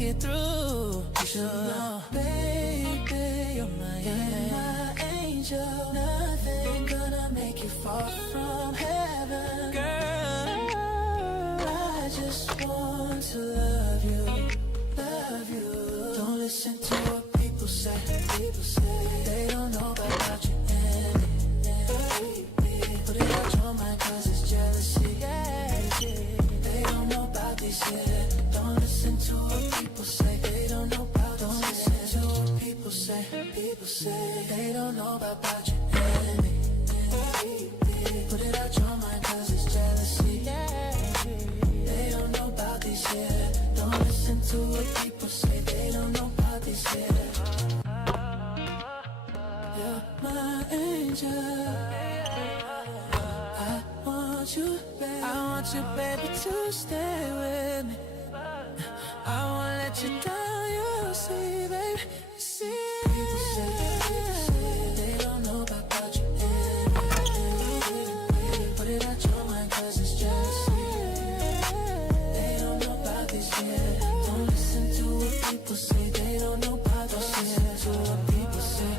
make it through. You should know, baby, you're my angel. Nothing gonna make you fall from heaven, girl. I just want to love you, love you. Don't listen to what people say. They don't know about you and me. Put it out your mind 'cause it's jealousy, yeah. They don't know about this yet. Don't listen to what people say. They don't know about. Don't listen to what people say. They don't know about you and me. Put it out your mind 'cause it's jealousy, yeah. They don't know about this yet. Don't listen to what people say. They don't know about this yet. You're my angel. I want you, baby, to stay with me. I won't let you down, you'll see, baby. See, people say they don't know about you. Put it out your mind 'cause it's jealousy. They don't know about this yet. Don't listen to what people say. They don't know about this yet. Listen to what people say.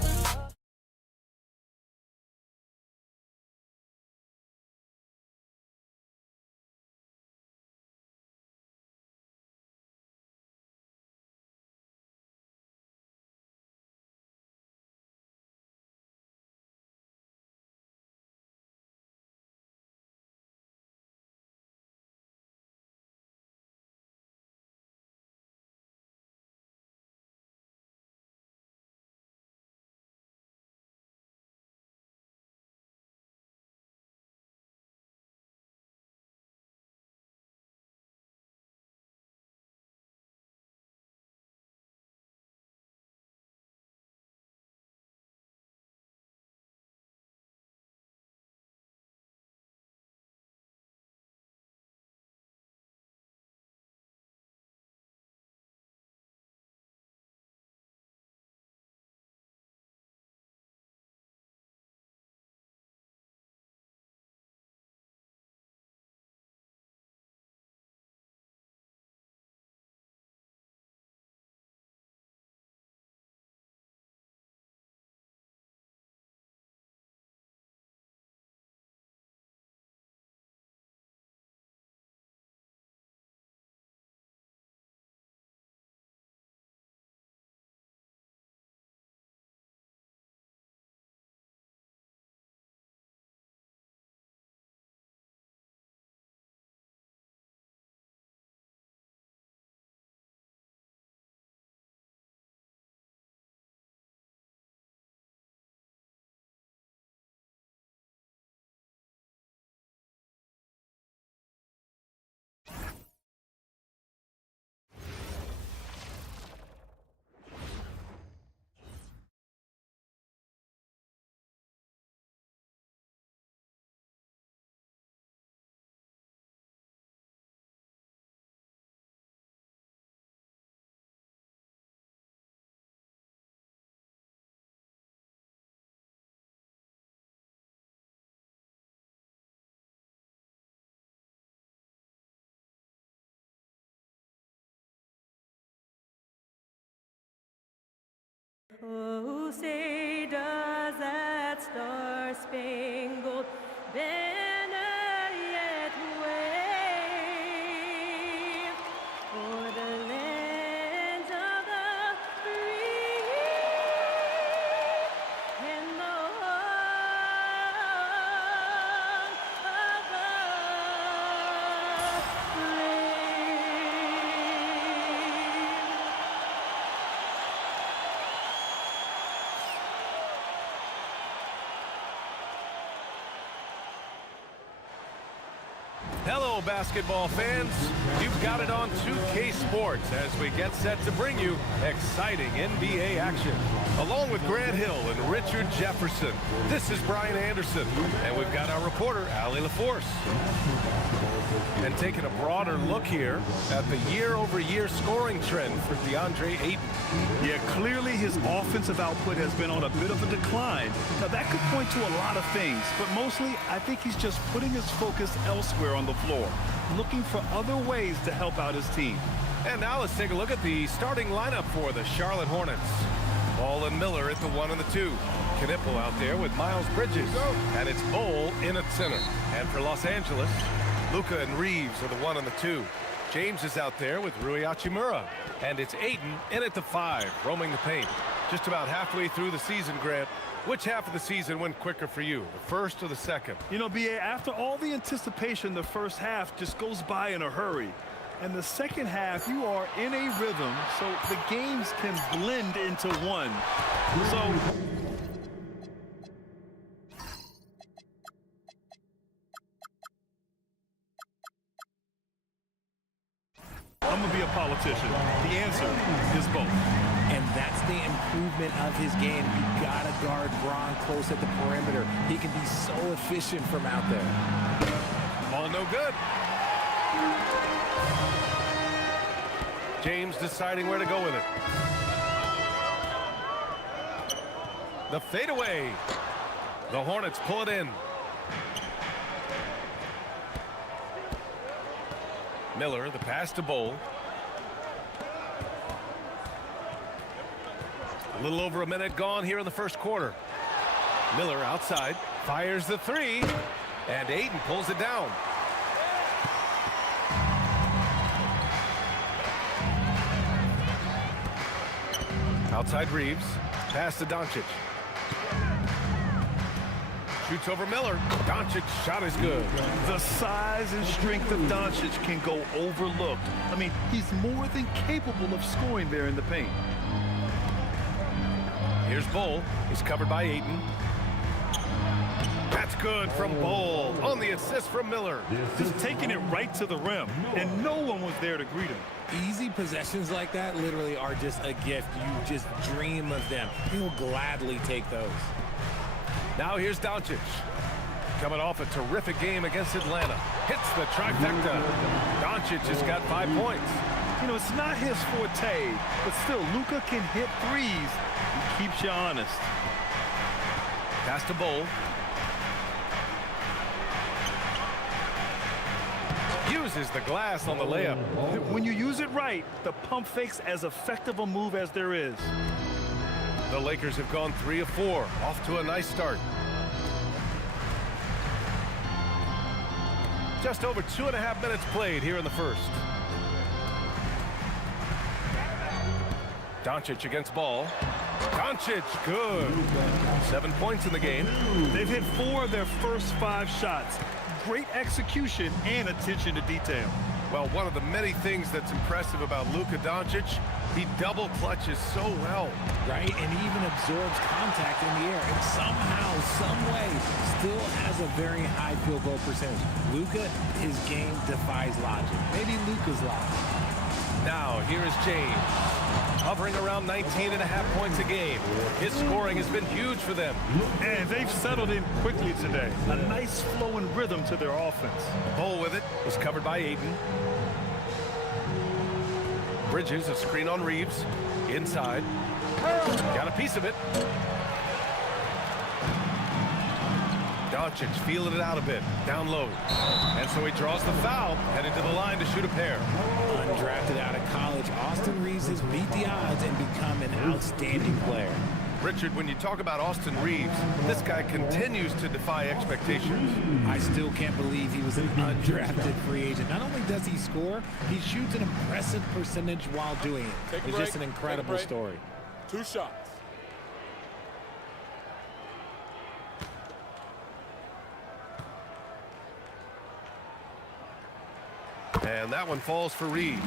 Oh, say does that star-spangled banner yet wave o'er the lands of the free and the home of the brave. Hello, basketball fans. You've got it on 2K Sports as we get set to bring you exciting NBA action. Along with Grant Hill and Richard Jefferson, this is Brian Anderson, and we've got our reporter, Allie LaForce. And taking a broader look here at the year-over-year scoring trend for DeAndre Ayton. Yeah, clearly his offensive output has been on a bit of a decline. Now, that could point to a lot of things, but mostly I think he's just putting his focus elsewhere on the floor, looking for other ways to help out his team. And now let's take a look at the starting lineup for the Charlotte Hornets. Ball and Miller at the 1 and the 2. Knipple out there with Miles Bridges. And it's Bol in at center. And for Los Angeles, Luka and Reeves are the 1 and the 2. James is out there with Rui Hachimura. And it's Ayton in at the 5, roaming the paint. Just about halfway through the season, Grant. Which half of the season went quicker for you, the first or the second? You know, B.A., after all the anticipation, the first half just goes by in a hurry. And the second half, you are in a rhythm, so the games can blend into one. So I'm going to be a politician. The answer is both. And that's the improvement of his game. You got to guard Bron close at the perimeter. He can be so efficient from out there. Ball no good. James deciding where to go with it. The fadeaway. The Hornets pull it in. Miller, the pass to Bol. A little over a minute gone here in the first quarter. Miller outside, fires the 3, and Ayton pulls it down. Outside Reeves, pass to Doncic. Shoots over Miller. Doncic shot is good. The size and strength of Doncic can go overlooked. I mean, he's more than capable of scoring there in the paint. Here's Bol. He's covered by Ayton. That's good from Bol on the assist from Miller. Just taking it right to the rim, and no one was there to greet him. Easy possessions like that literally are just a gift. You just dream of them. He'll gladly take those. Now here's Doncic. Coming off a terrific game against Atlanta. Hits the trifecta. Doncic has got 5 points. You know, it's not his forte, but still, Luka can hit threes. He keeps you honest. Pass to Bol. Uses the glass on the layup. When you use it right, the pump fake's as effective a move as there is. The Lakers have gone 3 of 4, off to a nice start. Just over 2.5 minutes played here in the first. Doncic against Ball. Doncic, good. 7 points in the game. They've hit 4 of their first 5 shots. Great execution and attention to detail. Well, one of the many things that's impressive about Luka Doncic, he double clutches so well. Right, and even absorbs contact in the air. And somehow, some way, still has a very high field goal percentage. Luka, his game defies logic. Maybe Luka's logic. Now, here is James. Hovering around 19.5 points a game. His scoring has been huge for them. And they've settled in quickly today. A nice flow and rhythm to their offense. Bol with it is covered by Ayton. Bridges, a screen on Reeves. Inside. Got a piece of it. Doncic feeling it out a bit. Down low. And so he draws the foul. Headed to the line to shoot a pair. Undrafted out of college, Austin Reeves has beat the odds and become an outstanding player. Richard, when you talk about Austin Reeves, this guy continues to defy expectations. I still can't believe he was an undrafted free agent. Not only does he score, he shoots an impressive percentage while doing it. It's just an incredible story. 2 shots. And that one falls for Reeves.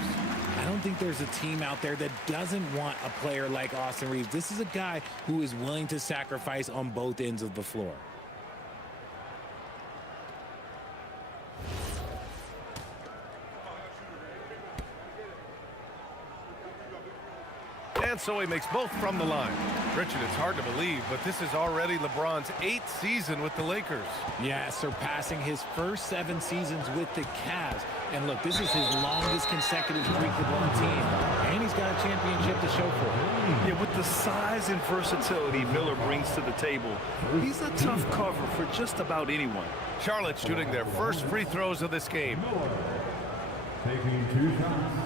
I don't think there's a team out there that doesn't want a player like Austin Reeves. This is a guy who is willing to sacrifice on both ends of the floor. And so he makes both from the line. Richard, it's hard to believe, but this is already LeBron's 8th season with the Lakers. Yeah, surpassing his first 7 seasons with the Cavs. And look, this is his longest consecutive streak with one team. And he's got a championship to show for it. Yeah, with the size and versatility Miller brings to the table, he's a tough cover for just about anyone. Charlotte shooting their first free throws of this game. Taking 2 shots.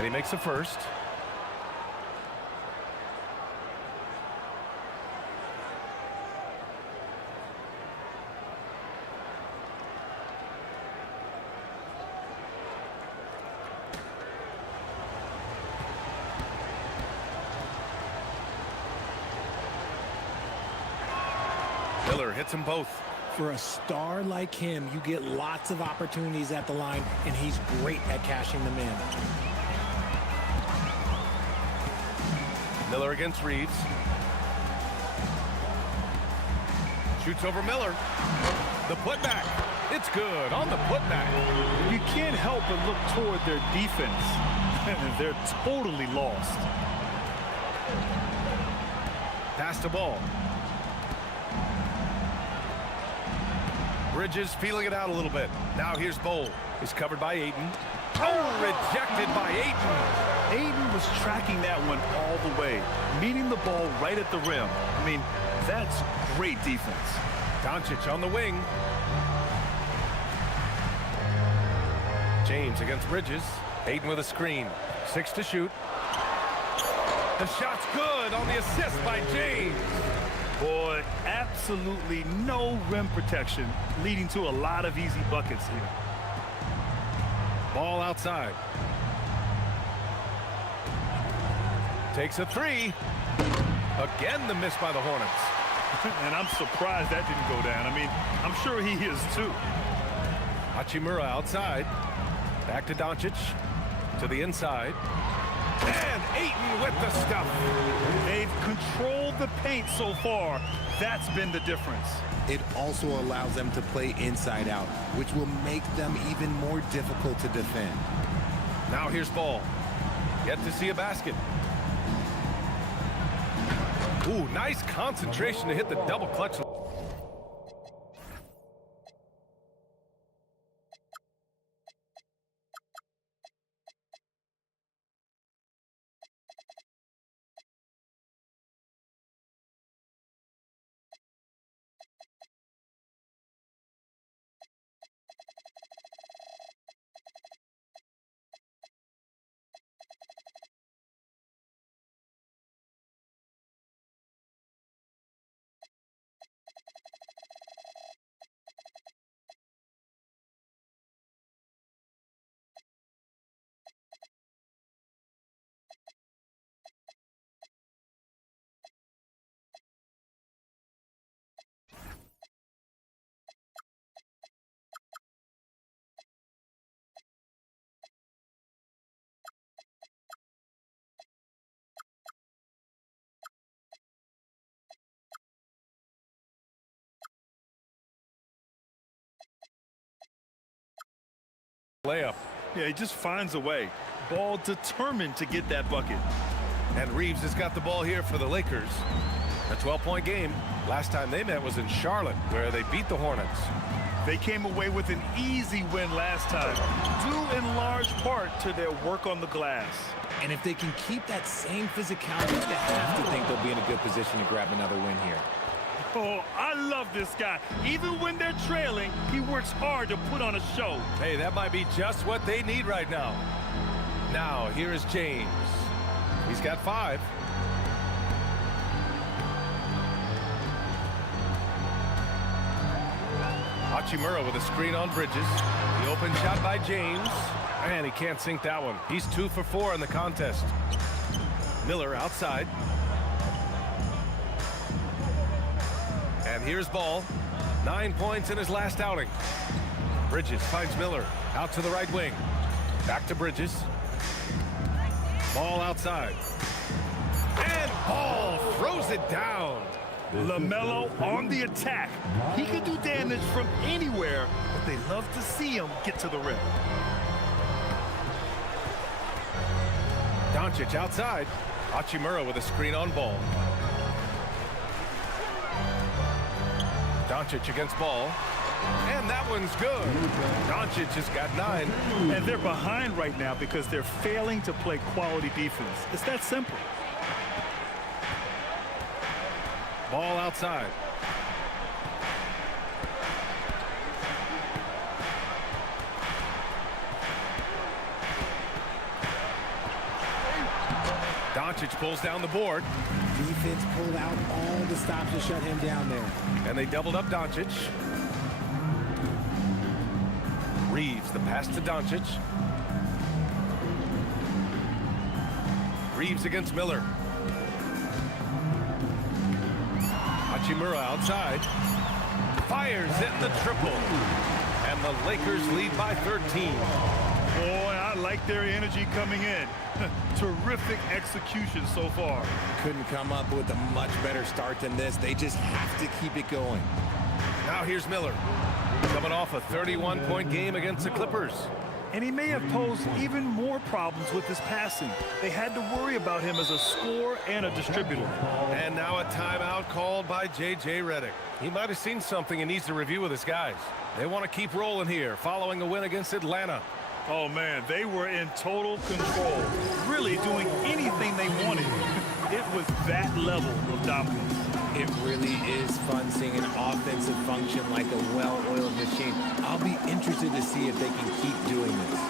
And he makes a first. Miller hits them both. For a star like him, you get lots of opportunities at the line, and he's great at cashing them in. Miller against Reeves. Shoots over Miller. The putback. It's good on the putback. You can't help but look toward their defense. They're totally lost. Pass the ball. Bridges feeling it out a little bit. Now here's Bowl. He's covered by Ayton. Oh, rejected by Ayton. Ayton was tracking that one all the way, meeting the ball right at the rim. I mean, that's great defense. Doncic on the wing. James against Bridges. Ayton with a screen. 6 to shoot. The shot's good on the assist by James. Boy, absolutely no rim protection, leading to a lot of easy buckets here. Ball outside. Takes a three. Again, the miss by the Hornets. And I'm surprised that didn't go down. I mean, I'm sure he is too. Hachimura outside. Back to Doncic. To the inside. And Ayton with the stuff. They've controlled the paint so far. That's been the difference. It also allows them to play inside out, which will make them even more difficult to defend. Now here's Ball. Yet to see a basket. Ooh, nice concentration to hit the double clutch. Layup. Yeah, he just finds a way. Ball determined to get that bucket. And Reeves has got the ball here for the Lakers. A 12-point game. Last time they met was in Charlotte, where they beat the Hornets. They came away with an easy win last time, due in large part to their work on the glass. And if they can keep that same physicality, they have to think they'll be in a good position to grab another win here. Oh, I love this guy. Even when they're trailing, he works hard to put on a show. Hey, that might be just what they need right now. Now, here is James. He's got 5. Hachimura with a screen on Bridges. The open shot by James. And he can't sink that one. He's 2 for 4 in the contest. Miller outside. And here's Ball. 9 points in his last outing. Bridges finds Miller out to the right wing. Back to Bridges. Ball outside. And Ball throws it down. LaMelo on the attack. He can do damage from anywhere, but they love to see him get to the rim. Doncic outside. Hachimura with a screen on Ball. Doncic against Ball. And that one's good. Doncic has got 9. And they're behind right now because they're failing to play quality defense. It's that simple. Ball outside. Doncic pulls down the board. Defense pulled out all the stops to shut him down there. And they doubled up Doncic. Reeves, the pass to Doncic. Reeves against Miller. Hachimura outside. Fires in the triple. And the Lakers lead by 13. Boy, I like their energy coming in. Terrific execution so far. Couldn't come up with a much better start than this. They just have to keep it going. Now here's Miller. Coming off a 31-point game against the Clippers. And he may have posed even more problems with his passing. They had to worry about him as a scorer and a distributor. And now a timeout called by J.J. Redick. He might have seen something and needs to review with his guys. They want to keep rolling here following a win against Atlanta. Oh, man, they were in total control, really doing anything they wanted. It was that level of dominance. It really is fun seeing an offensive function like a well-oiled machine. I'll be interested to see if they can keep doing this.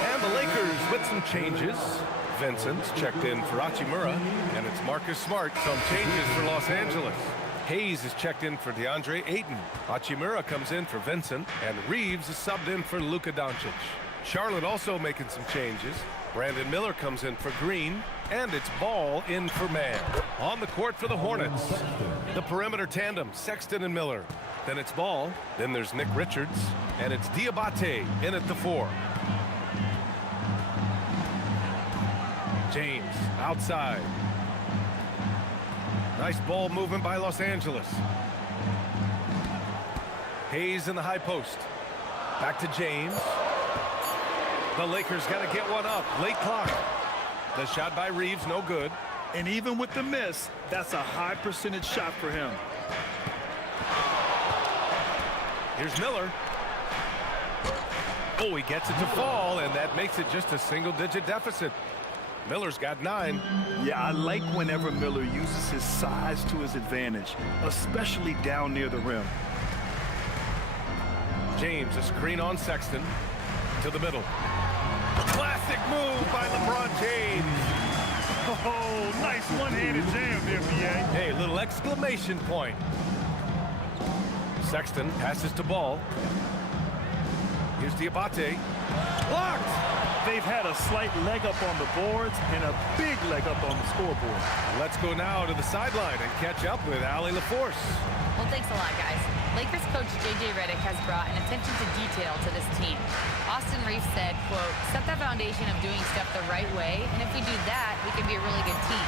And the Lakers with some changes. Vincent's checked in for Hachimura, and it's Marcus Smart. Some changes for Los Angeles. Hayes is checked in for DeAndre Ayton. Hachimura comes in for Vincent, and Reeves is subbed in for Luka Doncic. Charlotte also making some changes. Brandon Miller comes in for Green, and it's Ball in for Mann. On the court for the Hornets, the perimeter tandem, Sexton and Miller. Then it's Ball, then there's Nick Richards, and it's Diabate in at the 4. James outside. Nice ball movement by Los Angeles. Hayes in the high post. Back to James. The Lakers got to get one up. Late clock. The shot by Reeves, no good. And even with the miss, that's a high percentage shot for him. Here's Miller. Oh, he gets it to fall, and that makes it just a single-digit deficit. Miller's got 9. Yeah, I like whenever Miller uses his size to his advantage, especially down near the rim. James, a screen on Sexton. To the middle. Classic move by LeBron James. Oh, nice one-handed jam there, B.A. Hey, little exclamation point. Sexton passes to Ball. Here's Diabate. Blocked! They've had a slight leg up on the boards and a big leg up on the scoreboard. Let's go now to the sideline and catch up with Allie LaForce. Well, thanks a lot, guys. Lakers coach J.J. Redick has brought an attention to detail to this team. Austin Reeves said, quote, set the foundation of doing stuff the right way, and if we do that, we can be a really good team.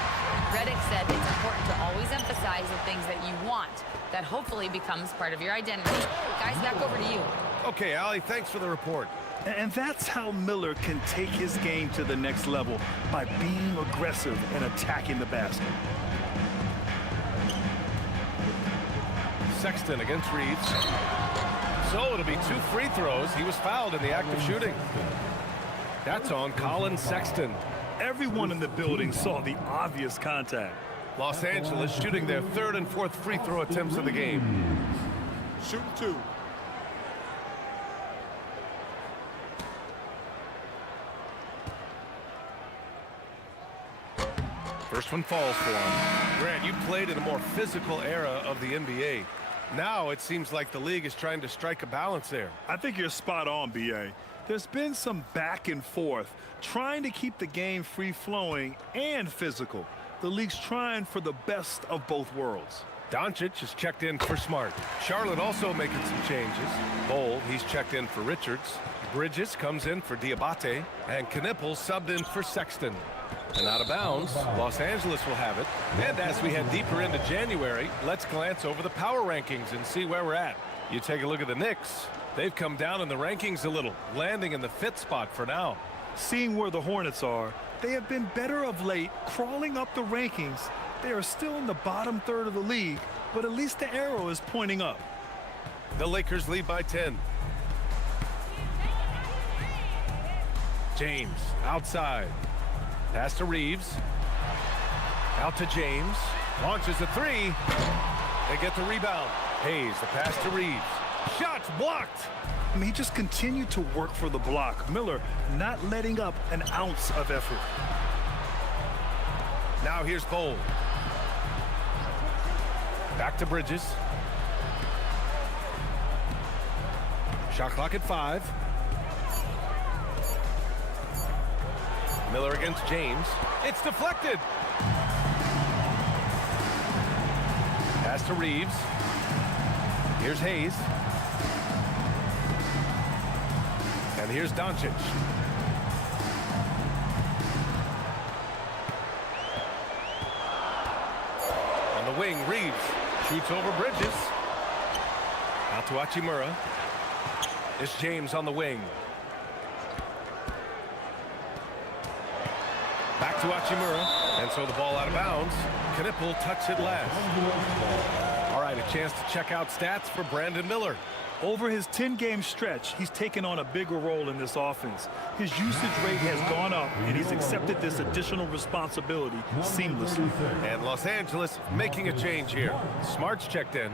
Redick said it's important to always emphasize the things that you want. That hopefully becomes part of your identity. Guys, back over to you. Okay, Allie, thanks for the report. And that's how Miller can take his game to the next level, by being aggressive and attacking the basket. Sexton against Reeves. So it'll be 2 free throws. He was fouled in the act of shooting. That's on Colin Sexton. Everyone in the building saw the obvious contact. Los Angeles shooting their 3rd and 4th free throw attempts of the game. Shooting 2. First one falls for him. Grant, you played in a more physical era of the NBA. Now it seems like the league is trying to strike a balance there. I think you're spot on, B.A. There's been some back and forth, trying to keep the game free-flowing and physical. The league's trying for the best of both worlds. Doncic is checked in for Smart. Charlotte also making some changes. Bol, he's checked in for Richards. Bridges comes in for Diabate. And Knippel subbed in for Sexton. And out of bounds, Los Angeles will have it. And as we head deeper into January, let's glance over the power rankings and see where we're at. You take a look at the Knicks. They've come down in the rankings a little, landing in the 5th spot for now. Seeing where the Hornets are, they have been better of late, crawling up the rankings. They are still in the bottom 3rd of the league, but at least the arrow is pointing up. The Lakers lead by 10. James outside. Pass to Reeves. Out to James. Launches a 3. They get the rebound. Hayes, the pass to Reeves. Shots blocked. I mean, he just continued to work for the block. Miller not letting up an ounce of effort. Now here's Bowl. Back to Bridges. Shot clock at 5. Miller against James. It's deflected. Pass to Reeves. Here's Hayes. And here's Doncic. On the wing, Reeves shoots over Bridges. Out to Hachimura. It's James on the wing. Back to Hachimura. And so the ball out of bounds. Knipple touched it last. All right, a chance to check out stats for Brandon Miller. Over his 10-game stretch, he's taken on a bigger role in this offense. His usage rate has gone up, and he's accepted this additional responsibility seamlessly. And Los Angeles making a change here. Smart's checked in.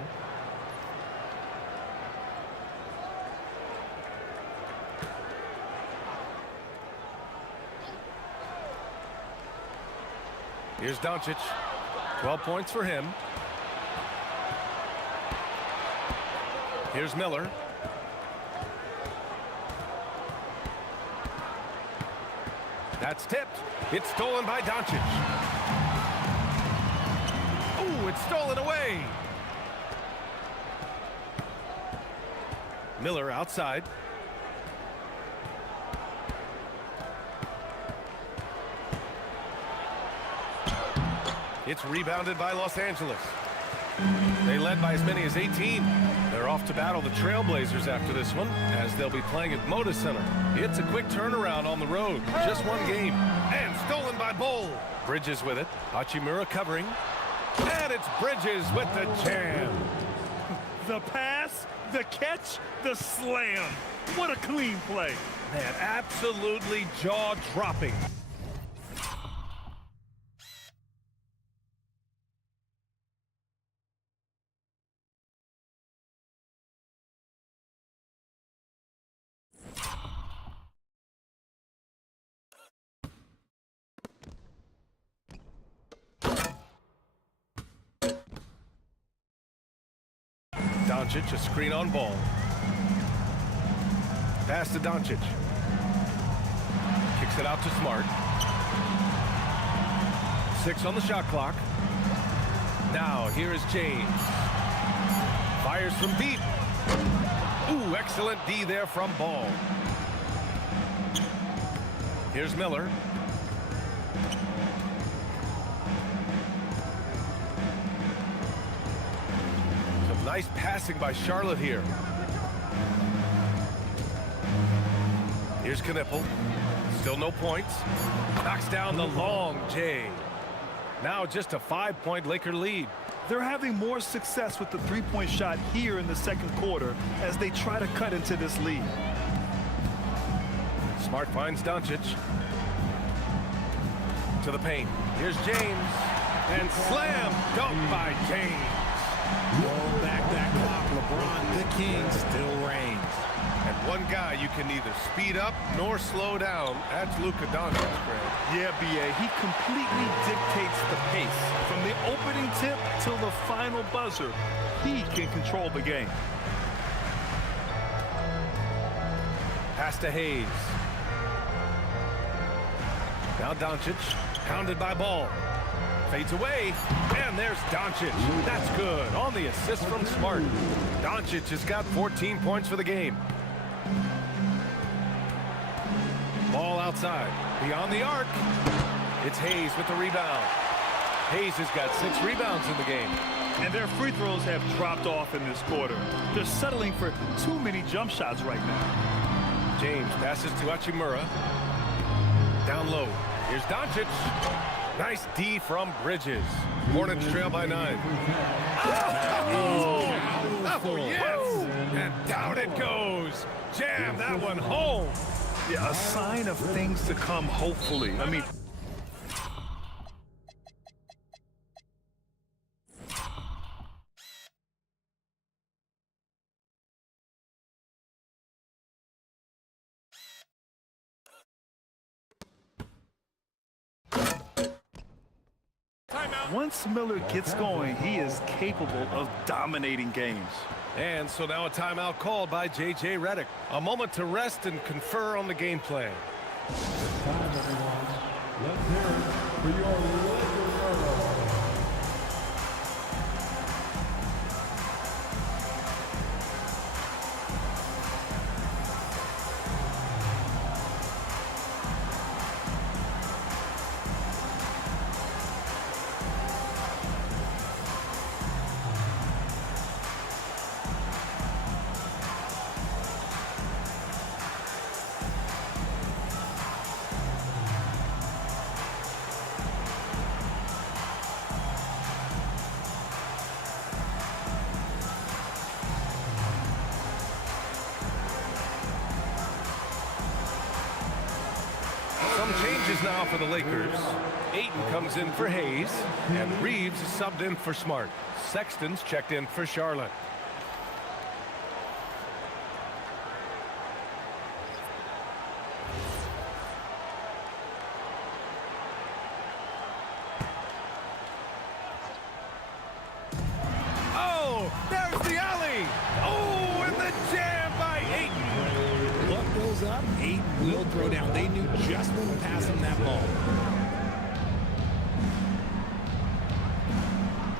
Here's Doncic. 12 points for him. Here's Miller. That's tipped. It's stolen by Doncic. Ooh, it's stolen away. Miller outside. It's rebounded by Los Angeles. They led by as many as 18. They're off to battle the Trailblazers after this one, as they'll be playing at Moda Center. It's a quick turnaround on the road. Just one game. And stolen by Bowl. Bridges with it. Hachimura covering. And it's Bridges with the jam. The pass, the catch, the slam. What a clean play. Man, absolutely jaw-dropping. Doncic, a screen on Ball. Pass to Doncic. Kicks it out to Smart. 6 on the shot clock. Now, here is James. Fires from deep. Ooh, excellent D there from Ball. Here's Miller. Nice passing by Charlotte here. Here's Knipple. Still no points. Knocks down the long J. Now just a 5-point Laker lead. They're having more success with the three-point shot here in the second quarter as they try to cut into this lead. Smart finds Doncic. To the paint. Here's James. And slam dunk by James. Roll back that clock. LeBron, the king, still reigns. And one guy you can neither speed up nor slow down. That's Luka Doncic, Greg. Yeah, B.A., he completely dictates the pace. From the opening tip till the final buzzer, he can control the game. Pass to Hayes. Now Doncic, pounded by Ball. Fades away, and there's Doncic. That's good on the assist from Smart. Doncic has got 14 points for the game. Ball outside, beyond the arc. It's Hayes with the rebound. Hayes has got 6 rebounds in the game. And their free throws have dropped off in this quarter. They're settling for too many jump shots right now. James passes to Hachimura. Down low, here's Doncic. Nice D from Bridges. Hornets trail by 9. Oh, yes! And down it goes. Jam that one home. Yeah, a sign of things to come, hopefully. I mean, Once Miller gets going, he is capable of dominating games. And so now a timeout called by J.J. Redick. A moment to rest and confer on the game plan. Time, everyone. Let's hear it for your Lakers. Some changes now for the Lakers. Ayton comes in for Hayes, and Reeves is subbed in for Smart. Sexton's checked in for Charlotte. Oh, there's the alley. Oh, and the jam by Ayton. Luck goes up, Ayton will throw down. They knew just when to pass him that ball.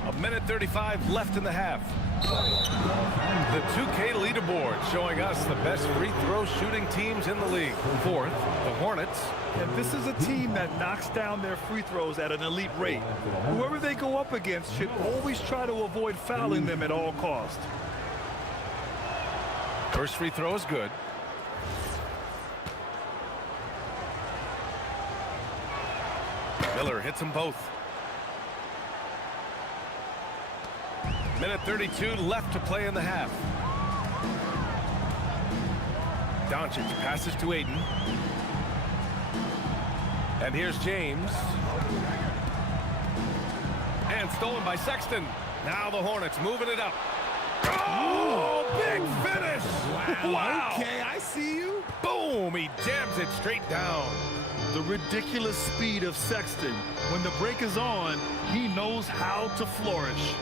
A minute 35 left in the half. The 2K leaderboard showing us the best free throw shooting teams in the league. Fourth, the Hornets. And this is a team that knocks down their free throws at an elite rate. Whoever they go up against should always try to avoid fouling them at all costs. First free throw is good. Miller hits them both. Minute 32 left to play in the half. Doncic passes to Ayton. And here's James. And stolen by Sexton. Now the Hornets moving it up. Oh, big finish! Wow! Okay, I see you. Boom! He jams it straight down. The ridiculous speed of Sexton. When the break is on, he knows how to flourish.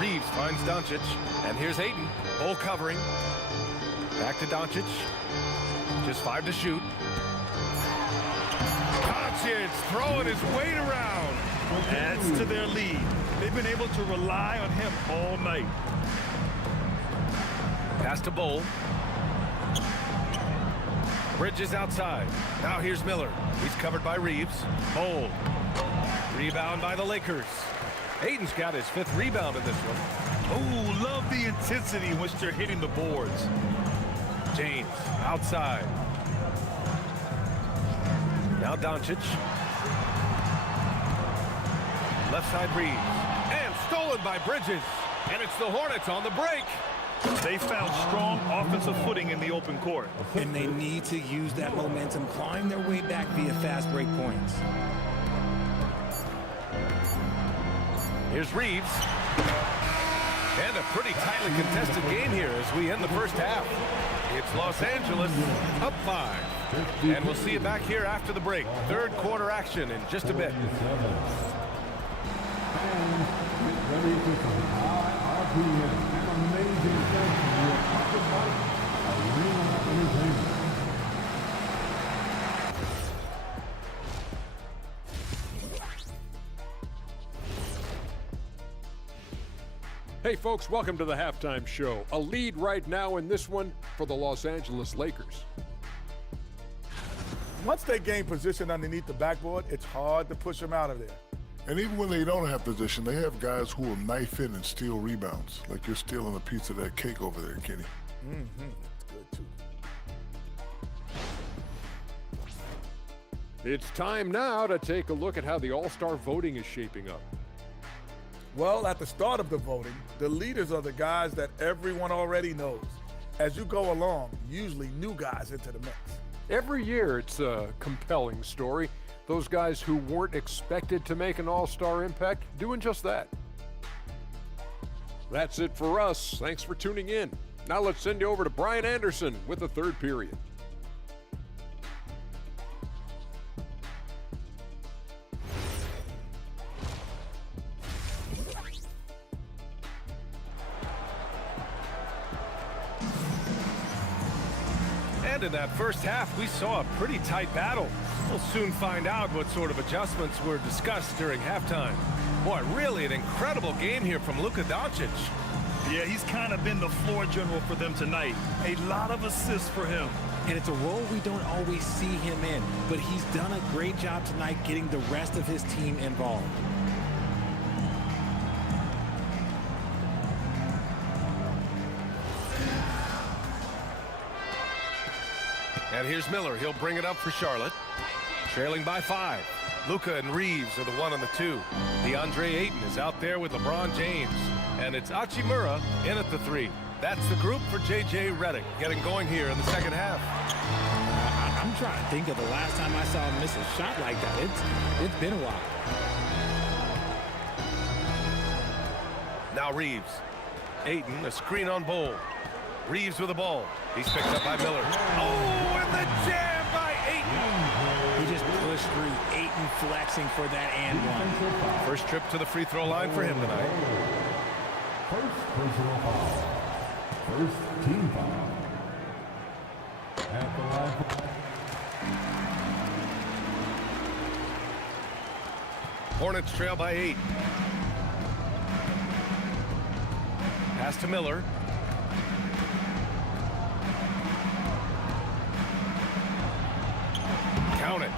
Reeves finds Doncic, and here's Ayton. Bull covering. Back to Doncic. Just 5 to shoot. Doncic throwing his weight around. Adds to their lead. They've been able to rely on him all night. Pass to Bull. Bridges outside. Now here's Miller. He's covered by Reeves. Bull. Rebound by the Lakers. Ayton's got his 5th rebound in this one. Oh, love the intensity in which they're hitting the boards. James outside. Now Doncic. Left side Reeves. And stolen by Bridges. And it's the Hornets on the break. They found strong offensive footing in the open court. And they need to use that momentum, climb their way back via fast break points. Here's Reeves. And a pretty tightly contested game here as we end the first half. It's Los Angeles up 5. And we'll see you back here after the break. Third quarter action in just a bit. Ready for some high RPM and amazing things from your pocket bike, Arena Entertainment. Hey folks, welcome to the halftime show. A lead right now in this one for the Los Angeles Lakers. Once they gain position underneath the backboard, it's hard to push them out of there. And even when they don't have position, they have guys who will knife in and steal rebounds. Like you're stealing a piece of that cake over there, Kenny. Good too. It's time now to take a look at how the All-Star voting is shaping up. Well, at the start of the voting, the leaders are the guys that everyone already knows. As you go along, usually new guys into the mix. Every year it's a compelling story. Those guys who weren't expected to make an all-star impact doing just that. That's it for us. Thanks for tuning in. Now let's send you over to Brian Anderson with the third period. in that first half, we saw a pretty tight battle. We'll soon find out what sort of adjustments were discussed during halftime. Boy, really an incredible game here from Luka Doncic. Yeah, he's kind of been the floor general for them tonight. A lot of assists for him. And it's a role we don't always see him in, but he's done a great job tonight getting the rest of his team involved. And here's Miller. He'll bring it up for Charlotte. Trailing by 5. Luka and Reeves are the 1 and the 2. DeAndre Ayton is out there with LeBron James. And it's Hachimura in at the 3. That's the group for J.J. Redick getting going here in the second half. I'm trying to think of the last time I saw him miss a shot like that. It's been a while. Now Reeves. Ayton, a screen on Bol. Reeves with the ball. He's picked up by Miller. Oh, and the jam by Ayton. He just pushed through. Ayton flexing for that and one. First trip to the free throw line for him tonight. First personal foul. First team foul. At the line. Hornets trail by 8. Pass to Miller. Count it.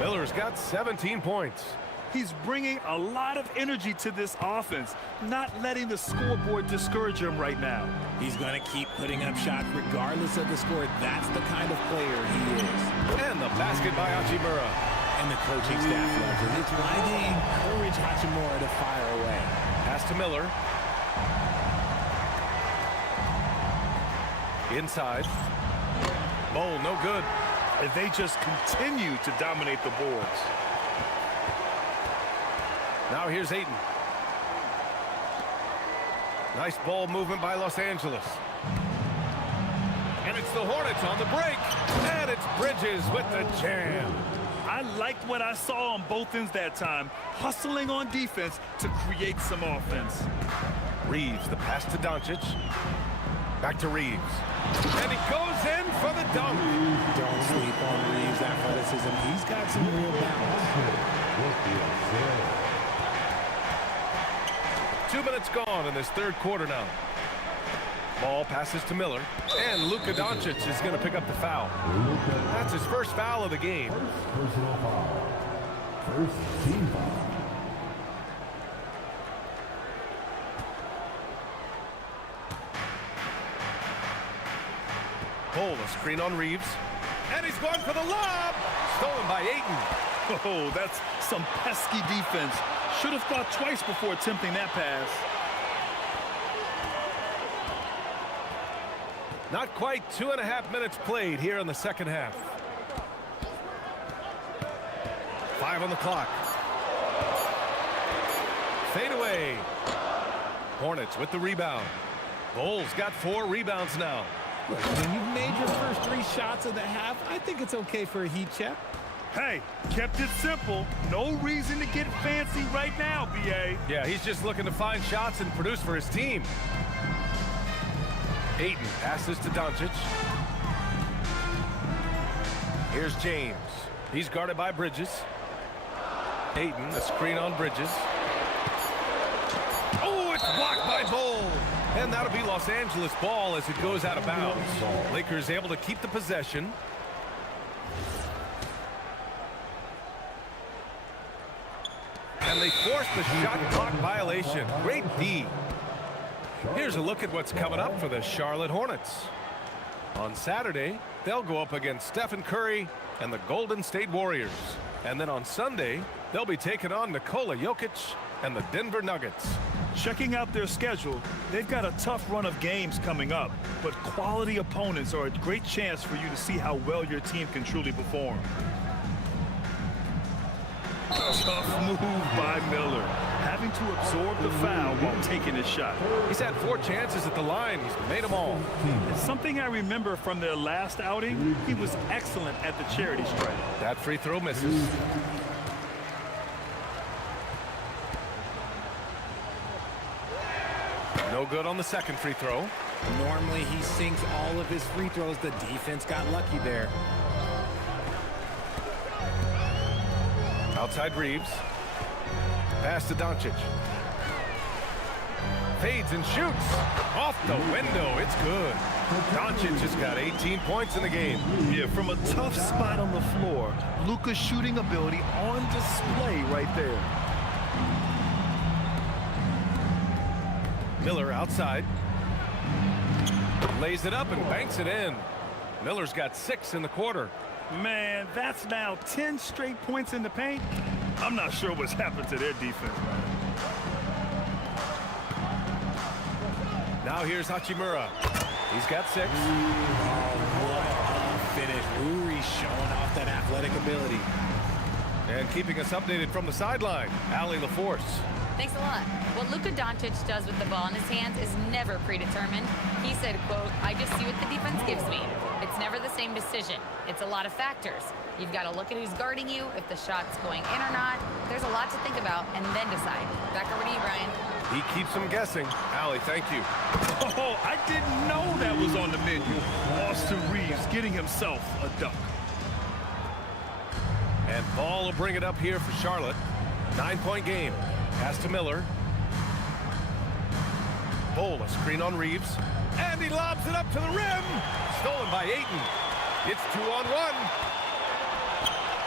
Miller's got 17 points. He's bringing a lot of energy to this offense, not letting the scoreboard discourage him right now. He's going to keep putting up shots regardless of the score. That's the kind of player he is. And the basket by Hachimura. And the coaching staff loves it. It's why they encourage Hachimura to fire away. Pass to Miller. Inside. Bol, no good. And they just continue to dominate the boards. Now here's Ayton. Nice ball movement by Los Angeles. And it's the Hornets on the break. And it's Bridges with the jam. I liked what I saw on both ends that time, hustling on defense to create some offense. Reeves, the pass to Doncic. Back to Reeves. And he goes in for the dunk. Don't sleep on Reeves' athleticism. He's got some real balance. 2 minutes gone in this third quarter now. Ball passes to Miller. And Luka Doncic is going to pick up the foul. That's his first foul of the game. First personal foul. First team foul. Bol, a screen on Reeves. And he's going for the lob. Stolen by Ayton. Oh, that's some pesky defense. Should have thought twice before attempting that pass. Not quite 2.5 minutes played here in the second half. 5 on the clock. Fade away. Hornets with the rebound. Bol's got 4 rebounds now. Look, when you've made your first 3 shots of the half, I think it's okay for a heat check. Hey, kept it simple. No reason to get fancy right now, B.A. Yeah, he's just looking to find shots and produce for his team. Ayton passes to Doncic. Here's James. He's guarded by Bridges. Ayton, a screen on Bridges. Oh, it's blocked by Bol. And that'll be Los Angeles ball as it goes out of bounds. Lakers able to keep the possession. And they force the shot clock violation. Great D. Here's a look at what's coming up for the Charlotte Hornets. On Saturday, they'll go up against Stephen Curry and the Golden State Warriors. And then on Sunday, they'll be taking on Nikola Jokic and the Denver Nuggets. Checking out their schedule, they've got a tough run of games coming up, but quality opponents are a great chance for you to see how well your team can truly perform. Tough move by Miller, having to absorb the foul while taking his shot. He's had 4 chances at the line. He's made them all. It's something I remember from their last outing. He was excellent at the charity stripe. That free throw misses. No good on the second free throw. Normally he sinks all of his free throws. The defense got lucky there. Outside Reeves. Pass to Doncic. Fades and shoots. Off the window. It's good. Doncic just got 18 points in the game. Yeah, from a tough spot on the floor, Luka's shooting ability on display right there. Miller outside. Lays it up and banks it in. Miller's got 6 in the quarter. Man, that's now 10 straight points in the paint. I'm not sure what's happened to their defense, man. Now here's Hachimura. He's got 6. What a finish. Uri showing off that athletic ability. And keeping us updated from the sideline, Allie LaForce. Thanks a lot. What Luka Doncic does with the ball in his hands is never predetermined. He said, quote, I just see what the defense gives me. It's never the same decision. It's a lot of factors. You've got to look at who's guarding you, if the shot's going in or not. There's a lot to think about and then decide. Back over to you, Brian. He keeps them guessing. Allie, thank you. Oh, I didn't know that was on the menu. Austin Reeves getting himself a dunk. And Ball will bring it up here for Charlotte. 9-point game. Pass to Miller. Ball, a screen on Reeves. And he lobs it up to the rim. Stolen by Ayton. It's 2-on-1.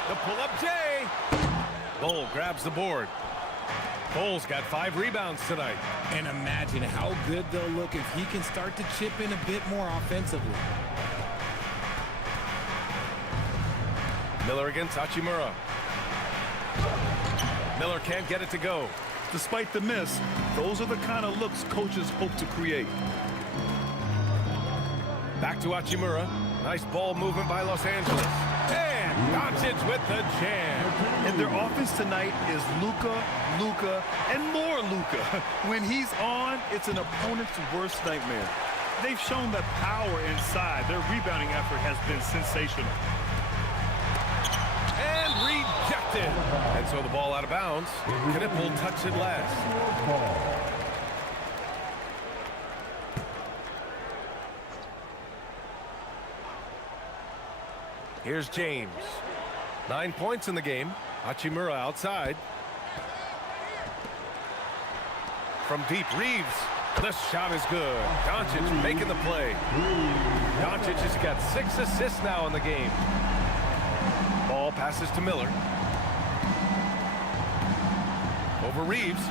The pull-up Jay. Ball grabs the board. Bull's got 5 rebounds tonight. And imagine how good they'll look if he can start to chip in a bit more offensively. Miller against Hachimura. Miller can't get it to go. Despite the miss, those are the kind of looks coaches hope to create. Back to Hachimura. Nice ball movement by Los Angeles. And Doncic with the jam. And their offense tonight is Luka, and more Luka. When he's on, it's an opponent's worst nightmare. They've shown that power inside. Their rebounding effort has been sensational. And rejected. And so the ball out of bounds. Knipple touched it last. Here's James. 9 points in the game. Hachimura outside. From deep, Reeves. This shot is good. Doncic making the play. Doncic has got 6 assists now in the game. Ball passes to Miller. Over Reeves.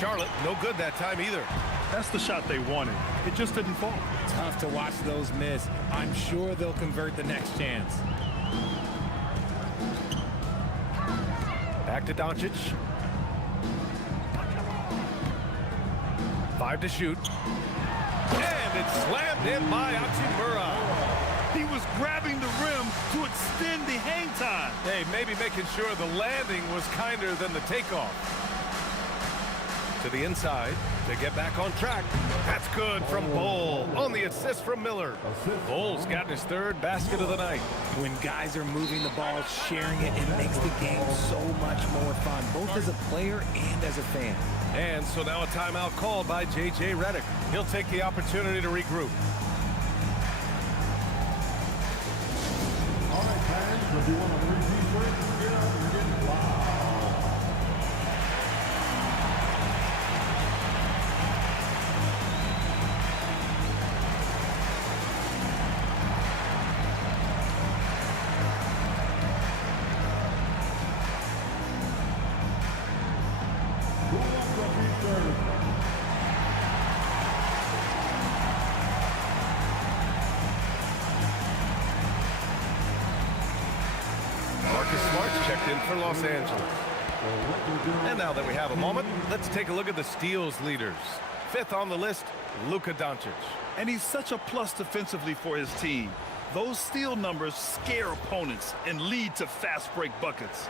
Charlotte, no good that time either. That's the shot they wanted. It just didn't fall. Tough to watch those miss. I'm sure they'll convert the next chance. Back to Doncic. 5 to shoot. And it's slammed in by Hachimura. He was grabbing the rim to extend the hang time. Hey, maybe making sure the landing was kinder than the takeoff. To the inside to get back on track. That's good from Bol on the assist from Miller. Bol's got his 3rd basket of the night. When guys are moving the ball, sharing it, it makes the game so much more fun, both as a player and as a fan. And so now a timeout called by J.J. Redick. He'll take the opportunity to regroup. All right, fans, if you want a 3-piece break, get up and get loud. Marcus Smart's checked in for Los Angeles. And now that we have a moment, let's take a look at the steals leaders. 5th on the list, Luka Doncic. And he's such a plus defensively for his team. Those steal numbers scare opponents and lead to fast break buckets.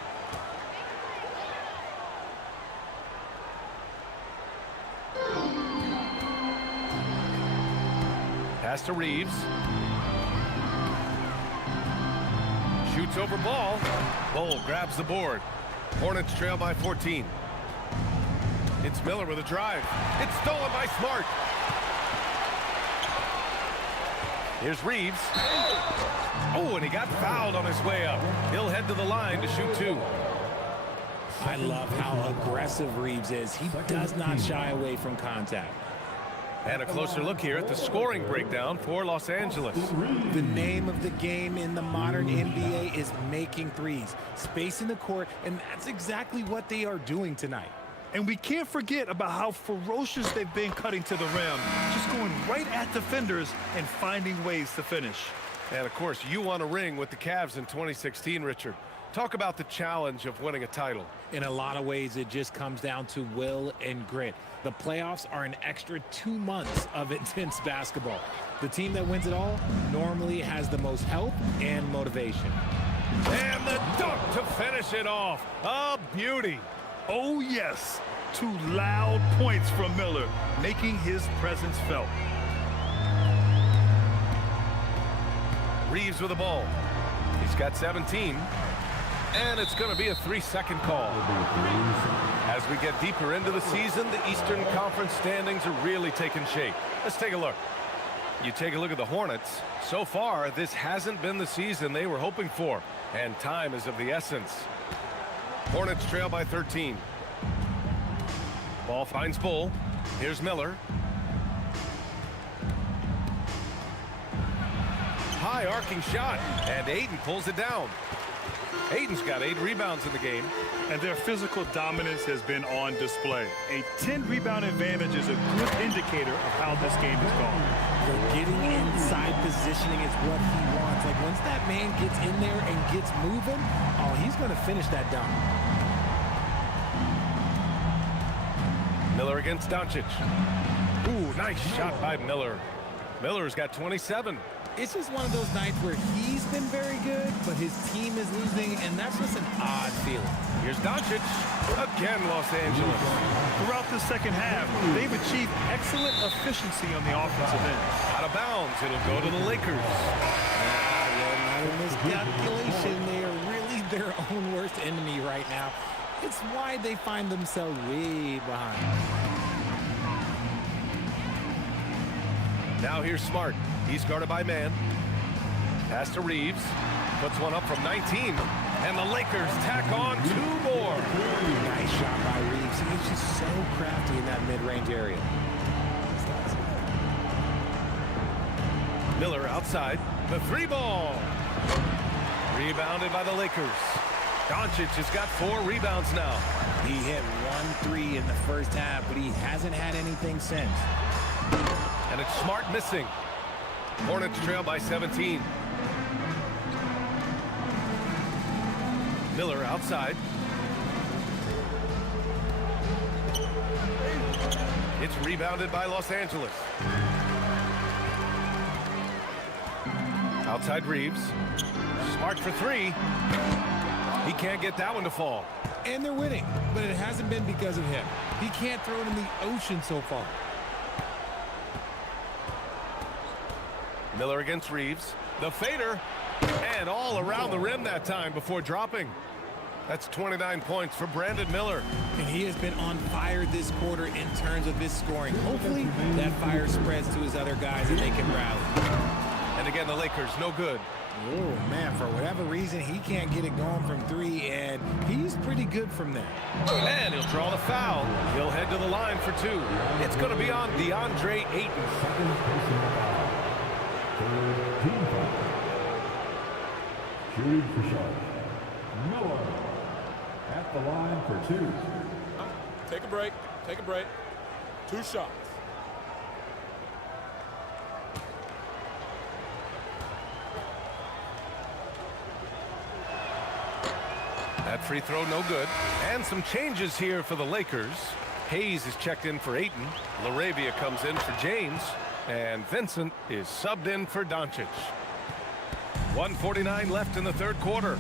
Pass to Reeves. Shoots over Ball. Bol grabs the board. Hornets trail by 14. It's Miller with a drive. It's stolen by Smart. Here's Reeves. Oh, and he got fouled on his way up. He'll head to the line to shoot 2. I love how aggressive Reeves is. He does not shy away from contact. And a closer look here at the scoring breakdown for Los Angeles. The name of the game in the modern NBA is making threes, spacing the court, and that's exactly what they are doing tonight. And we can't forget about how ferocious they've been cutting to the rim, just going right at defenders and finding ways to finish. And, of course, you won a ring with the Cavs in 2016, Richard. Talk about the challenge of winning a title. In a lot of ways, it just comes down to will and grit. The playoffs are an extra 2 months of intense basketball. The team that wins it all normally has the most help and motivation. And the dunk to finish it off. A beauty. Oh, yes. 2 loud points from Miller, making his presence felt. Reeves with the ball. He's got 17. And it's going to be a 3-second call. As we get deeper into the season, the Eastern Conference standings are really taking shape. Let's take a look. You take a look at the Hornets. So far, this hasn't been the season they were hoping for. And time is of the essence. Hornets trail by 13. Ball finds Bull. Here's Miller. High arcing shot, and Ayton pulls it down. Ayton's got 8 rebounds in the game. And their physical dominance has been on display. A 10-rebound advantage is a good indicator of how this game is going. Getting inside positioning is what he wants. Like, once that man gets in there and gets moving, oh, he's going to finish that dunk. Miller against Doncic. Ooh, nice shot by Miller. Miller's got 27. It's just one of those nights where he's been very good, but his team is losing, and that's just an odd feeling. Here's Doncic. Again, Los Angeles. Throughout the second half, they've achieved excellent efficiency on the offensive end. Out of bounds. It'll go to the Lakers. Not a miscalculation. They are really their own worst enemy right now. It's why they find themselves way behind. Now here's Smart. He's guarded by man. Pass to Reeves. Puts one up from 19. And the Lakers tack on 2 more. Nice shot by Reeves. He's just so crafty in that mid-range area. Miller outside. The 3-ball. Rebounded by the Lakers. Doncic has got 4 rebounds now. He hit 1 3 in the first half, but he hasn't had anything since. And it's Smart missing. Hornets trail by 17. Miller outside. It's rebounded by Los Angeles. Outside Reeves. Smart for 3. He can't get that one to fall. And they're winning, but it hasn't been because of him. He can't throw it in the ocean so far. Miller against Reeves. The fader. And all around the rim that time before dropping. That's 29 points for Brandon Miller. And he has been on fire this quarter in terms of his scoring. Hopefully that fire spreads to his other guys and they can rally. And again, the Lakers, no good. Oh, man, for whatever reason, he can't get it going from 3, and he's pretty good from there. And he'll draw the foul. He'll head to the line for 2. It's going to be on DeAndre Ayton. Shooting for Charlotte. Miller at the line for 2. Take a break. Take a break. 2 shots. That free throw no good. And some changes here for the Lakers. Hayes is checked in for Ayton. LaRavia comes in for James. And Vincent is subbed in for Doncic. 1:49 left in the third quarter.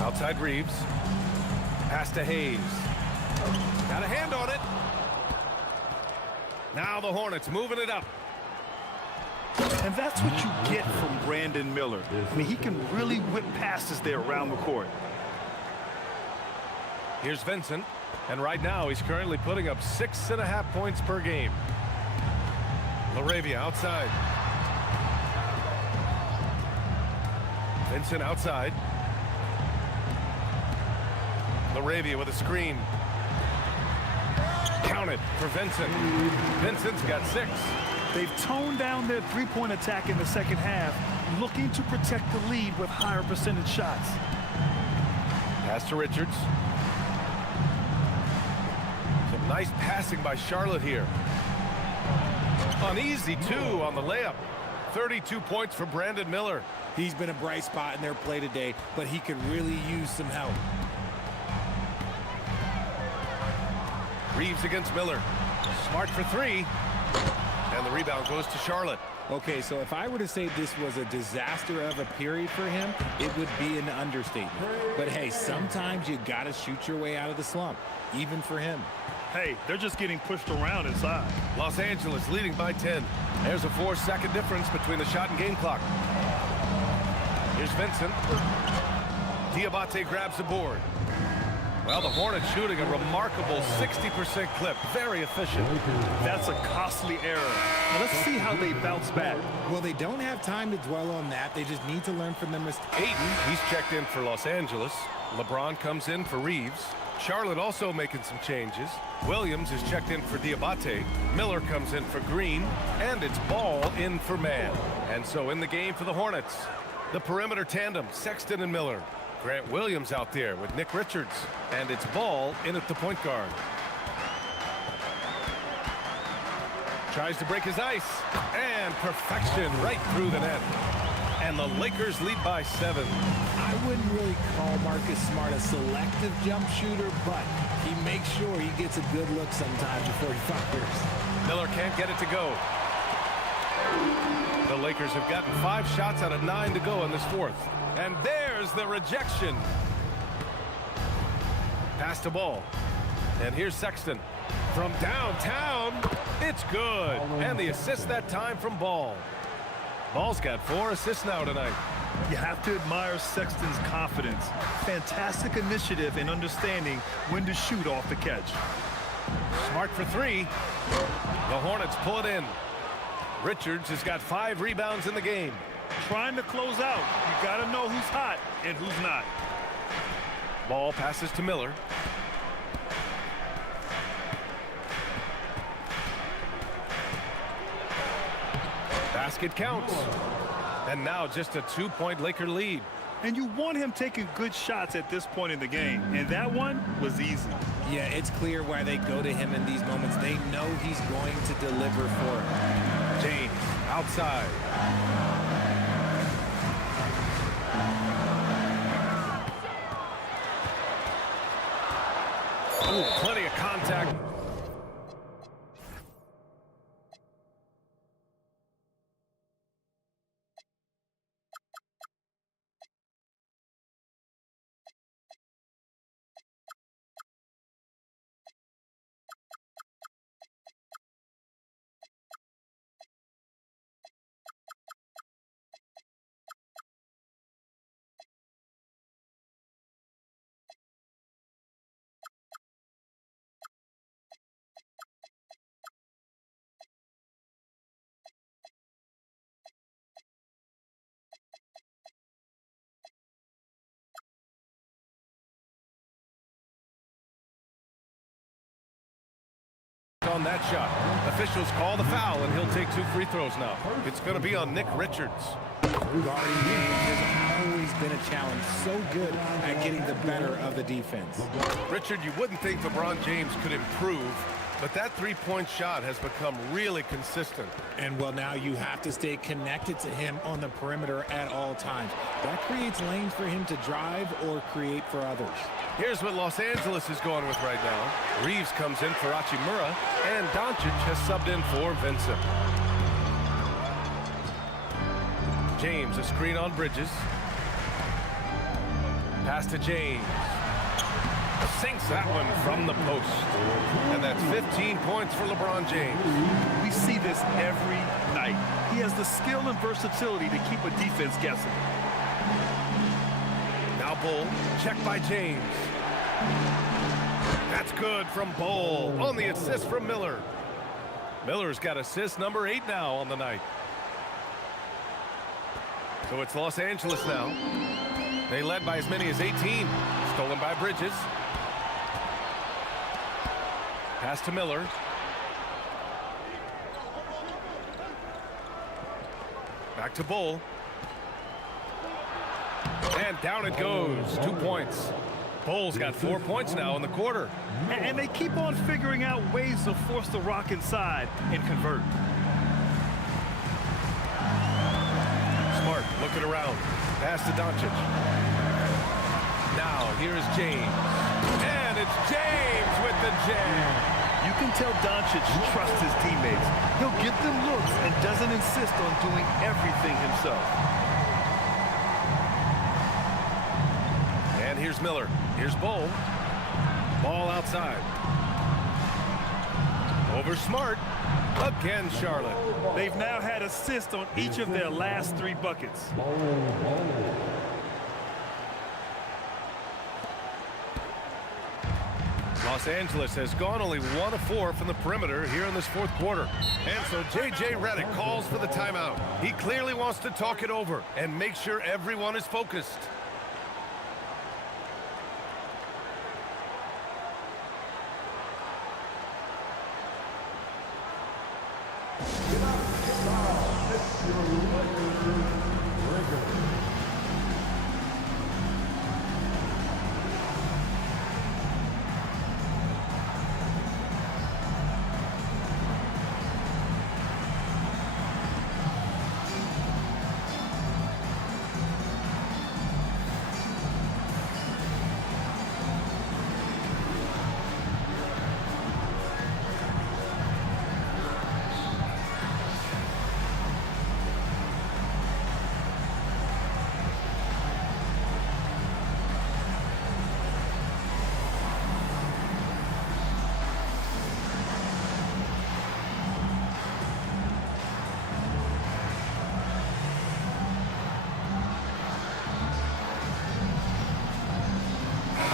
Outside Reeves. Pass to Hayes. Got a hand on it. Now the Hornets moving it up. And that's what you get from Brandon Miller. I mean, he can really whip passes there around the court. Here's Vincent. And right now he's currently putting up 6.5 points per game. LaRavia outside. Vincent outside. LaRavia with a screen. Counted for Vincent. Vincent's got 6. They've toned down their three-point attack in the second half, looking to protect the lead with higher percentage shots. Pass to Richards. Some nice passing by Charlotte here. Uneasy, too, on the layup. 32 points for Brandon Miller. He's been a bright spot in their play today, but he could really use some help. Reeves against Miller. Smart for 3. And the rebound goes to Charlotte. Okay, so if I were to say this was a disaster of a period for him, it would be an understatement. But hey, sometimes you got to shoot your way out of the slump, even for him. Hey, they're just getting pushed around inside. Los Angeles leading by 10. There's a 4-second difference between the shot and game clock. Here's Vincent. Diabate grabs the board. Well, the Hornets shooting a remarkable 60% clip. Very efficient. That's a costly error. Now let's see how they bounce back. Well, they don't have time to dwell on that. They just need to learn from their mistakes. Ayton, he's checked in for Los Angeles. LeBron comes in for Reeves. Charlotte also making some changes. Williams is checked in for Diabate. Miller comes in for Green. And it's Ball in for Mann. And so in the game for the Hornets, the perimeter tandem, Sexton and Miller. Grant Williams out there with Nick Richards. And it's Ball in at the point guard. Tries to break his ice. And perfection right through the net. And the Lakers lead by 7. I wouldn't really call Marcus Smart a selective jump shooter, but he makes sure he gets a good look sometimes before he fires. Miller can't get it to go. The Lakers have gotten 5 shots out of 9 to go in this 4th. And there's the rejection. Pass to Ball. And here's Sexton. From downtown, it's good. And the assist that time from Ball. Ball's got 4 assists now tonight. You have to admire Sexton's confidence. Fantastic initiative in understanding when to shoot off the catch. Smart for 3. The Hornets pull it in. Richards has got 5 rebounds in the game. Trying to close out. You got to know who's hot and who's not. Ball passes to Miller. Basket counts. And now just a 2-point Laker lead. And you want him taking good shots at this point in the game. And that one was easy. Yeah, it's clear why they go to him in these moments. They know he's going to deliver for them. James outside. Ooh, plenty of contact. On that shot. Officials call the foul, and he'll take 2 free throws now. It's going to be on Nick Richards. Guarding James has always been a challenge. So good at getting the better of the defense. Richard, you wouldn't think LeBron James could improve, but that 3-point shot has become really consistent. And well, now you have to stay connected to him on the perimeter at all times. That creates lanes for him to drive or create for others. Here's what Los Angeles is going with right now. Reeves comes in for Hachimura, and Doncic has subbed in for Vincent. James, a screen on Bridges. Pass to James. Sinks that one from the post. And that's 15 points for LeBron James. We see this every night. He has the skill and versatility to keep a defense guessing. Now Bull, checked by James. That's good from Bull on the assist from Miller. Miller's got assist number 8 now on the night. So it's Los Angeles now. They led by as many as 18. Stolen by Bridges. Pass to Miller. Back to Bull. And down it goes. 2 points. Bull's got 4 points now in the quarter. And they keep on figuring out ways to force the rock inside and convert. Smart looking around. Pass to Doncic. Now here's James. And it's James with the jam. You can tell Doncic trusts his teammates. He'll give them looks and doesn't insist on doing everything himself. And here's Miller. Here's Bull. Ball outside. Over Smart. Again, Charlotte. They've now had assists on each of their last 3 buckets. Los Angeles has gone only 1 of 4 from the perimeter here in this 4th quarter. And so J.J. Redick calls for the timeout. He clearly wants to talk it over and make sure everyone is focused.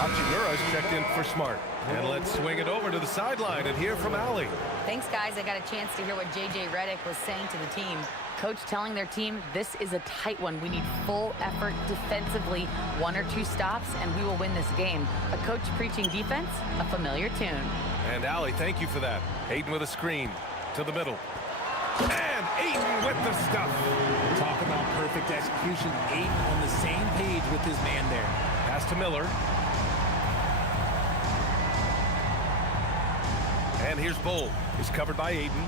Hachimura's checked in for Smart. And let's swing it over to the sideline and hear from Allie. Thanks, guys. I got a chance to hear what J.J. Redick was saying to the team. Coach telling their team, this is a tight one. We need full effort defensively, 1 or 2 stops, and we will win this game. A coach preaching defense, a familiar tune. And Allie, thank you for that. Ayton with a screen to the middle. And Ayton with the stuff. Talk about perfect execution. Ayton on the same page with his man there. Pass to Miller. And here's Bull. He's covered by Ayton.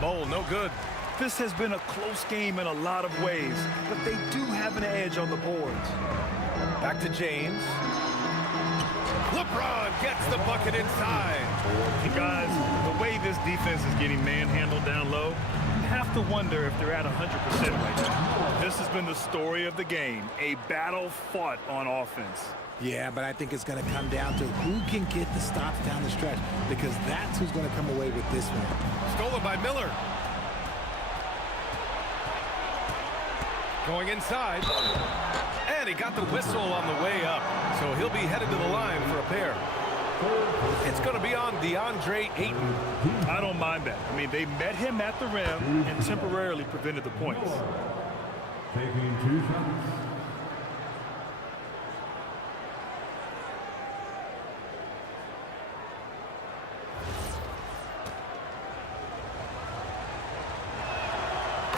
Bull, no good. This has been a close game in a lot of ways, but they do have an edge on the boards. Back to James. LeBron gets the bucket inside. You guys, the way this defense is getting manhandled down low, you have to wonder if they're at 100% right now. This has been the story of the game, a battle fought on offense. Yeah, but I think it's going to come down to who can get the stops down the stretch, because that's who's going to come away with this one. Stolen by Miller. Going inside. And he got the whistle on the way up. So he'll be headed to the line for a pair. It's going to be on DeAndre Ayton. I don't mind that. I mean, they met him at the rim and temporarily prevented the points. Taking 2 shots.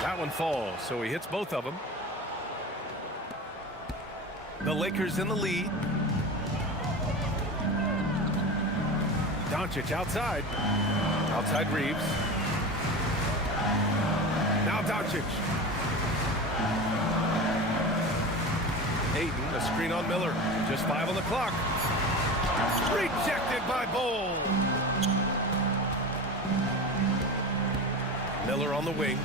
That one falls, so he hits both of them. The Lakers in the lead. Doncic outside. Outside Reeves. Now Doncic. Ayton, a screen on Miller. Just 5 on the clock. Rejected by Bull. Miller on the wing.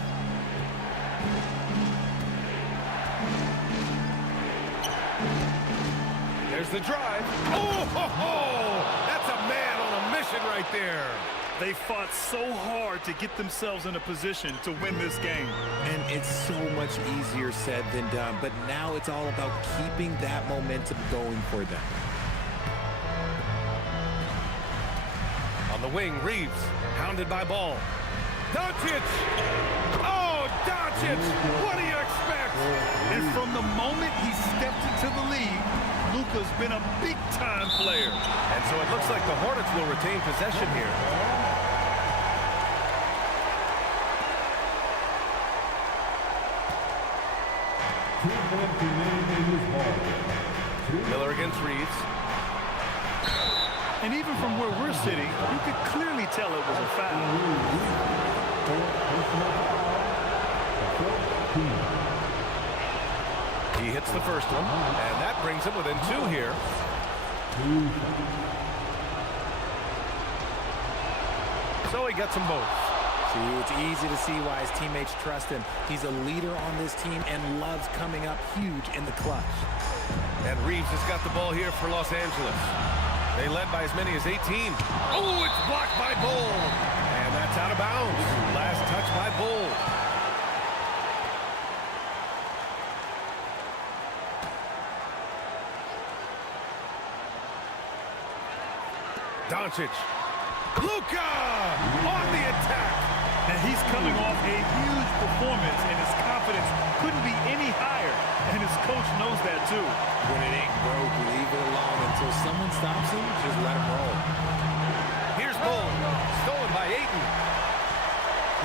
There's the drive. Oh, ho, ho! That's a man on a mission right there. They fought so hard to get themselves in a position to win this game. And it's so much easier said than done, but now it's all about keeping that momentum going for them. On the the wing, Reeves, hounded by Ball. Doncic! Oh, Doncic! What do you expect? And from the moment he stepped into the league, Luka's been a big-time player. And so it looks like the Hornets will retain possession here. Miller against Reeves. And even from where we're sitting, you could clearly tell it was a foul. He hits the first one, and that brings him within 2 here. So he gets them both. See, it's easy to see why his teammates trust him. He's a leader on this team and loves coming up huge in the clutch. And Reeves has got the ball here for Los Angeles. They led by as many as 18. Oh, it's blocked by Bull. And that's out of bounds. Last touch by Bull. Doncic. Luka on the attack. And he's coming off a huge performance, and his confidence couldn't be any higher. And his coach knows that, too. When it ain't broke, leave it alone until someone stops him. Just let him roll. Here's Bull. Stolen by Ayton.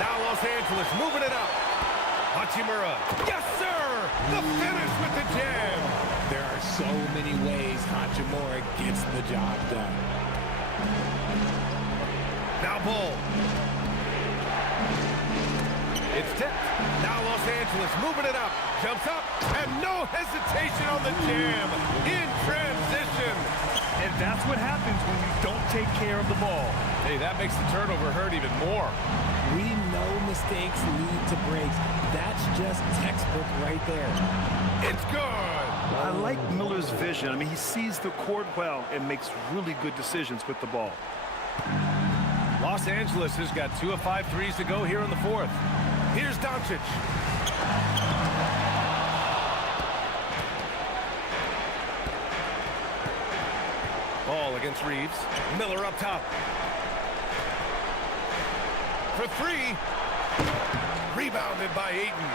Now Los Angeles moving it up. Hachimura. Yes, sir! The finish with the jam. There are so many ways Hachimura gets the job done. Now Bull. It's tipped. Now Los Angeles moving it up. Jumps up. And no hesitation on the jam. In transition. And that's what happens when you don't take care of the ball. Hey, that makes the turnover hurt even more. We know mistakes lead to breaks. That's just textbook right there. It's good. I like Miller's vision. I mean, he sees the court well and makes really good decisions with the ball. Los Angeles has got 2 of 5 threes to go here in the 4th. Here's Doncic. Ball against Reeves. Miller up top. For 3. Rebounded by Ayton.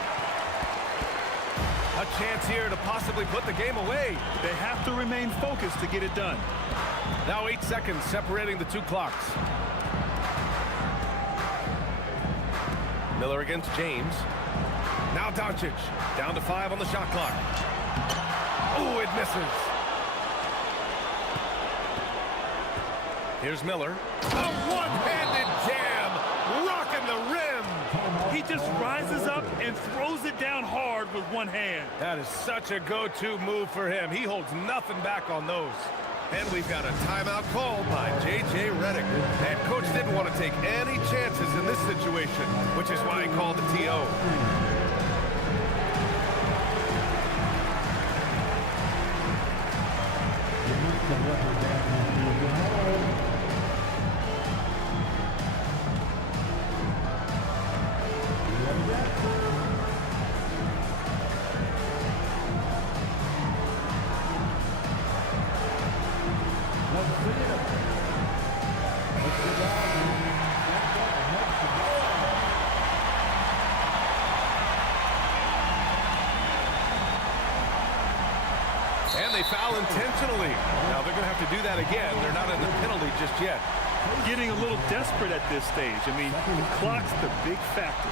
A chance here to possibly put the game away. They have to remain focused to get it done. Now 8 seconds separating the 2 clocks. Miller against James. Now Doncic. Down to 5 on the shot clock. Oh, it misses. Here's Miller. A one-handed jam. Rocking the rim. He just rises up and throws it down hard with one hand. That is such a go-to move for him. He holds nothing back on those. And we've got a timeout called by J.J. Redick. And coach didn't want to take any chances in this situation, which is why he called the T.O. And they foul intentionally. Now they're going to have to do that again. They're not in the penalty just yet. Getting a little desperate at this stage. I mean, the clock's the big factor.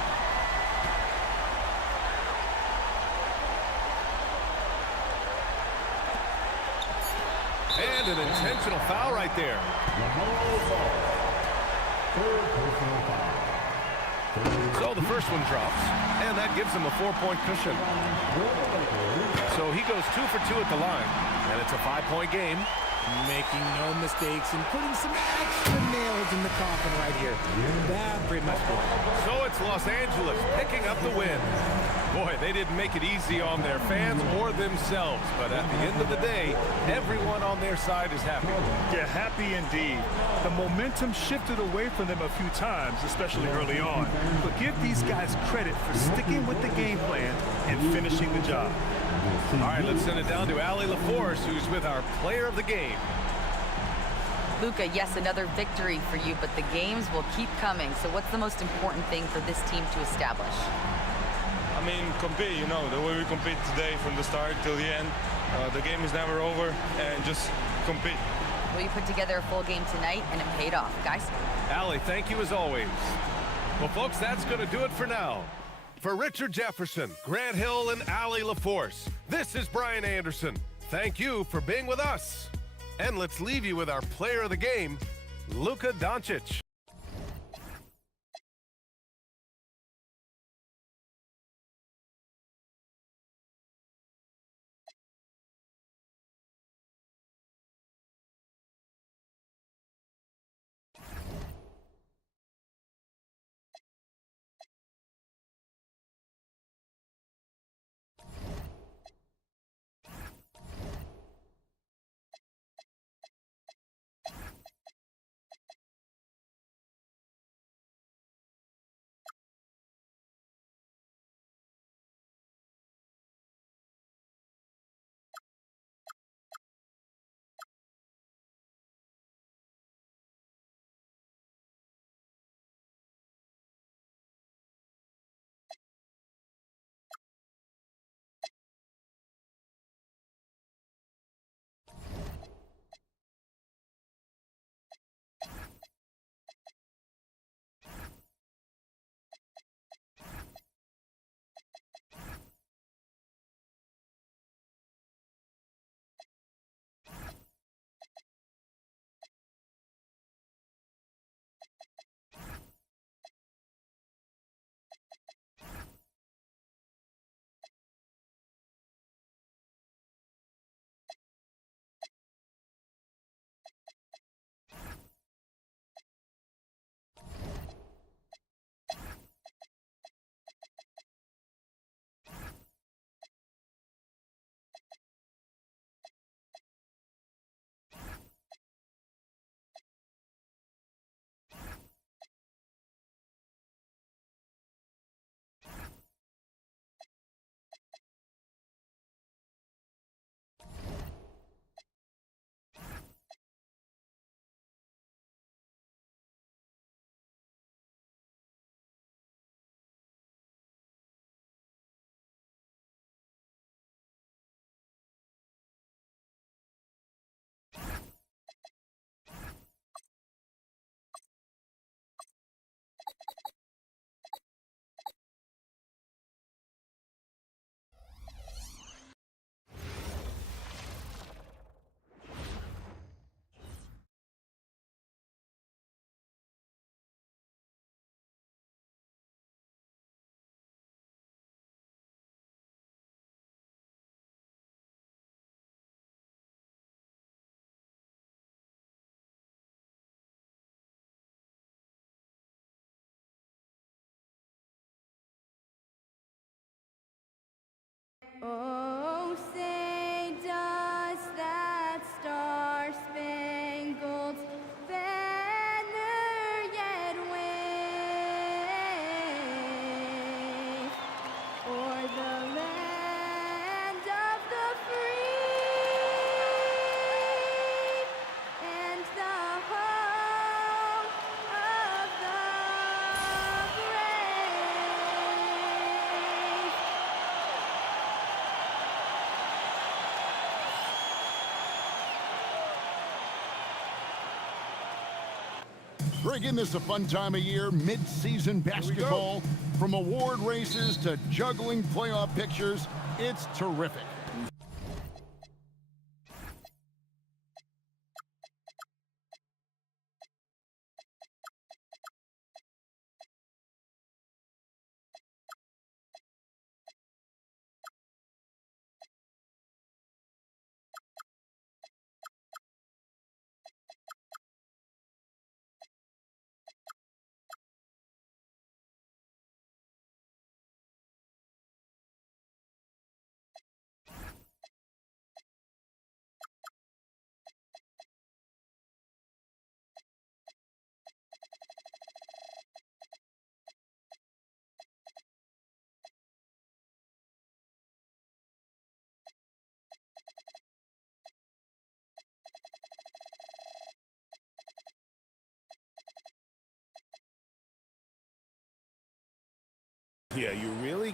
And an intentional foul right there. So the first one drops, and that gives him a 4-point cushion. So he goes 2 for 2 at the line, and it's a 5-point game. Making no mistakes and putting some extra nails in the coffin right here. That pretty much good. So it's Los Angeles picking up the win. Boy, they didn't make it easy on their fans or themselves, but at the end of the day, everyone on their side is happy. Yeah, happy indeed. The momentum shifted away from them a few times, especially early on. But give these guys credit for sticking with the game plan and finishing the job. All right, let's send it down to Allie LaForce, who's with our player of the game. Luka, yes, another victory for you, but the games will keep coming. So what's the most important thing for this team to establish? I mean, compete, the way we compete today from the start till the end. The game is never over, and just compete. Well, you put together a full game tonight, and it paid off. Guys? Allie, thank you as always. Well, folks, that's going to do it for now. For Richard Jefferson, Grant Hill, and Allie LaForce, this is Brian Anderson. Thank you for being with us. And let's leave you with our player of the game, Luka Doncic. Oh, say does that star-spangled banner yet wave o'er the land of the free and the home of the brave. Reagan, this is a fun time of year, mid-season basketball. From award races to juggling playoff pictures, it's terrific.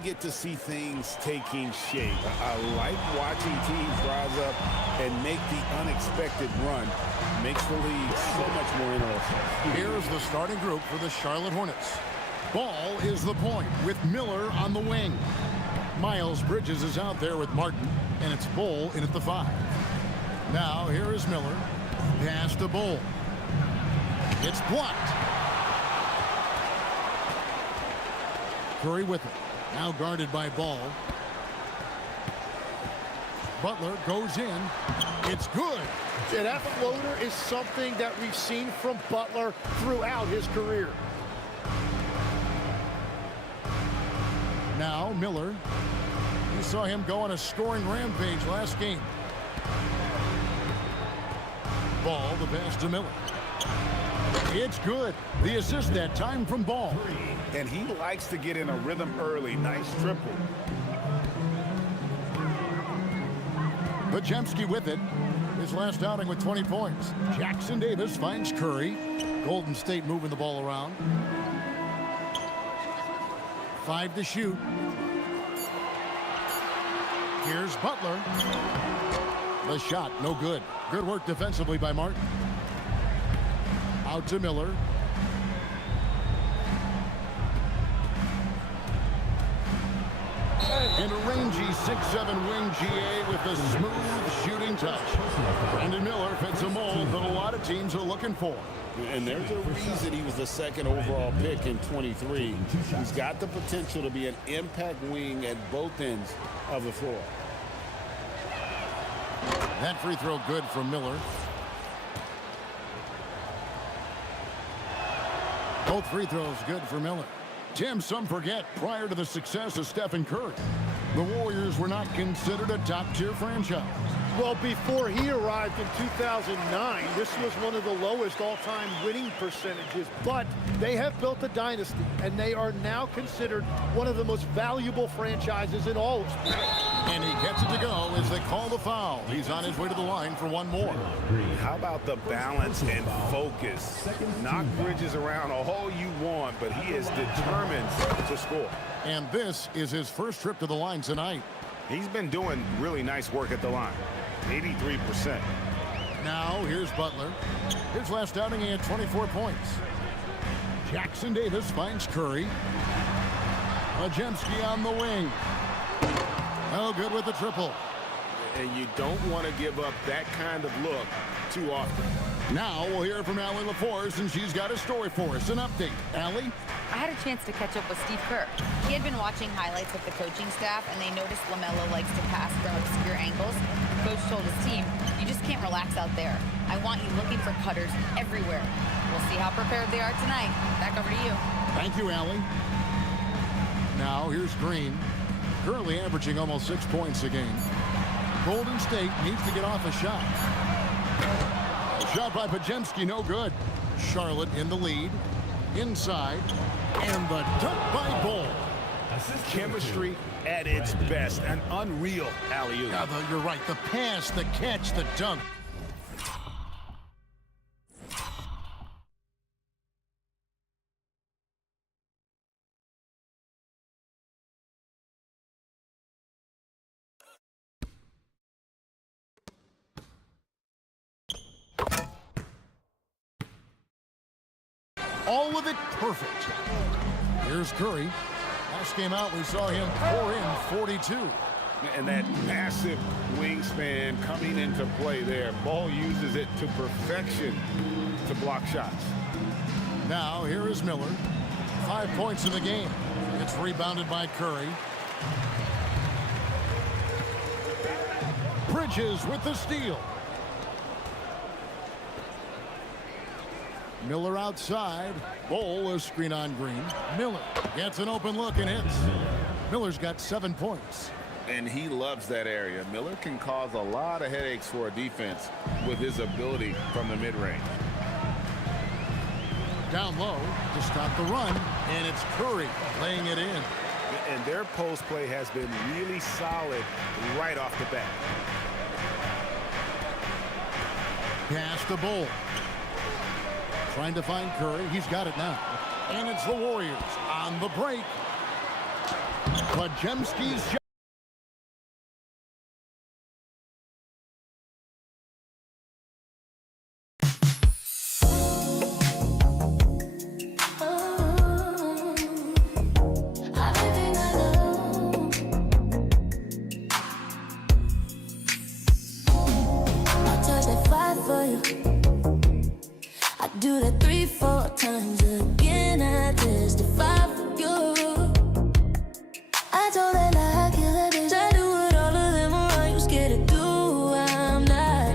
get to see things taking shape. I like watching teams rise up and make the unexpected run. Makes the league so much more interesting. Here's the starting group for the Charlotte Hornets. Ball is the point with Miller on the wing. Miles Bridges is out there with Martin, and it's Bull in at the 5. Now here is Miller. Pass to Bull. It's blocked. Curry with it. Now guarded by Ball. Butler goes in. It's good. Yeah, that floater is something that we've seen from Butler throughout his career. Now Miller. You saw him go on a scoring rampage last game. Ball, the pass to Miller. It's good. The assist that time from Ball. And he likes to get in a rhythm early. Nice triple. Podziemski with it. His last outing with 20 points. Jackson Davis finds Curry. Golden State moving the ball around. 5 to shoot. Here's Butler. The shot, no good. Good work defensively by Martin. Out to Miller. And a rangy 6'7" wing GA with a smooth shooting touch. Brandon Miller fits a mold that a lot of teams are looking for. And there's a reason he was the second overall pick in 23. He's got the potential to be an impact wing at both ends of the floor. That free throw good from Miller. Both free throws good for Miller. Tim, some forget, prior to the success of Stephen Curry, the Warriors were not considered a top-tier franchise. Well, before he arrived in 2009, this was one of the lowest all-time winning percentages, but they have built a dynasty, and they are now considered one of the most valuable franchises in all of sports. And he gets it to go as they call the foul. He's on his way to the line for one more. How about the balance and focus? Knock Bridges around all you want, but he is determined to score. And this is his first trip to the line tonight. He's been doing really nice work at the line. 83%. Now here's Butler. His last outing, he had 24 points. Jackson Davis finds Curry. Podziemski on the wing. Oh, good with the triple. And you don't want to give up that kind of look too often. Now we'll hear from Allie LaForce, and she's got a story for us. An update. Allie? I had a chance to catch up with Steve Kerr. He had been watching highlights with the coaching staff, and they noticed LaMelo likes to pass from obscure angles. The coach told his team, you just can't relax out there. I want you looking for cutters everywhere. We'll see how prepared they are tonight. Back over to you. Thank you, Allie. Now here's Green. Currently averaging almost 6 points a game. Golden State needs to get off a shot. Shot by Podziemski, no good. Charlotte in the lead. Inside. And the dunk by Bull. Chemistry at its best. An unreal alley-oop. Yeah, you're right. The pass, the catch, the dunk. All of it perfect. Here's Curry. Last game out, we saw him pour in 42. And that massive wingspan coming into play there. Ball uses it to perfection to block shots. Now, here is Miller. 5 points in the game. It's rebounded by Curry. Bridges with the steal. Miller outside. Bull, a screen on Green. Miller gets an open look and hits. Miller's got 7 points. And he loves that area. Miller can cause a lot of headaches for a defense with his ability from the mid-range. Down low to stop the run, and it's Curry laying it in. And their post play has been really solid right off the bat. Pass to Bull. Trying to find Curry. He's got it now. And it's the Warriors on the break. Podziemski's shot. I do that 3-4 times again. I testify for you. I told that lie, kill that bitch. I do what all of them are. You scared to do? I'm not.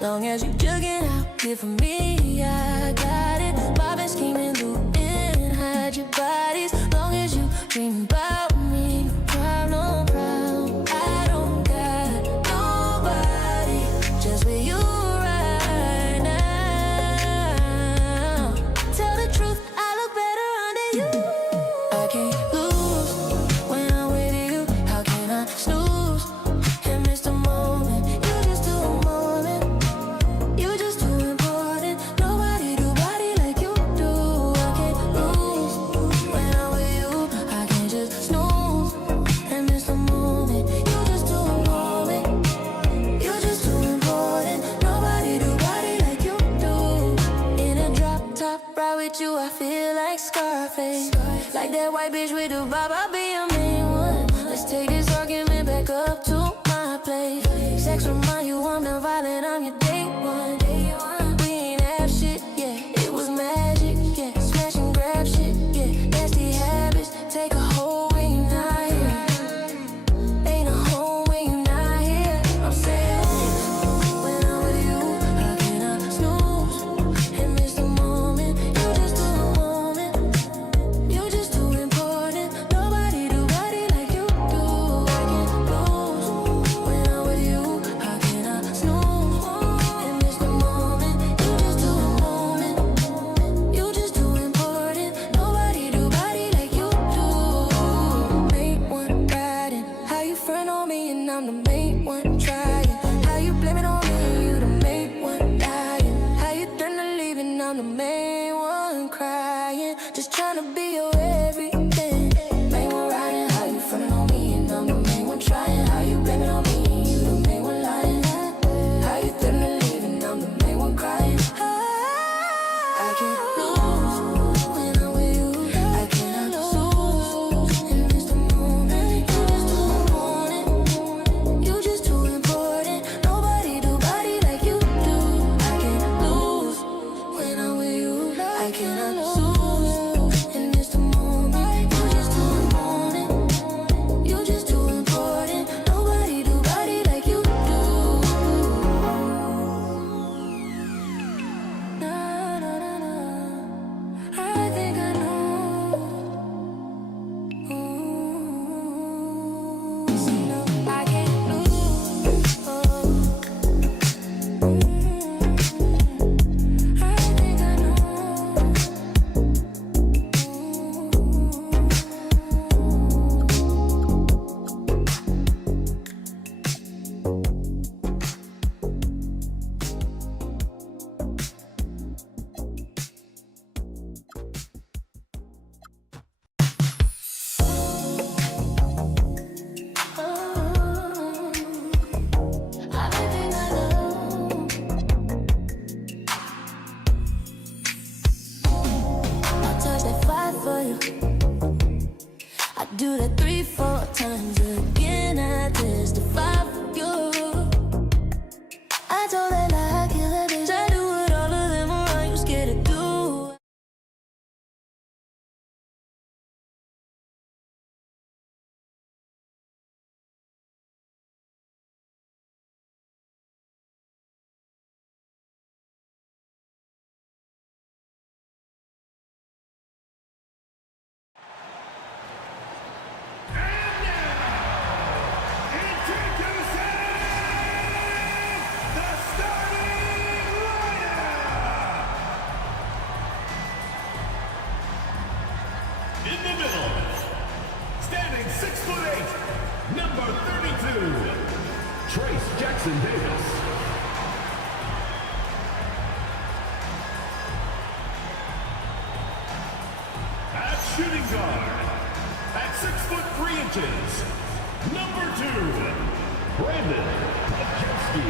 Long as you jugging out here for me, I got it. Bobbing, scheming, looting, hide your bodies. Long as you dream about me, no problem, problem. I don't got nobody just with you. You, I feel like Scarface. Like that white bitch with the vibe, I'll be your main one. Let's take this argument back up to my place. Sex remind you I'm the violent, I'm your day one. We ain't have shit, yeah. It was magic, yeah. Smash and grab shit, yeah. Nasty habits, take a hold when you're not here. Ain't a home when you're not here. I'm saying when I'm with you, how can I snooze and miss the moment? I'm the main one trying. How you blame it on me? You the main one dying. How you turn to leaving? I'm the main one crying. Just trying to be your everything. Main one riding. How you frontin' on me? And I'm the main one trying. How you blame it on me? You the main one lying. How you turn to leaving? I'm the main one crying. I can't lose when I'm with you. I cannot lose and miss the moment. You just too important. You just too important. Nobody do body like you do. I can't lose when I'm with you. I cannot lose and miss the moment. You just too important. You just too important. Nobody do body like you do. I think I know. See, no, I can't lose. I think I know. I'll touch that 5 for you. I do that 3-4 times again. I testify for you. I told that lie, kill that bitch. I do what all of them are. You scared to do? In the middle, standing 6'8", number 32, Trace Jackson Davis. At shooting guard, at 6'3", 3 inches, number 2, Brandon Pajelski.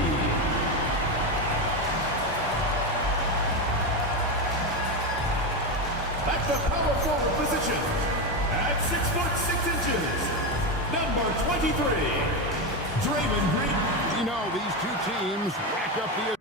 At the power forward position, at 6 foot 6 inches, number 23, Draymond Green. You know, these two teams rack up the...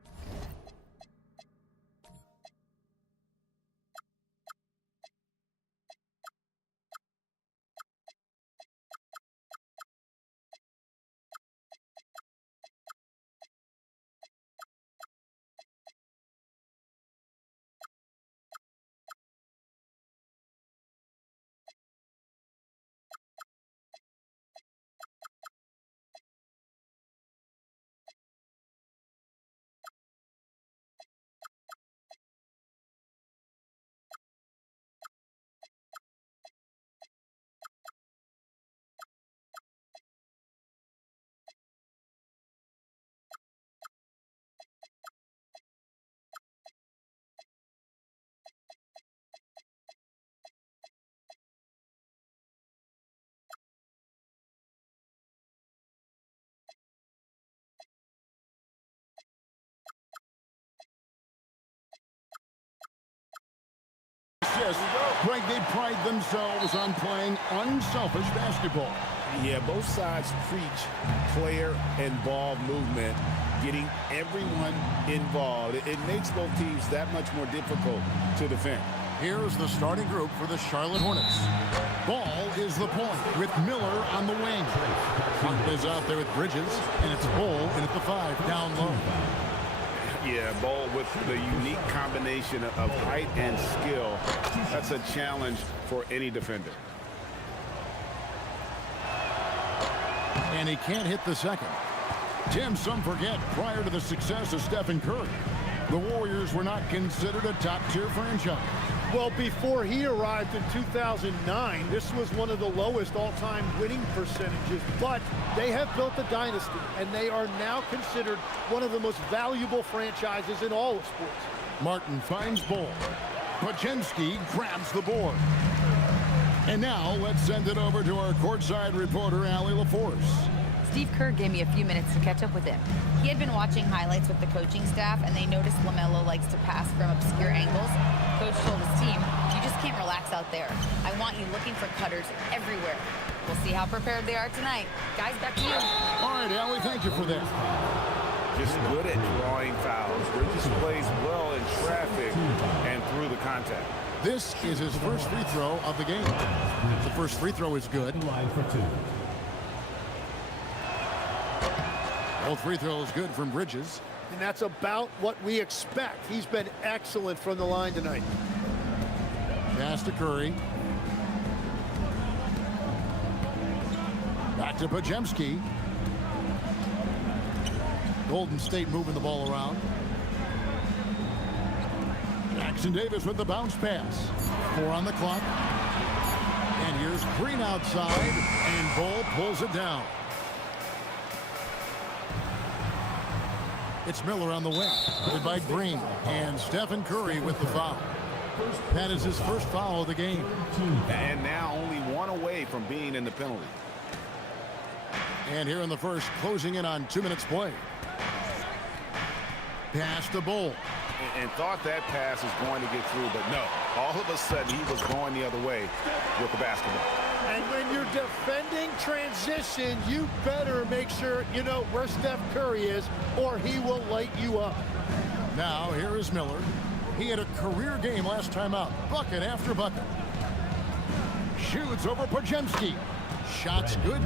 Greg, they pride themselves on playing unselfish basketball. Yeah, both sides preach player and ball movement, getting everyone involved. It makes both teams that much more difficult to defend. Here's the starting group for the Charlotte Hornets. Ball is the point with Miller on the wing. Hunt is out there with Bridges, and it's Ball in at the 5 down low. Yeah, Ball with the unique combination of height and skill. That's a challenge for any defender. And he can't hit the second. Tim, some forget, prior to the success of Stephen Curry, the Warriors were not considered a top-tier franchise. Well, before he arrived in 2009, this was one of the lowest all-time winning percentages, but they have built a dynasty, and they are now considered one of the most valuable franchises in all of sports. Martin finds Ball. Pajelski grabs the board. And now let's send it over to our courtside reporter, Allie LaForce. Steve Kerr gave me a few minutes to catch up with him. He had been watching highlights with the coaching staff, and they noticed LaMelo likes to pass from obscure angles. Coach told his team, you just can't relax out there. I want you looking for cutters everywhere. We'll see how prepared they are tonight. Guys, back to you. All right, Allie, thank you for that. Just good at drawing fouls. Bridges plays well in traffic and through the contact. This is his first free throw of the game. The first free throw is good. Both free throws good from Bridges. And that's about what we expect. He's been excellent from the line tonight. Pass to Curry. Back to Pajelski. Golden State moving the ball around. Jackson Davis with the bounce pass. 4 on the clock. And here's Green outside, and Ball pulls it down. It's Miller on the wing, led by Green, and Stephen Curry with the foul. That is his first foul of the game. And now only 1 away from being in the penalty. And here in the first, closing in on 2 minutes play. Pass to Ball. And thought that pass was going to get through, but no. All of a sudden, he was going the other way with the basketball. And when you're defending transition, you better make sure you know where Steph Curry is, or he will light you up. Now, here is Miller. He had a career game last time out. Bucket after bucket. Shoots over Pajelski. Shots good.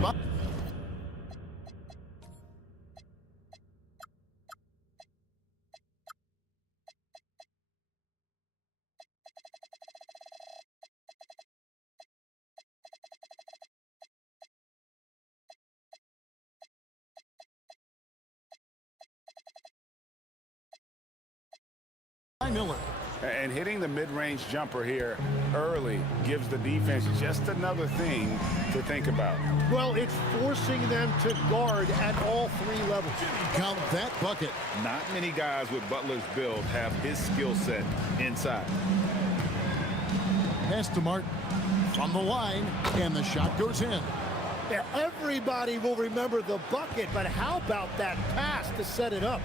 Miller. And hitting the mid-range jumper here early gives the defense just another thing to think about. Well, it's forcing them to guard at all 3 levels. Count that bucket. Not many guys with Butler's build have his skill set inside. Pass to Martin from the line, and the shot goes in. Yeah, everybody will remember the bucket, but how about that pass to set it up?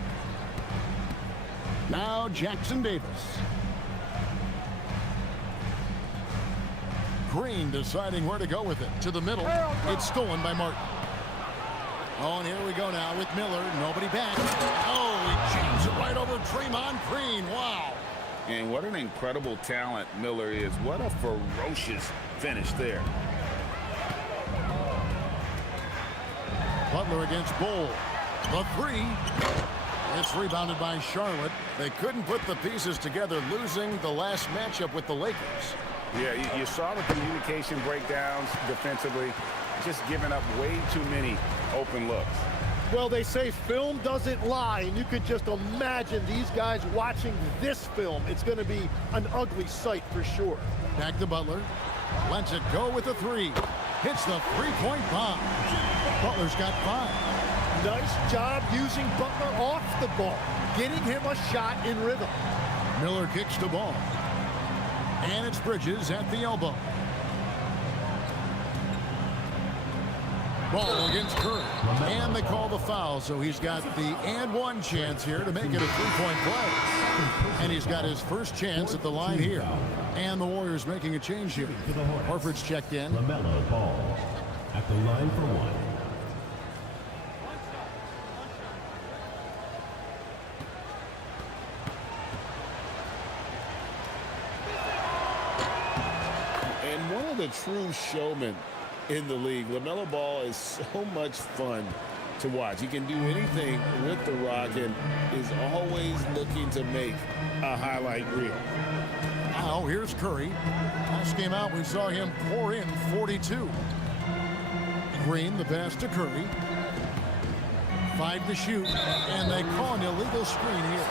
Now Jackson Davis. Green deciding where to go with it. To the middle. It's stolen by Martin. Oh, and here we go now with Miller. Nobody back. Oh, he jams it right over Draymond Green. Wow. And what an incredible talent Miller is. What a ferocious finish there. Butler against Bol. The three. It's rebounded by Charlotte. They couldn't put the pieces together, losing the last matchup with the Lakers. Yeah, you saw the communication breakdowns defensively, just giving up way too many open looks. Well, they say film doesn't lie, and you could just imagine these guys watching this film. It's going to be an ugly sight for sure. Back to Butler. Lets it go with the three. Hits the three-point bomb. Butler's got 5. Nice job using Butler off the ball, getting him a shot in rhythm. Miller kicks the ball. And it's Bridges at the elbow. Ball against Curry. And they call the foul, so he's got the and one chance here to make it a three-point play. And he's got his first chance at the line here. And the Warriors making a change here. Horford's checked in. LaMelo Ball at the line for 1. And one of the true showmen in the league, LaMelo Ball is so much fun to watch. He can do anything with the rock and is always looking to make a highlight reel. Now here's Curry. Last game out, we saw him pour in 42. Green, the pass to Curry. 5 to shoot, and they call an illegal screen here.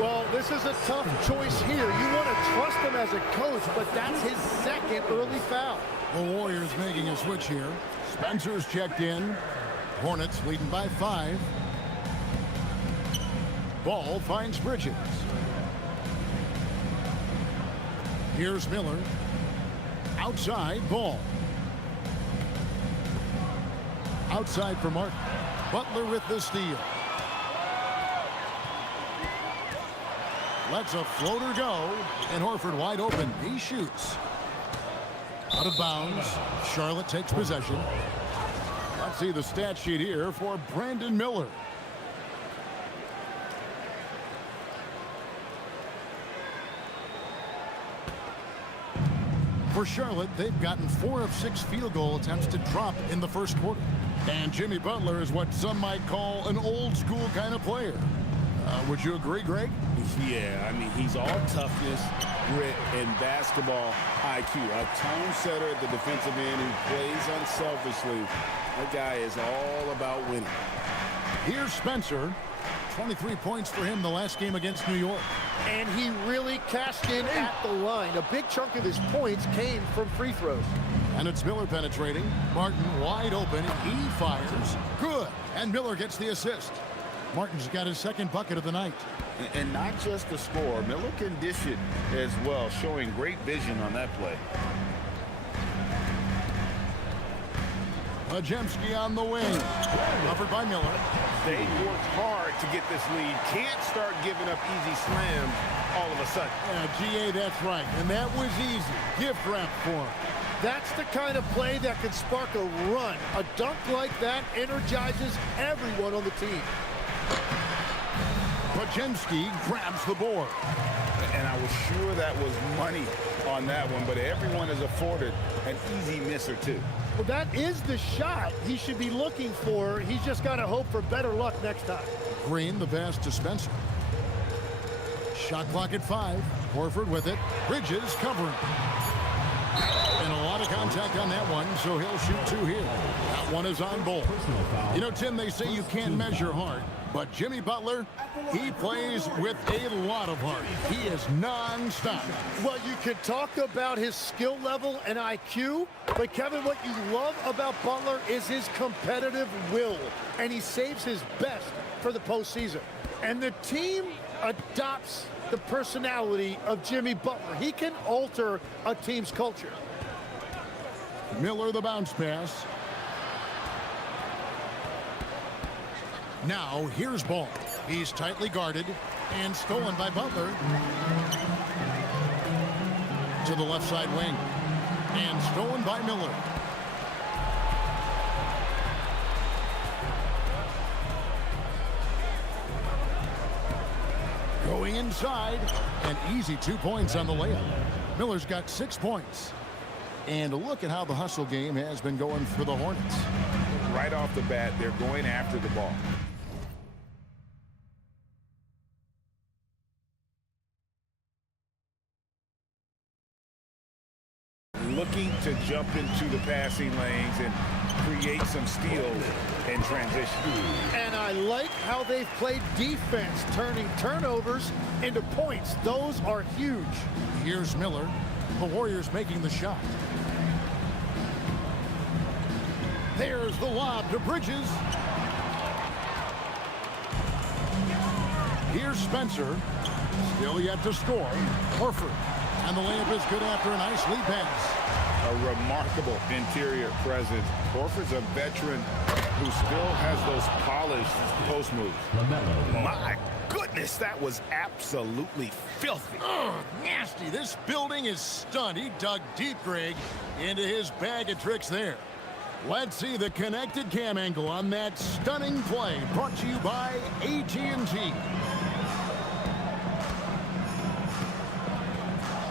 Well, this is a tough choice here. You want to trust him as a coach, but that's his second early foul. The Warriors making a switch here. Spencer's checked in. Hornets leading by 5. Ball finds Bridges. Here's Miller. Outside, Ball. Outside for Martin. Butler with the steal. Lets a floater go, and Horford wide open. He shoots. Out of bounds. Charlotte takes possession. Let's see the stat sheet here for Brandon Miller. For Charlotte, they've gotten 4 of 6 field goal attempts to drop in the first quarter. And Jimmy Butler is what some might call an old school kind of player. Would you agree, Greg? Yeah, I mean, he's all toughness, grit, and basketball IQ. A tone setter at the defensive end who plays unselfishly. That guy is all about winning. Here's Spencer. 23 points for him the last game against New York. And he really cashed in at the line. A big chunk of his points came from free throws. And it's Miller penetrating. Martin wide open. He fires. Good. And Miller gets the assist. Martin's got his second bucket of the night. And not just the score. Miller can dish it as well, showing great vision on that play. Majemski on the wing. Covered by Miller. They worked hard to get this lead. Can't start giving up easy slams all of a sudden. Yeah, GA, that's right. And that was easy. Gift wrap for him. That's the kind of play that can spark a run. A dunk like that energizes everyone on the team. Majemski grabs the board. And I was sure that was money on that one, but everyone is afforded an easy miss or two. Well, that is the shot he should be looking for. He's just got to hope for better luck next time. Green, the pass to Spencer. Shot clock at 5. Horford with it. Bridges covering. And a lot of contact on that one, so he'll shoot 2 here. That one is on Bol. You know, Tim, they say you can't measure heart, but Jimmy Butler, he plays with a lot of heart. He is non-stop. Well, you can talk about his skill level and IQ, but Kevin, what you love about Butler is his competitive will, and he saves his best for the postseason. And the team adopts the personality of Jimmy Butler. He can alter a team's culture. Miller, the bounce pass. Now here's Ball. He's tightly guarded and stolen by Butler. To the left side wing. And stolen by Miller. Going inside. An easy 2 points on the layup. Miller's got 6 points. And look at how the hustle game has been going for the Hornets. Right off the bat, they're going after the ball. Looking to jump into the passing lanes and create some steals in transition. And I like how they've played defense, turning turnovers into points. Those are huge. Here's Miller. The Warriors making the shot. There's the lob to Bridges. Here's Spencer. Still yet to score. Horford. And the layup is good after a nice lead pass. A remarkable interior presence. Horford's a veteran who still has those polished post moves. My goodness, that was absolutely filthy. Oh, nasty. This building is stunned. He dug deep, Greg, into his bag of tricks there. Let's see the connected cam angle on that stunning play, brought to you by AT&T.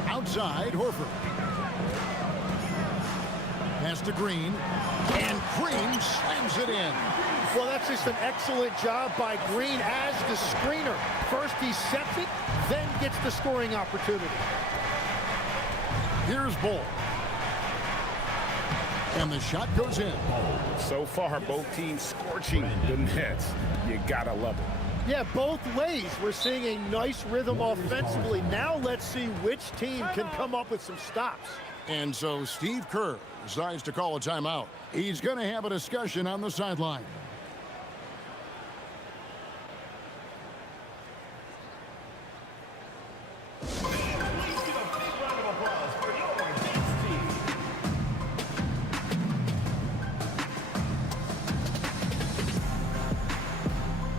Outside, Horford. Pass to Green, and Green slams it in. Well, that's just an excellent job by Green as the screener. First he sets it, then gets the scoring opportunity. Here's Ball. And the shot goes in. So far, both teams scorching the Nets. You gotta love it. Yeah, both ways. We're seeing a nice rhythm offensively. Now let's see which team can come up with some stops. And so Steve Kerr decides to call a timeout. He's going to have a discussion on the sideline.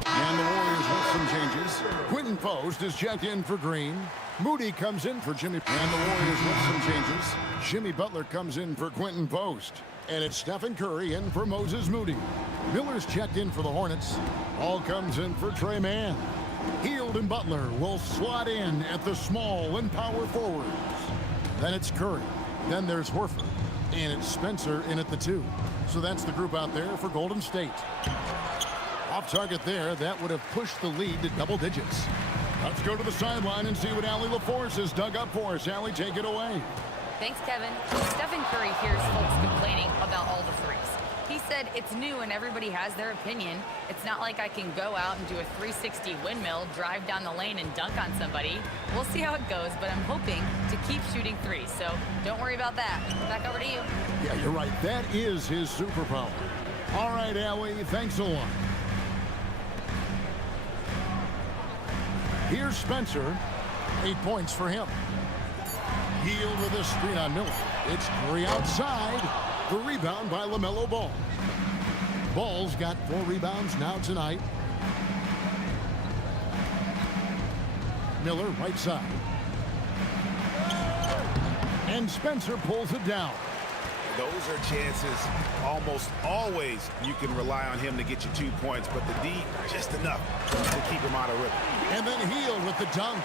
And the Warriors with some changes. Quentin Post is checked in for Green. Moody comes in for Jimmy. And the Warriors with some changes. Jimmy Butler comes in for Quentin Post. And it's Stephen Curry in for Moses Moody. Miller's checked in for the Hornets. All comes in for Trey Mann. Hield and Butler will slot in at the small and power forwards. Then it's Curry. Then there's Horford. And it's Spencer in at the 2. So that's the group out there for Golden State. Off target there, that would have pushed the lead to double digits. Let's go to the sideline and see what Allie LaForce has dug up for us. Allie, take it away. Thanks, Kevin. Stephen Curry hears folks complaining about all the threes. He said it's new and everybody has their opinion. It's not like I can go out and do a 360 windmill, drive down the lane and dunk on somebody. We'll see how it goes, but I'm hoping to keep shooting threes, so don't worry about that. Back over to you. Yeah, you're right. That is his superpower. All right, Allie, thanks a lot. Here's Spencer. 8 points for him. Hield with a screen on Miller. It's Curry outside. The rebound by LaMelo Ball. Ball's got 4 rebounds now tonight. Miller right side. And Spencer pulls it down. Those are chances almost always you can rely on him to get you 2 points, but the D, just enough to keep him out of rhythm. And then Hield with the dunk.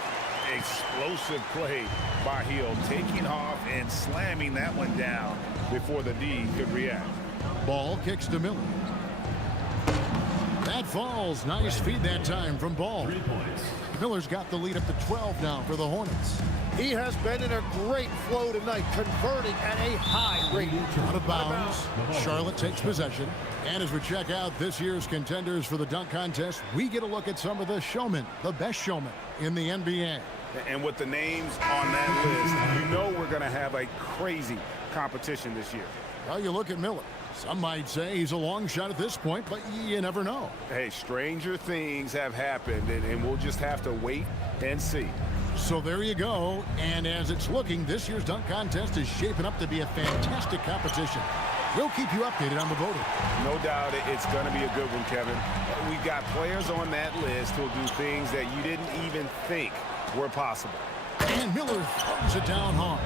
Explosive play by Hield, taking off and slamming that one down before the D could react. Ball kicks to Miller. That falls. Nice feed that time from Ball. 3 points. Miller's got the lead up to 12 now for the Hornets. He has been in a great flow tonight, converting at a high rate. Out of bounds. Charlotte takes possession. And as we check out this year's contenders for the dunk contest, we get a look at some of the showmen, the best showmen in the NBA. And with the names on that list, you know we're going to have a crazy competition this year. Well, you look at Miller. Some might say he's a long shot at this point, but you never know. Hey, stranger things have happened, and we'll just have to wait and see. So there you go. And as it's looking, this year's dunk contest is shaping up to be a fantastic competition. We'll keep you updated on the voting. No doubt it's going to be a good one, Kevin. We've got players on that list who'll do things that you didn't even think were possible. And Miller throws it down hard.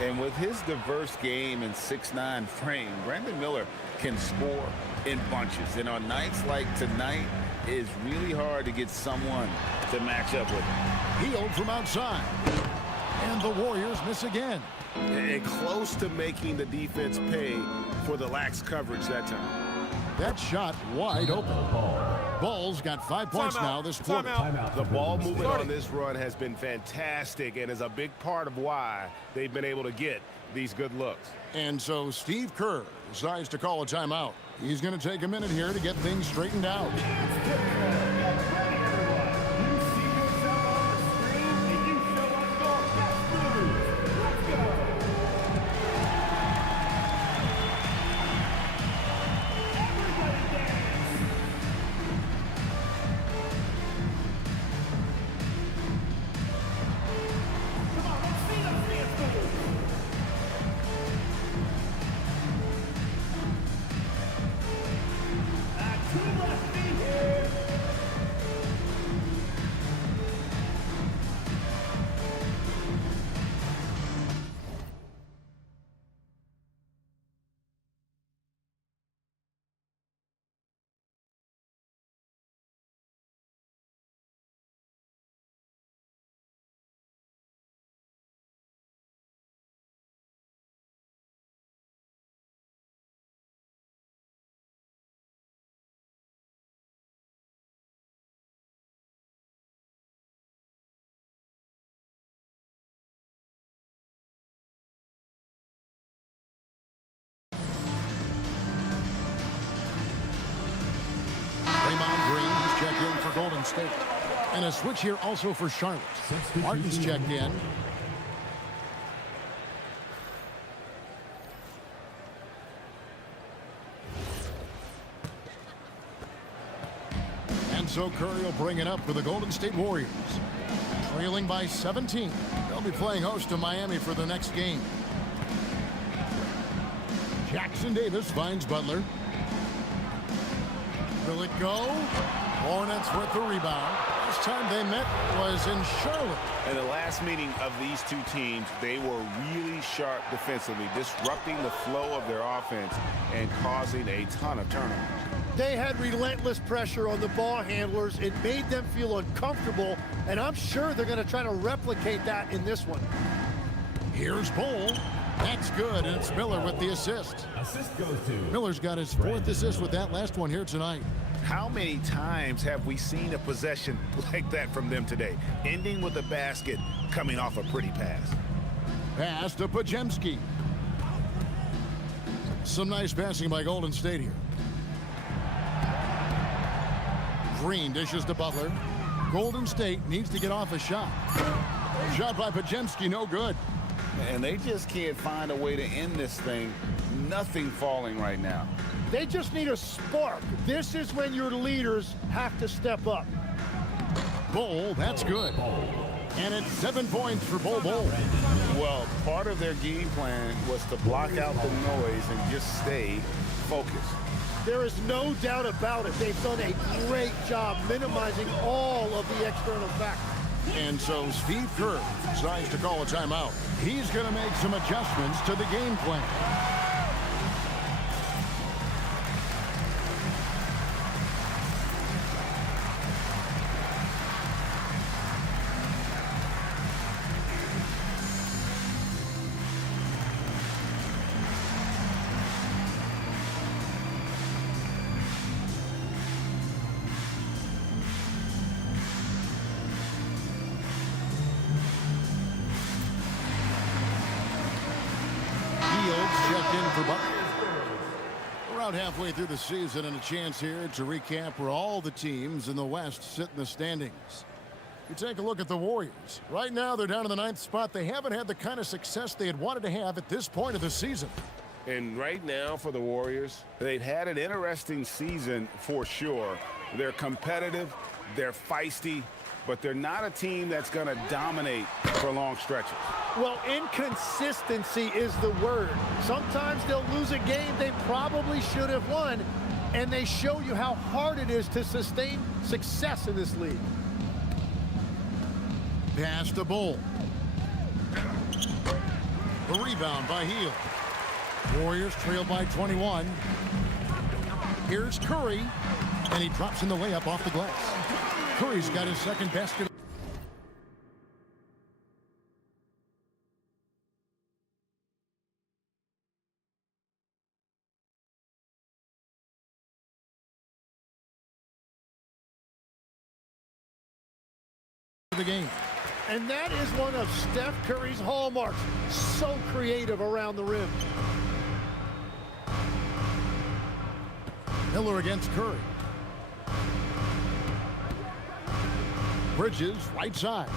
And with his diverse game and 6'9" frame, Brandon Miller can score in bunches. And on nights like tonight, it's really hard to get someone to match up with him. Healed from outside. And the Warriors miss again. And close to making the defense pay for the lax coverage that time. That shot wide open. Bulls got 5 points now this quarter. The ball movement on this run has been fantastic and is a big part of why they've been able to get these good looks. And so Steve Kerr decides to call a timeout. He's going to take a minute here to get things straightened out. Draymond Green has checked in for Golden State. And a switch here also for Charlotte. Martin's checked in. And so Curry will bring it up for the Golden State Warriors. Trailing by 17. They'll be playing host to Miami for the next game. Jackson Davis finds Butler. Will it go? Hornets with the rebound. Last time they met was in Charlotte. In the last meeting of these two teams, they were really sharp defensively, disrupting the flow of their offense and causing a ton of turnovers. They had relentless pressure on the ball handlers. It made them feel uncomfortable, and I'm sure they're going to try to replicate that in this one. Here's Bull. That's good, and it's Miller with the assist. Assist goes to Miller's got his 4th assist with that last one here tonight. How many times have we seen a possession like that from them today, ending with a basket coming off a pretty pass? Pass to Podziemski. Some nice passing by Golden State here. Green dishes to Butler. Golden State needs to get off a shot. Shot by Podziemski, no good. And they just can't find a way to end this thing. Nothing falling right now. They just need a spark. This is when your leaders have to step up. Bull, that's good. And it's 7 points for Bull. Well, part of their game plan was to block out the noise and just stay focused. There is no doubt about it. They've done a great job minimizing all of the external factors. And so Steve Kerr decides to call a timeout. He's going to make some adjustments to the game plan. Around halfway through the season, and a chance here to recap where all the teams in the West sit in the standings. You take a look at the Warriors. Right now, they're down in the 9th spot. They haven't had the kind of success they had wanted to have at this point of the season. And right now for the Warriors, they've had an interesting season for sure. They're competitive, they're feisty, but they're not a team that's going to dominate for long stretches. Well, inconsistency is the word. Sometimes they'll lose a game they probably should have won, and they show you how hard it is to sustain success in this league. Pass to Bull. The rebound by Hield. Warriors trail by 21. Here's Curry, and he drops in the layup off the glass. Curry's got his second basket. The game. And that is one of Steph Curry's hallmarks. So creative around the rim. Miller against Curry. Bridges, right side.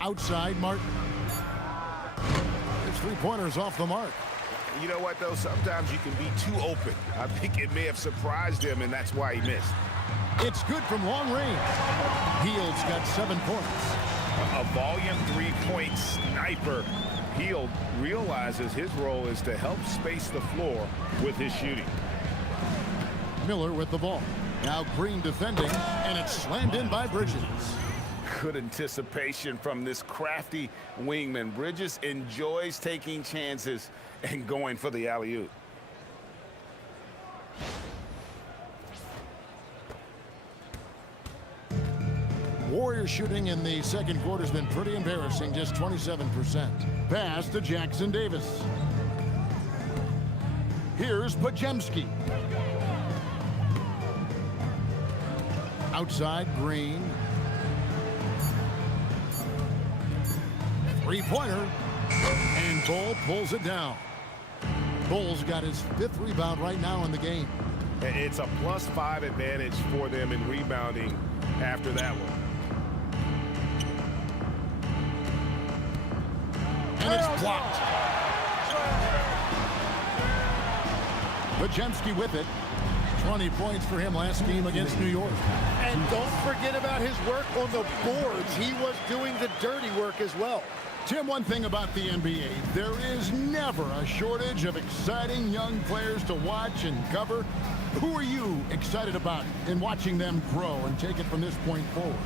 Outside, Martin. His three-pointers off the mark. You know what, though? Sometimes you can be too open. I think it may have surprised him, and that's why he missed. It's good from long range. Hield's got 7 points. A volume three-point sniper. Hield realizes his role is to help space the floor with his shooting. Miller with the ball. Now Green defending, and it's slammed in by Bridges. Good anticipation from this crafty wingman. Bridges enjoys taking chances and going for the alley-oop. Warriors shooting in the second quarter has been pretty embarrassing, just 27%. Pass to Jackson Davis. Here's Podziemski. Outside, Green. Three-pointer. And Bull pulls it down. Bull's got his 5th rebound right now in the game. It's a +5 advantage for them in rebounding after that one. And it's blocked. Podziemski with it. 20 points for him last game against New York. And don't forget about his work on the boards. He was doing the dirty work as well. Tim, one thing about the NBA, there is never a shortage of exciting young players to watch and cover. Who are you excited about in watching them grow and take it from this point forward?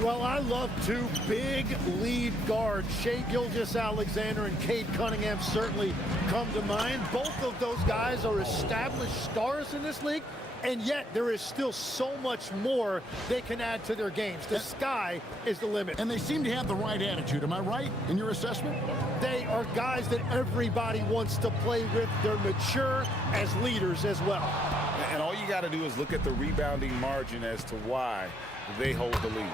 Well, I love 2 big lead guards. Shai Gilgeous-Alexander and Cade Cunningham certainly come to mind. Both of those guys are established stars in this league, and yet there is still so much more they can add to their games. The sky is the limit. And they seem to have the right attitude. Am I right in your assessment? They are guys that everybody wants to play with. They're mature as leaders as well. And all you got to do is look at the rebounding margin as to why they hold the lead.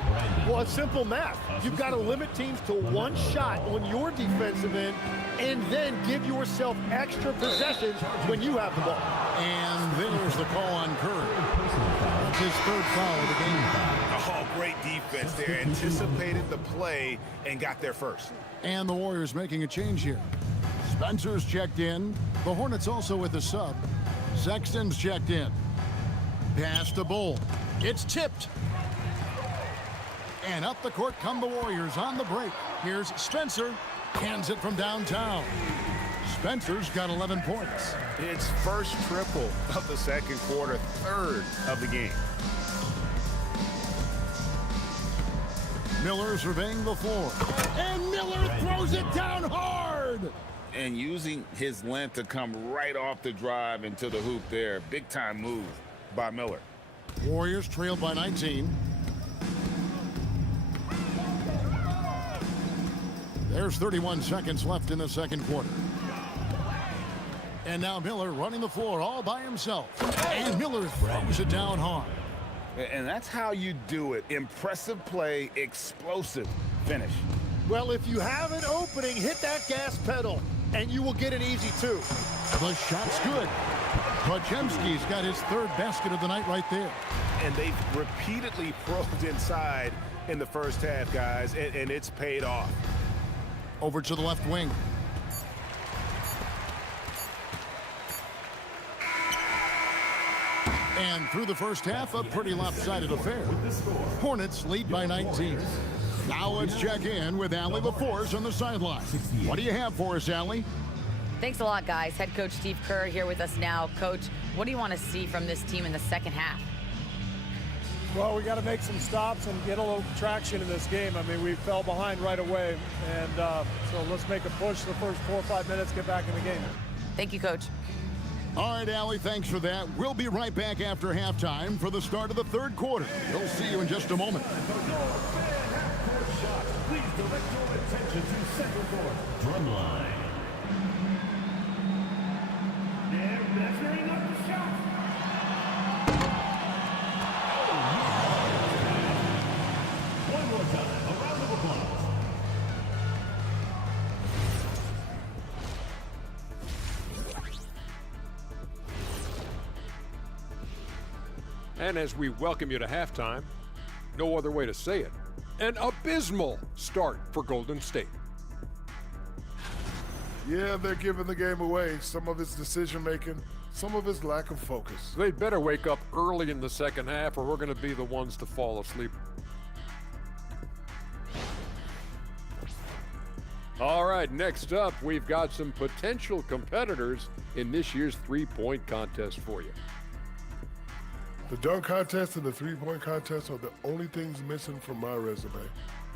Well, it's simple math. You've got to limit teams to 1 shot on your defensive end and then give yourself extra possessions when you have the ball. And there's the call on Curry. That's his 3rd foul of the game. Oh, great defense there. Anticipated the play and got there first. And the Warriors making a change here. Spencer's checked in. The Hornets also with a sub. Sexton's checked in. Pass to Bull. It's tipped. And up the court come the Warriors on the break. Here's Spencer. Hands it from downtown. Spencer's got 11 points. It's first triple of the second quarter, 3rd of the game. Miller surveying the floor. And Miller throws it down hard. And using his length to come right off the drive into the hoop there. Big time move by Miller. Warriors trailed by 19. There's 31 seconds left in the second quarter. And now Miller running the floor all by himself. And Miller throws it down hard. And that's how you do it. Impressive play, explosive finish. Well, if you have an opening, hit that gas pedal, and you will get an easy 2. The shot's good. Podziemski's got his 3rd basket of the night right there. And they've repeatedly probed inside in the first half, guys, and it's paid off. Over to the left wing. And through the first half, a pretty lopsided affair. Hornets lead by 19. Now let's check in with Allie LaForce on the sideline. What do you have for us, Allie? Thanks a lot, guys. Head coach Steve Kerr here with us now. Coach, what do you want to see from this team in the second half? Well, we got to make some stops and get a little traction in this game. I mean, we fell behind right away, and so let's make a push the first 4 or 5 minutes, get back in the game. Thank you, Coach. All right, Allie, thanks for that. We'll be right back after halftime for the start of the third quarter. We'll see you in just a moment. Please direct your attention to center court. Drumline. They're measuring up the shot. One more time, a round of applause. And as we welcome you to halftime, no other way to say it, an abysmal start for Golden State. Yeah, they're giving the game away. Some of it's decision-making, some of it's lack of focus. They'd better wake up early in the second half or we're going to be the ones to fall asleep. All right, next up, we've got some potential competitors in this year's three-point contest for you. The dunk contest and the three-point contest are the only things missing from my resume.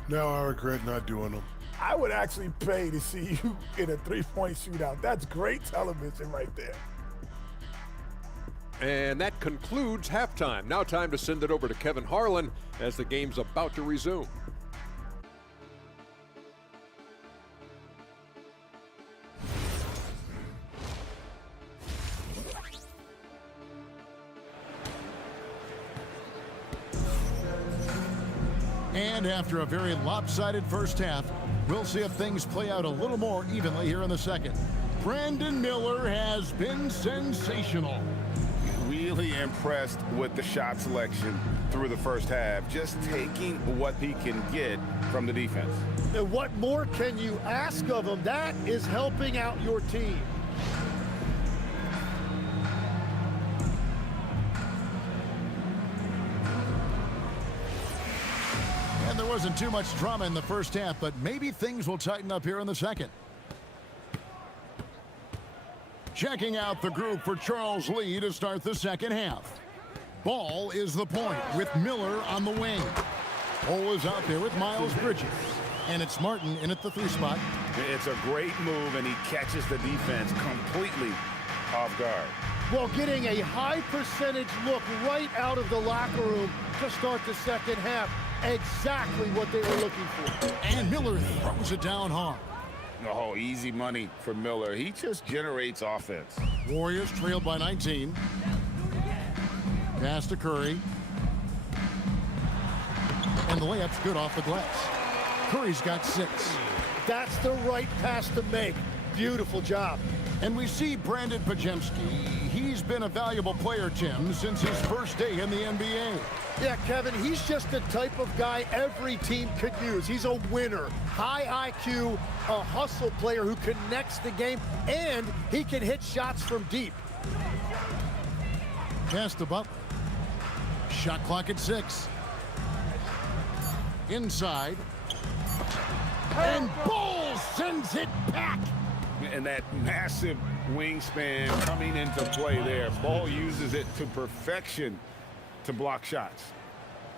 Now I regret not doing them. I would actually pay to see you in a three-point shootout. That's great television right there. And that concludes halftime. Now time to send it over to Kevin Harlan as the game's about to resume. And after a very lopsided first half, we'll see if things play out a little more evenly here in the second. Brandon Miller has been sensational. Really impressed with the shot selection through the first half, just taking what he can get from the defense. And what more can you ask of him? That is helping out your team. And there wasn't too much drama in the first half, but maybe things will tighten up here in the second. Checking out the group for Charles Lee to start the second half. Ball is the point with Miller on the wing. Ball is out there with Miles Bridges. And it's Martin in at the 3 spot. It's a great move, and he catches the defense completely off guard. Well, getting a high percentage look right out of the locker room to start the second half. Exactly what they were looking for. And Miller throws it down hard. Oh, easy money for Miller. He just generates offense. Warriors trailed by 19. Pass to Curry. And the layup's good off the glass. Curry's got 6. That's the right pass to make. Beautiful job. And we see Brandon Podziemski. He's been a valuable player, Tim, since his first day in the NBA. Yeah, Kevin, he's just the type of guy every team could use. He's a winner, high IQ, a hustle player who connects the game, and he can hit shots from deep. Pass to Butler. Shot clock at 6. Inside. And Ball sends it back. And that massive wingspan coming into play there. Ball uses it to perfection to block shots.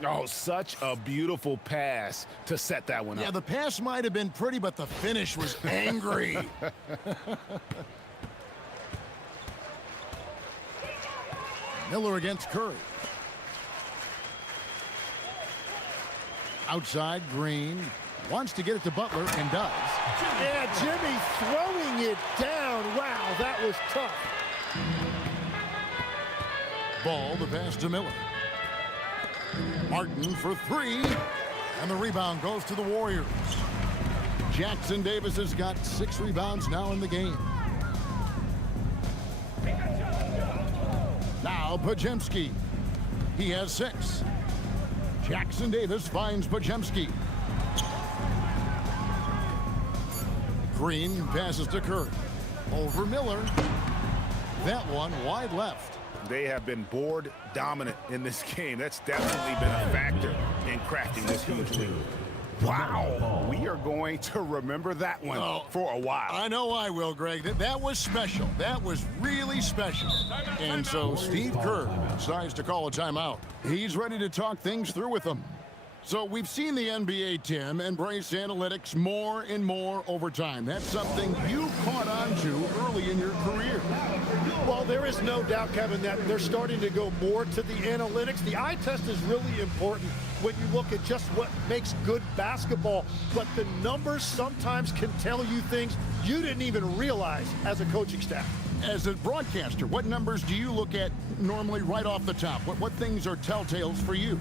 Oh, such a beautiful pass to set that one up. Yeah, the pass might have been pretty, but the finish was angry. Miller against Curry. Outside, Green wants to get it to Butler and does. Yeah, Jimmy throwing it down. Wow, that was tough. Ball, the pass to Miller. Martin for 3, and the rebound goes to the Warriors. Jackson Davis has got 6 rebounds now in the game. Now Podziemski. He has 6. Jackson Davis finds Podziemski. Green passes to Curry. Over Miller. That one wide left. They have been board dominant in this game. That's definitely been a factor in crafting this huge lead. Wow, we are going to remember that one for a while. I know I will, Greg. That was special. That was really special. And so Steve Kerr decides to call a timeout. He's ready to talk things through with them. So we've seen the NBA, Tim, embrace analytics more and more over time. That's something you caught on to early in your career. Well, there is no doubt, Kevin, that they're starting to go more to the analytics. The eye test is really important when you look at just what makes good basketball. But the numbers sometimes can tell you things you didn't even realize as a coaching staff. As a broadcaster, what numbers do you look at normally right off the top? What things are telltales for you?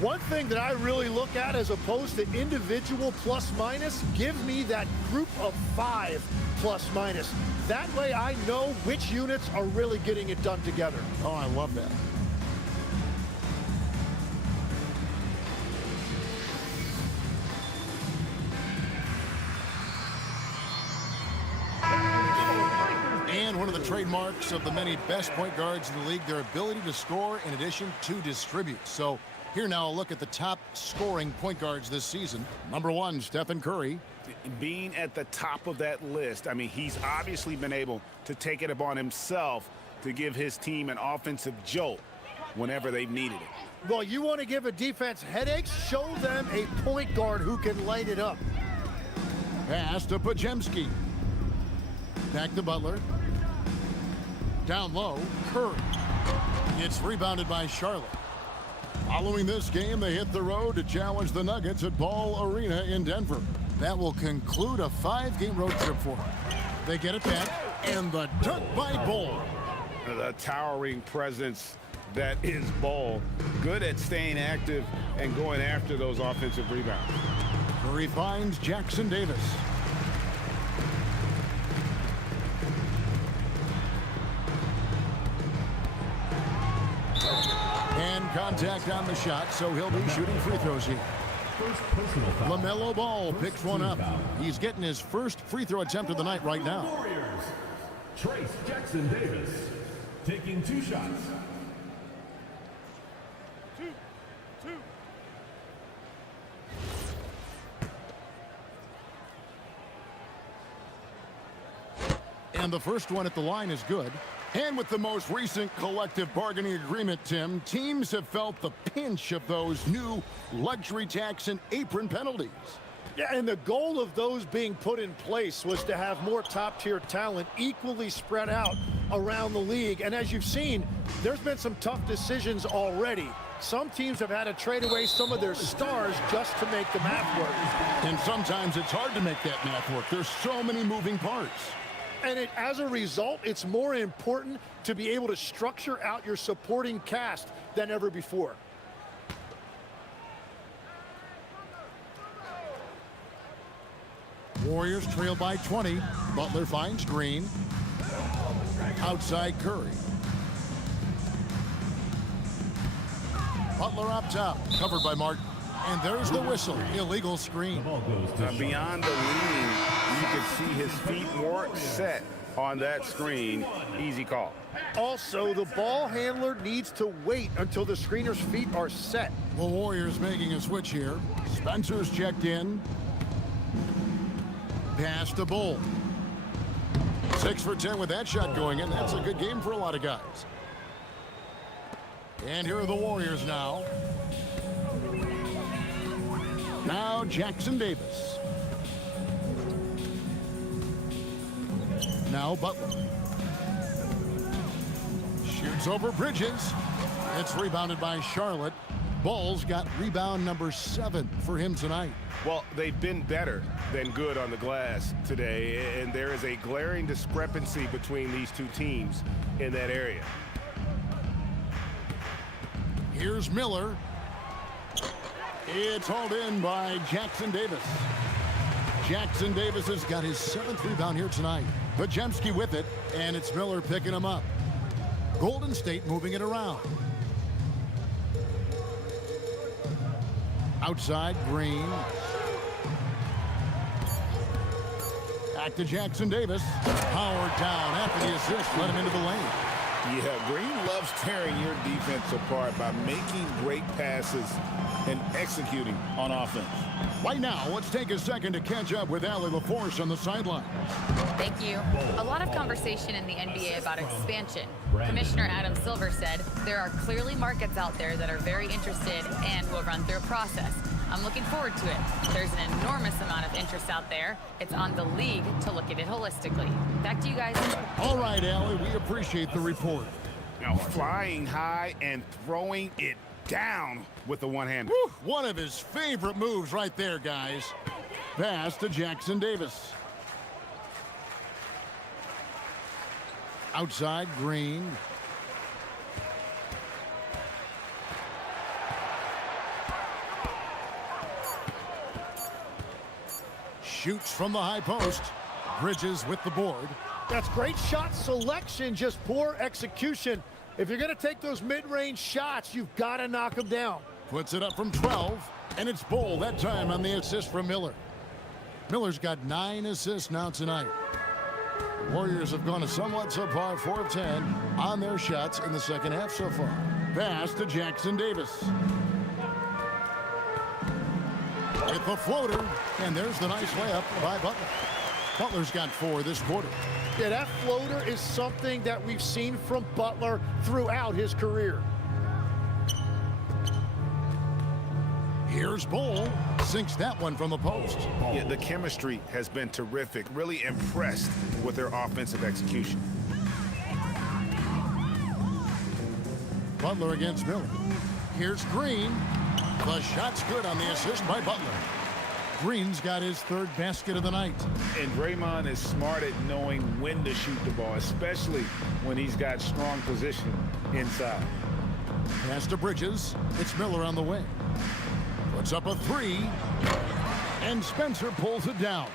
One thing that I really look at as opposed to individual plus minus, give me that group of 5 plus minus. That way I know which units are really getting it done together. Oh, I love that. And one of the trademarks of the many best point guards in the league, their ability to score in addition to distribute. So here now, a look at the top scoring point guards this season. Number 1, Stephen Curry. Being at the top of that list, I mean, he's obviously been able to take it upon himself to give his team an offensive jolt whenever they've needed it. Well, you want to give a defense headaches? Show them a point guard who can light it up. Pass to Podziemski. Back to Butler. Down low, Curry. It's rebounded by Charlotte. Following this game, they hit the road to challenge the Nuggets at Ball Arena in Denver. That will conclude a 5-game road trip for them. They get it back, and the dunk by Ball. The towering presence that is Ball. Good at staying active and going after those offensive rebounds. Curry finds Jackson Davis. And contact on the shot, so he'll be shooting free throws here. LaMelo Ball picks one up. He's getting his first free throw attempt of the night right now. Warriors, Trace Jackson Davis taking 2 shots. And the first one at the line is good. And with the most recent collective bargaining agreement, Tim, teams have felt the pinch of those new luxury tax and apron penalties. Yeah, and the goal of those being put in place was to have more top-tier talent equally spread out around the league. And as you've seen, there's been some tough decisions already. Some teams have had to trade away some of their stars just to make the math work. And sometimes it's hard to make that math work. There's so many moving parts. And as a result, it's more important to be able to structure out your supporting cast than ever before. Warriors trail by 20. Butler finds Green. Outside Curry. Butler up top, covered by Martin. And there's the whistle, illegal screen. Beyond the lean, you could see his feet more set on that screen. Easy call. Also, the ball handler needs to wait until the screener's feet are set. The Warriors making a switch here. Spencer's checked in. Pass to Bull. 6 for 10 with that shot going in. That's a good game for a lot of guys. And here are the Warriors now. Now Jackson Davis. Now Butler. Shoots over Bridges. It's rebounded by Charlotte. Ball's got rebound number 7 for him tonight. Well, they've been better than good on the glass today, and there is a glaring discrepancy between these two teams in that area. Here's Miller. It's hauled in by Jackson Davis. Jackson Davis has got his 7th rebound here tonight. Podziemski with it, and it's Miller picking him up. Golden State moving it around. Outside, Green. Back to Jackson Davis. Howard down after the assist, let him into the lane. Yeah, Green loves tearing your defense apart by making great passes and executing on offense. Right now, let's take a second to catch up with Allie LaForce on the sideline. Thank you. A lot of conversation in the NBA about expansion. Commissioner Adam Silver said, there are clearly markets out there that are very interested and will run through a process. I'm looking forward to it. There's an enormous amount of interest out there. It's on the league to look at it holistically. Back to you guys. All right, Allie, we appreciate the report. Now, flying high and throwing it down with the one-hander. One of his favorite moves right there, guys. Pass to Jackson Davis. Outside, Green. Shoots from the high post. Bridges with the board. That's great shot selection, just poor execution. If you're going to take those mid-range shots, you've got to knock them down. Puts it up from 12, and it's Bull that time on the assist from Miller. Miller's got 9 assists now tonight. The Warriors have gone a somewhat subpar 4 of 10 on their shots in the second half so far. Pass to Jackson Davis. With the floater, and there's the nice layup by Butler. Butler's got 4 this quarter. Yeah, that floater is something that we've seen from Butler throughout his career. Here's Bull. Sinks that one from the post. Yeah, the chemistry has been terrific. Really impressed with their offensive execution. Butler against Miller. Here's Green. The shot's good on the assist by Butler. Green's got his 3rd basket of the night. And Draymond is smart at knowing when to shoot the ball, especially when he's got strong position inside. Pass to Bridges. It's Miller on the wing. Puts up a 3. And Spencer pulls it down.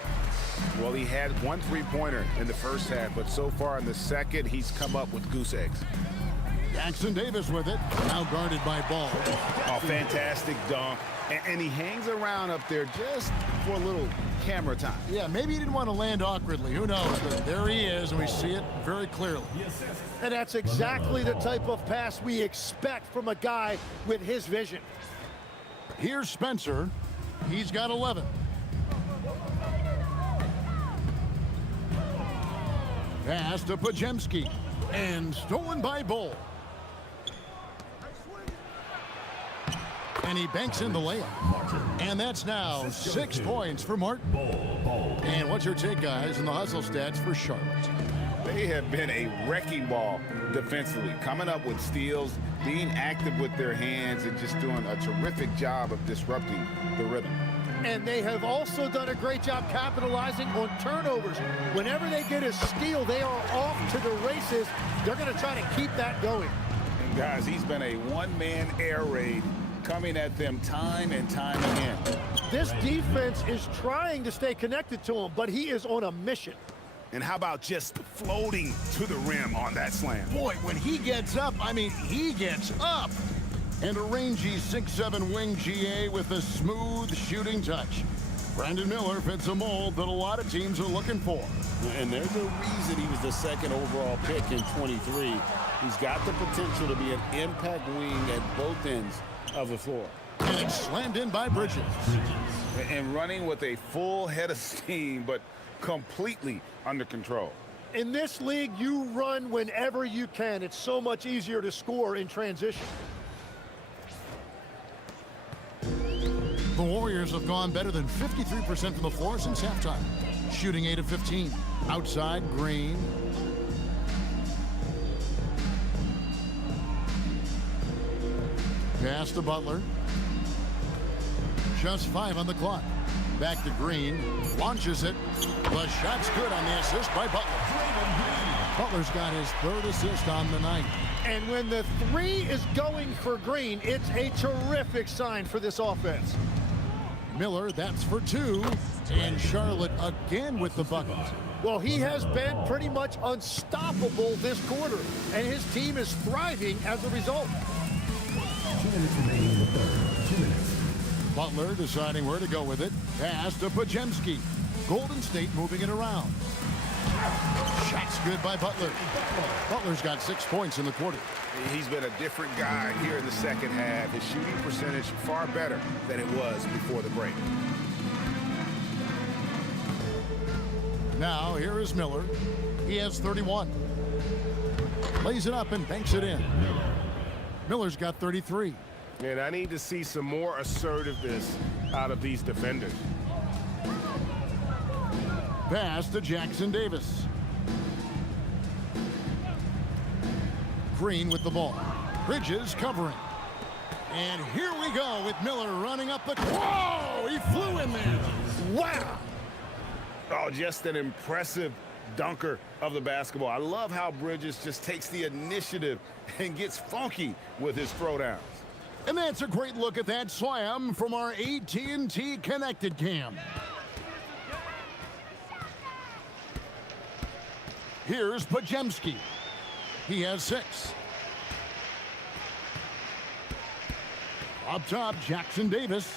Well, he had 1 3-pointer in the first half, but so far in the second, he's come up with goose eggs. Jackson Davis with it. Now guarded by Ball. Oh, fantastic dunk. And he hangs around up there just for a little camera time. Yeah, maybe he didn't want to land awkwardly. Who knows? But there he is, and we see it very clearly. And that's exactly the type of pass we expect from a guy with his vision. Here's Spencer. He's got 11. Pass to Podziemski. And stolen by Bull. And he banks in the layup. And that's now 6 points for Martin. And what's your take, guys, in the hustle stats for Charlotte? They have been a wrecking ball defensively, coming up with steals, being active with their hands, and just doing a terrific job of disrupting the rhythm. And they have also done a great job capitalizing on turnovers. Whenever they get a steal, they are off to the races. They're going to try to keep that going. And guys, he's been a one-man air raid coming at them time and time again. This defense is trying to stay connected to him, but he is on a mission. And how about just floating to the rim on that slam? Boy, when he gets up, I mean, he gets up. And a rangy 6'7" wing GA with a smooth shooting touch. Brandon Miller fits a mold that a lot of teams are looking for. And there's a reason he was the 2nd overall pick in 23. He's got the potential to be an impact wing at both ends of the floor. And it's slammed in by Bridges. And running with a full head of steam, but completely under control. In this league, you run whenever you can. It's so much easier to score in transition. The Warriors have gone better than 53% from the floor since halftime. Shooting 8 of 15. Outside, Green. Pass to Butler. Just 5 on the clock. Back to Green. Launches it. The shot's good on the assist by Butler. Butler's got his 3rd assist on the night. And when the 3 is going for Green, it's a terrific sign for this offense. Miller, that's for 2. And Charlotte again with the bucket. Well, he has been pretty much unstoppable this quarter, and his team is thriving as a result. 2 minutes remaining in the third. 2 minutes. Butler deciding where to go with it. Pass to Podziemski. Golden State moving it around. Shot's good by Butler. Butler's got 6 points in the quarter. He's been a different guy here in the second half. His shooting percentage far better than it was before the break. Now here is Miller. He has 31. Lays it up and banks it in. Miller's got 33. And I need to see some more assertiveness out of these defenders. Pass to Jackson Davis. Green with the ball. Bridges covering. And here we go with Miller running up the... Whoa! He flew in there. Wow! Oh, just an impressive dunker of the basketball. I love how Bridges just takes the initiative and gets funky with his throwdowns. And that's a great look at that slam from our AT&T Connected Cam. Here's Podziemski. He has 6. Up top, Jackson Davis.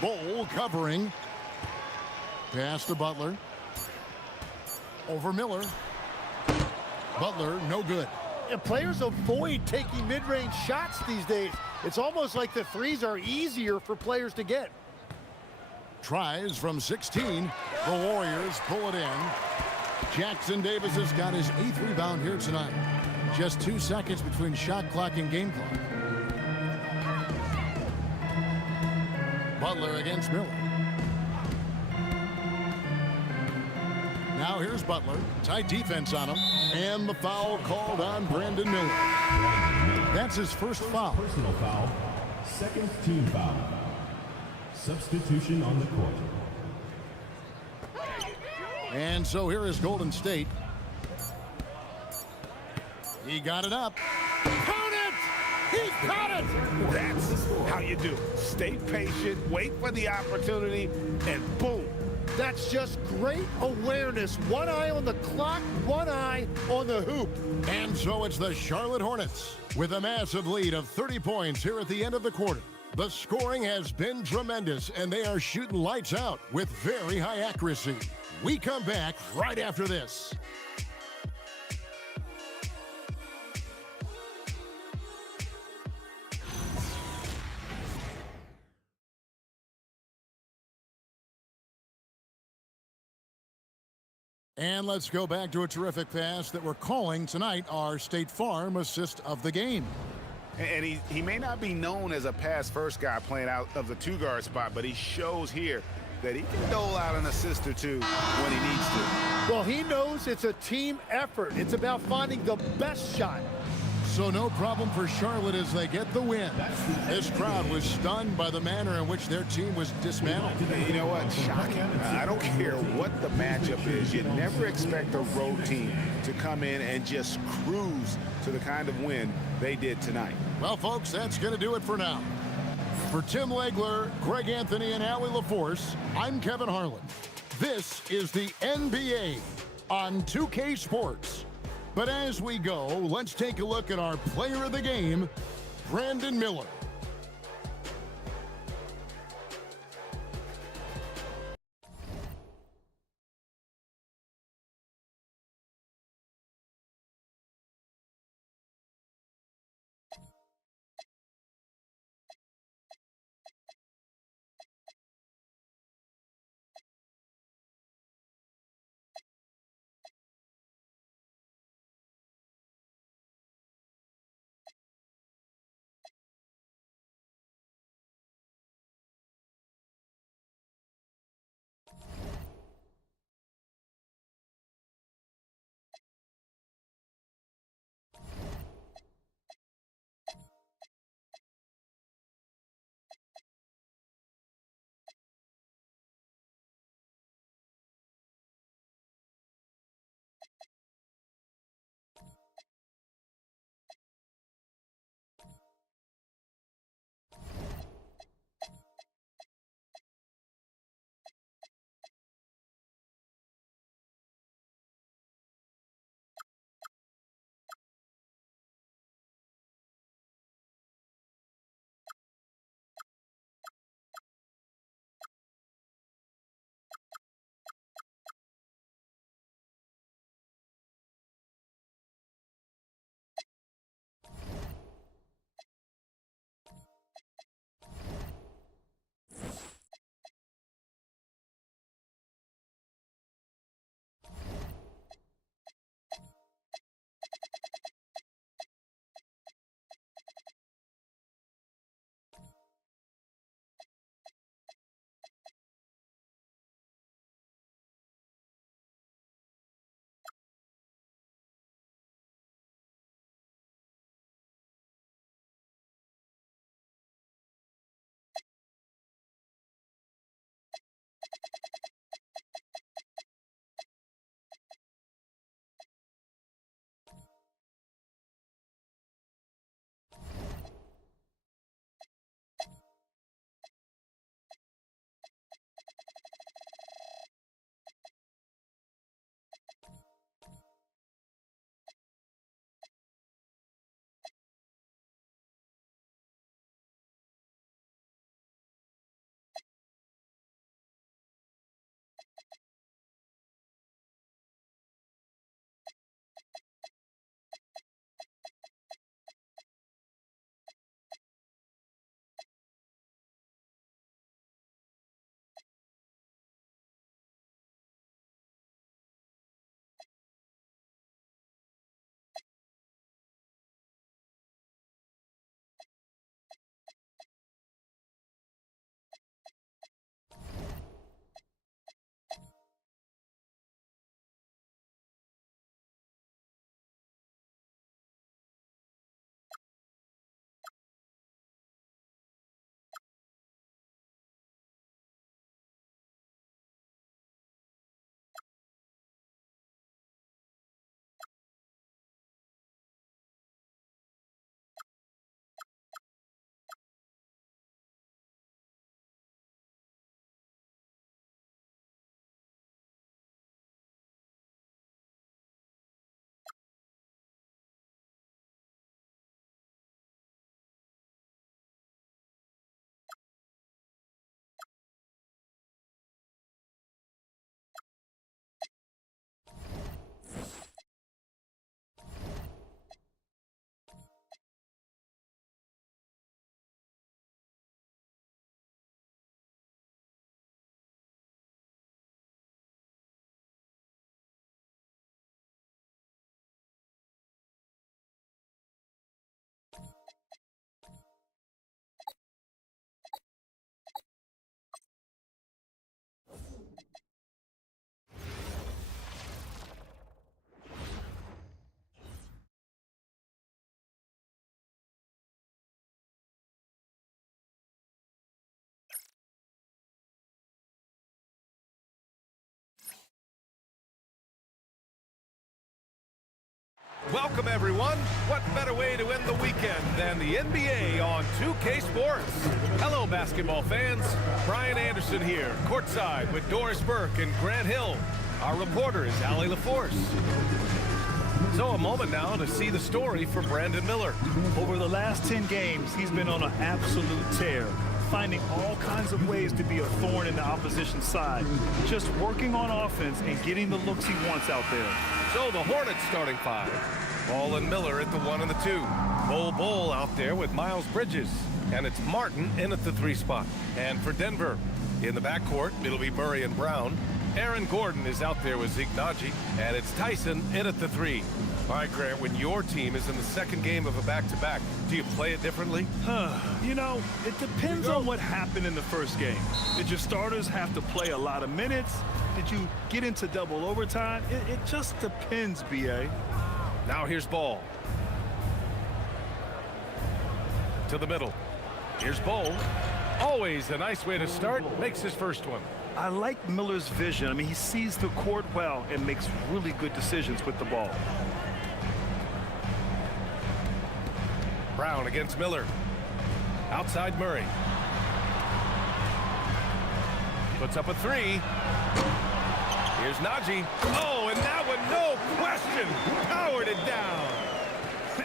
Bowl covering. Pass to Butler. Over Miller. Butler, no good. And players avoid taking mid-range shots these days. It's almost like the threes are easier for players to get. Tries from 16. The Warriors pull it in. Jackson Davis has got his 8th rebound here tonight. Just 2 seconds between shot clock and game clock. Butler against Miller. Now here's Butler. Tight defense on him. And the foul called on Brandon Miller. That's his first foul. Personal foul. Second team foul. Substitution on the court. And so here is Golden State. He got it up. Count it! He caught it! That's how you do it. Stay patient, wait for the opportunity, and boom. That's just great awareness. One eye on the clock, one eye on the hoop. And so it's the Charlotte Hornets with a massive lead of 30 points here at the end of the quarter. The scoring has been tremendous, and they are shooting lights out with very high accuracy. We come back right after this. And let's go back to a terrific pass that we're calling tonight our State Farm assist of the game. And he may not be known as a pass-first guy playing out of the 2-guard spot, but he shows here that he can dole out an assist or two when he needs to. Well, he knows it's a team effort. It's about finding the best shot. So no problem for Charlotte as they get the win. This crowd was stunned by the manner in which their team was dismantled. You know what? Shocking. I don't care what the matchup is. You never expect a road team to come in and just cruise to the kind of win they did tonight. Well, folks, that's going to do it for now. For Tim Legler, Greg Anthony, and Allie LaForce, I'm Kevin Harlan. This is the NBA on 2K Sports. But as we go, let's take a look at our player of the game, Brandon Miller. Welcome, everyone. What better way to end the weekend than the NBA on 2K Sports? Hello, basketball fans. Brian Anderson here, courtside with Doris Burke and Grant Hill. Our reporter is Allie LaForce. So a moment now to see the story for Brandon Miller. Over the last 10 games, he's been on an absolute tear, finding all kinds of ways to be a thorn in the opposition's side, just working on offense and getting the looks he wants out there. So the Hornets starting five. Ball and Miller at the 1 and the 2. Bol out there with Miles Bridges. And it's Martin in at the 3 spot. And for Denver, in the backcourt, it'll be Murray and Brown. Aaron Gordon is out there with Zeke Nnaji. And it's Tyson in at the 3. All right, Grant, when your team is in the second game of a back-to-back, do you play it differently? You know, it depends on what happened in the first game. Did your starters have to play a lot of minutes? Did you get into double overtime? It just depends, B.A. Now here's Ball. To the middle. Here's Bol. Always a nice way to start. Makes his first one. I like Miller's vision. I mean, he sees the court well and makes really good decisions with the ball. Brown against Miller. Outside Murray. Puts up a 3. Here's Nnaji. Oh, and that one, no question, powered it down.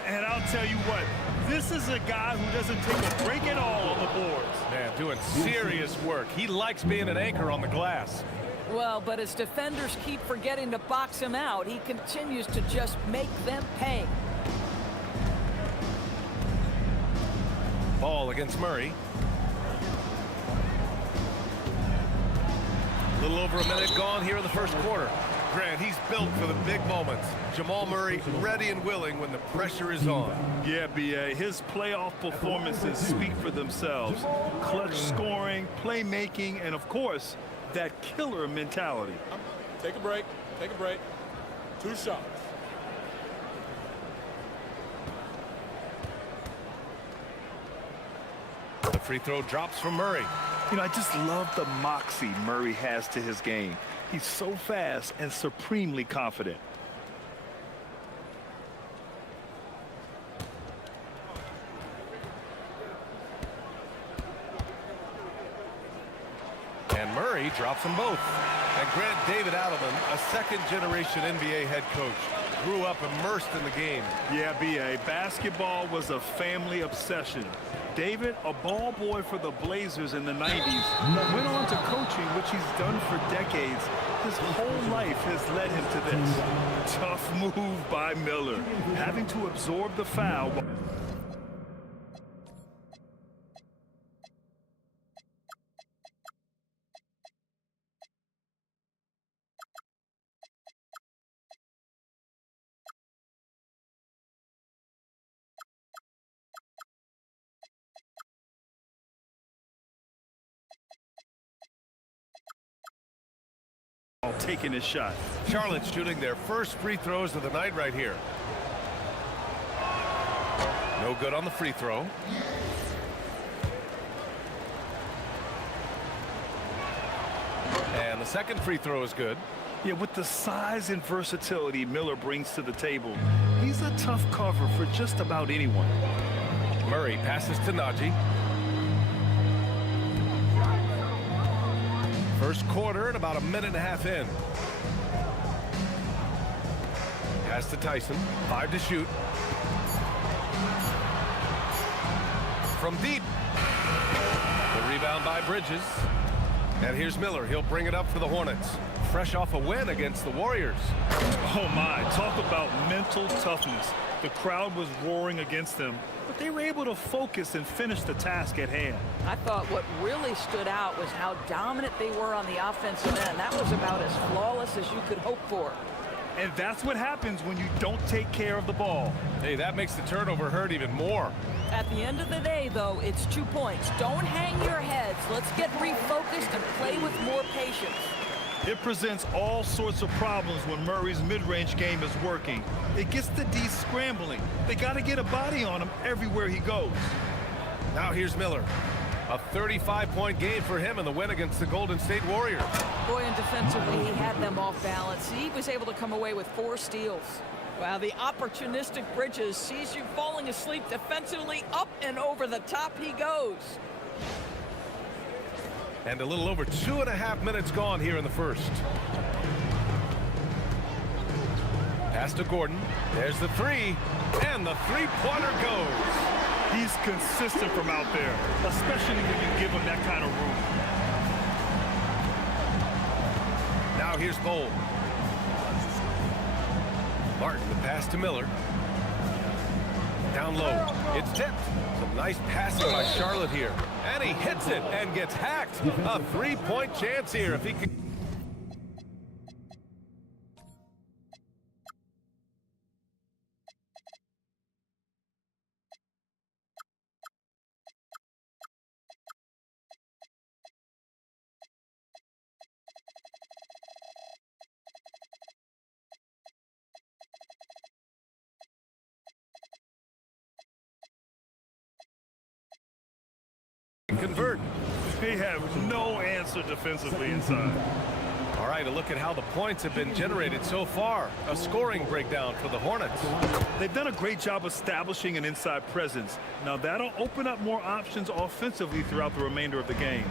And I'll tell you what, this is a guy who doesn't take a break at all on the boards. Man, doing serious work. He likes being an anchor on the glass. Well, but as defenders keep forgetting to box him out, he continues to just make them pay. Ball against Murray. A little over a minute gone here in the first quarter. Grant, he's built for the big moments. Jamal Murray ready and willing when the pressure is on. Yeah, B.A. His playoff performances speak for themselves. Clutch scoring, playmaking, and, of course, that killer mentality. Take a break. Take a break. 2 shots. The free throw drops from Murray. You know, I just love the moxie Murray has to his game. He's so fast and supremely confident. And Murray drops them both. And Grant, David Adelman, a second-generation NBA head coach, grew up immersed in the game. Yeah, B.A. Basketball was a family obsession. David, a ball boy for the Blazers in the 90s, went on to coaching, which he's done for decades. His whole life has led him to this. Tough move by Miller, having to absorb the foul. Taking his shot. Charlotte shooting their first free throws of the night right here. No good on the free throw. And the second free throw is good. Yeah, with the size and versatility Miller brings to the table, he's a tough cover for just about anyone. Murray passes to Nnaji. First quarter and about a minute and a half in. Pass to Tyson. 5 to shoot. From deep. The rebound by Bridges. And here's Miller. He'll bring it up for the Hornets. Fresh off a win against the Warriors. Oh my, talk about mental toughness. The crowd was roaring against them, but they were able to focus and finish the task at hand. I thought what really stood out was how dominant they were on the offensive end. That was about as flawless as you could hope for. And that's what happens when you don't take care of the ball. Hey, that makes the turnover hurt even more. At the end of the day, though, it's 2 points. Don't hang your heads. Let's get refocused and play with more patience. It presents all sorts of problems when Murray's mid-range game is working. It gets the D scrambling. They got to get a body on him everywhere he goes. Now here's Miller. A 35-point game for him in the win against the Golden State Warriors. Boy, and defensively, he had them off balance. He was able to come away with 4 steals. Wow, the opportunistic Bridges sees you falling asleep defensively. Up and over the top he goes. And a little over 2.5 minutes gone here in the first. Pass to Gordon. There's the three. And the three-pointer goes. He's consistent from out there, especially when you give him that kind of room. Now here's Bowl. Martin, the pass to Miller. Down low. It's tipped. Some nice passing by Charlotte here. And he hits it and gets hacked. A three-point chance here if he can. Convert. He had no answer defensively inside. All right, a look at how the points have been generated so far. A scoring breakdown for the Hornets. They've done a great job establishing an inside presence. Now that'll open up more options offensively throughout the remainder of the game.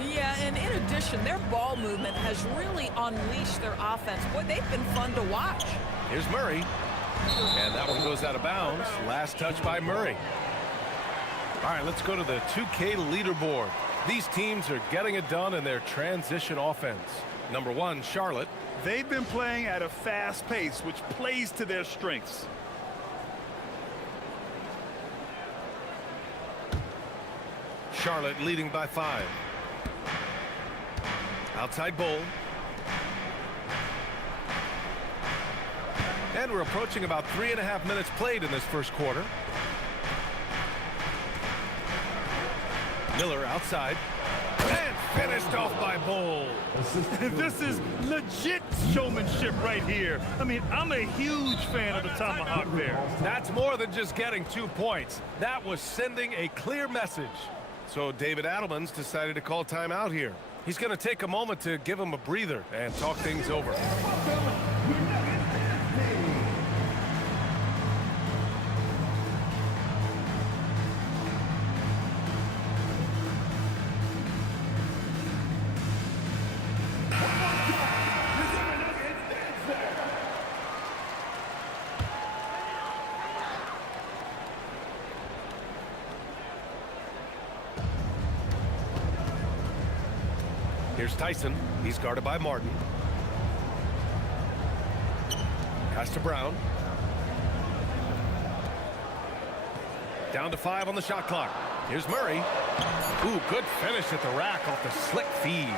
Yeah, and in addition, their ball movement has really unleashed their offense. Boy, they've been fun to watch. Here's Murray. And that one goes out of bounds. Last touch by Murray. All right, let's go to the 2K leaderboard. These teams are getting it done in their transition offense. Number 1, Charlotte. They've been playing at a fast pace, which plays to their strengths. Charlotte leading by 5. Outside Bowl. And we're approaching about 3.5 minutes played in this first quarter. Miller outside. And finished off by Bowl. This is legit showmanship right here. I mean, I'm a huge fan of the tomahawk there. That's more than just getting 2 points. That was sending a clear message. So David Adelman's decided to call timeout here. He's going to take a moment to give him a breather and talk things over. Here's Tyson. He's guarded by Martin. Pass to Brown. Down to 5 on the shot clock. Here's Murray. Ooh, good finish at the rack off the slick feed.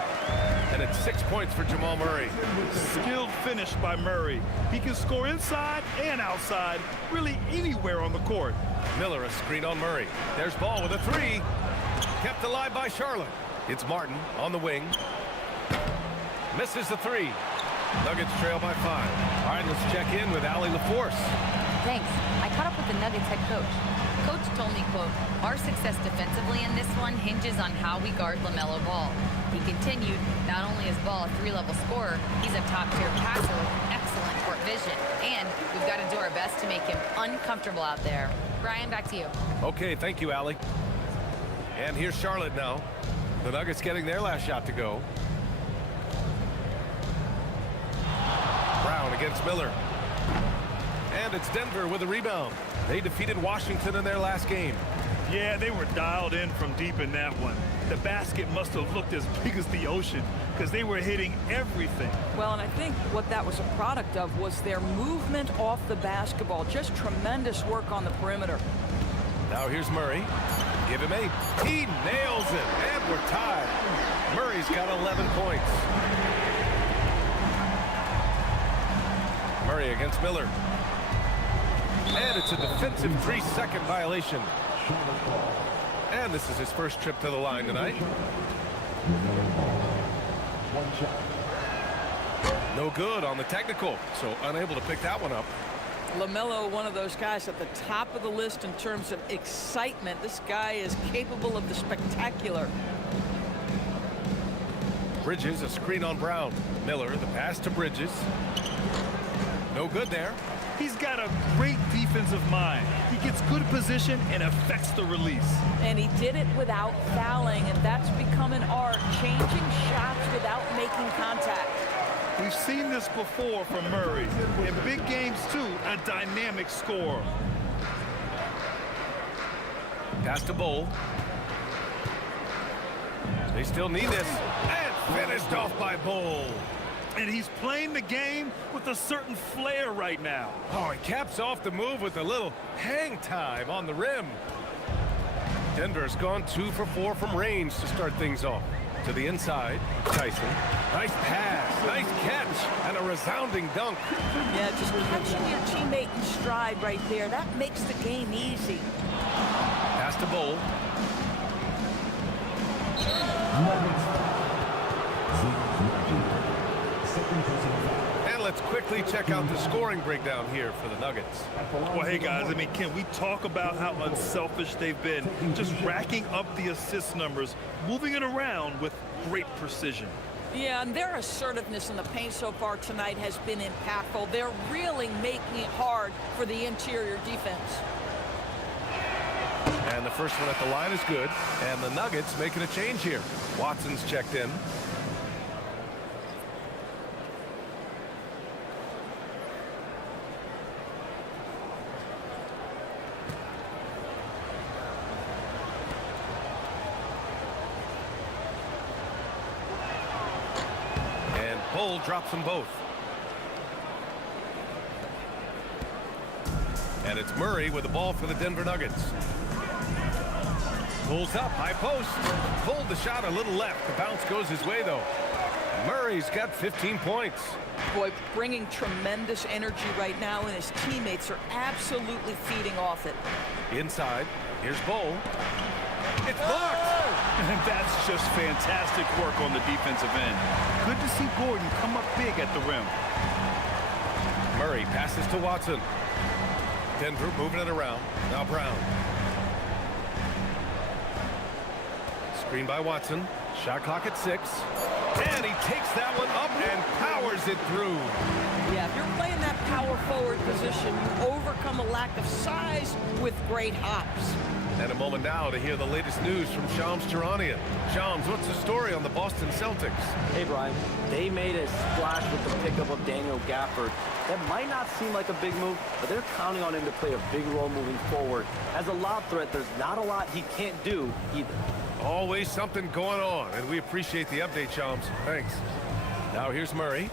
And it's 6 points for Jamal Murray. Skilled finish by Murray. He can score inside and outside, really anywhere on the court. Miller, a screen on Murray. There's Ball with a 3. Kept alive by Charlotte. It's Martin on the wing. Misses the 3. Nuggets trail by 5. All right, let's check in with Allie LaForce. Thanks. I caught up with the Nuggets head coach. Coach told me, quote, our success defensively in this one hinges on how we guard LaMelo Ball. He continued, not only is Ball a 3-level scorer, he's a top-tier passer with excellent court vision. And we've got to do our best to make him uncomfortable out there. Brian, back to you. Okay, thank you, Allie. And here's Charlotte now. The Nuggets getting their last shot to go. Brown against Miller. And it's Denver with a rebound. They defeated Washington in their last game. Yeah, they were dialed in from deep in that one. The basket must have looked as big as the ocean because they were hitting everything. Well, and I think what that was a product of was their movement off the basketball. Just tremendous work on the perimeter. Now here's Murray. Give him 8. He nails it, and we're tied. Murray's got 11 points. Murray against Miller. And it's a defensive 3-second violation. And this is his first trip to the line tonight. No good on the technical, so unable to pick that one up. LaMelo, one of those guys at the top of the list in terms of excitement. This guy is capable of the spectacular. Bridges, a screen on Brown. Miller, the pass to Bridges. No good there. He's got a great defensive mind. He gets good position and affects the release. And he did it without fouling, and that's become an art, changing shots without making contact. We've seen this before from Murray. In big games, too, a dynamic scorer. Pass to Bowl. They still need this. And finished off by Bowl. And he's playing the game with a certain flair right now. Oh, he caps off the move with a little hang time on the rim. Denver's gone 2 for 4 from range to start things off. To the inside, Tyson. Nice pass, nice catch, and a resounding dunk. Yeah, just catching your teammate in stride right there. That makes the game easy. Pass to Bowl. And let's quickly check out the scoring breakdown here for the Nuggets. Well, hey, guys, I mean, can we talk about how unselfish they've been? Just racking up the assist numbers, moving it around with great precision. Yeah, and their assertiveness in the paint so far tonight has been impactful. They're really making it hard for the interior defense. And the first one at the line is good. And the Nuggets making a change here. Watson's checked in. And Bull drops them both. And it's Murray with the ball for the Denver Nuggets. Pulls up, high post. Pulled the shot a little left. The bounce goes his way, though. Murray's got 15 points. Boy, bringing tremendous energy right now, and his teammates are absolutely feeding off it. Inside, here's Bowl. It's blocked! And that's just fantastic work on the defensive end. Good to see Gordon come up big at the rim. Murray passes to Watson. Denver moving it around. Now Brown. Screen by Watson. Shot clock at 6. And he takes that one up and powers it through. Yeah, if you're playing that power forward position, you overcome a lack of size with great hops. And a moment now to hear the latest news from Shams Charania. Shams, what's the story on the Boston Celtics? Hey, Brian. They made a splash with the pickup of Daniel Gafford. That might not seem like a big move, but they're counting on him to play a big role moving forward. As a lob threat, there's not a lot he can't do either. Always something going on, and we appreciate the update, Shams. Thanks. Now here's Murray.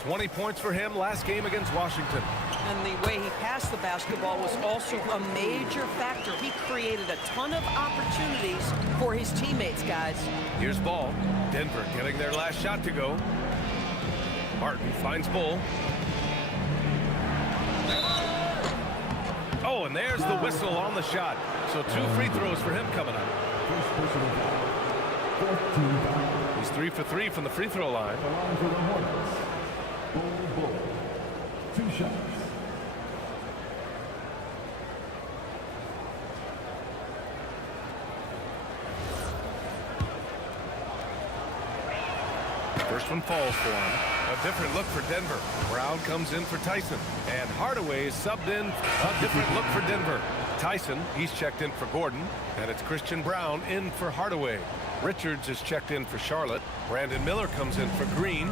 20 points for him last game against Washington. And the way he passed the basketball was also a major factor. He created a ton of opportunities for his teammates, guys. Here's Ball. Denver getting their last shot to go. Martin finds Bull. Oh, and there's the whistle on the shot. So 2 free throws for him coming up. He's 3 for 3 from the free throw line. 2 shots. First one falls for him. A different look for Denver. Brown comes in for Tyson. And Hardaway is subbed in. A different look for Denver. Tyson, he's checked in for Gordon. And it's Christian Brown in for Hardaway. Richards is checked in for Charlotte. Brandon Miller comes in for Green.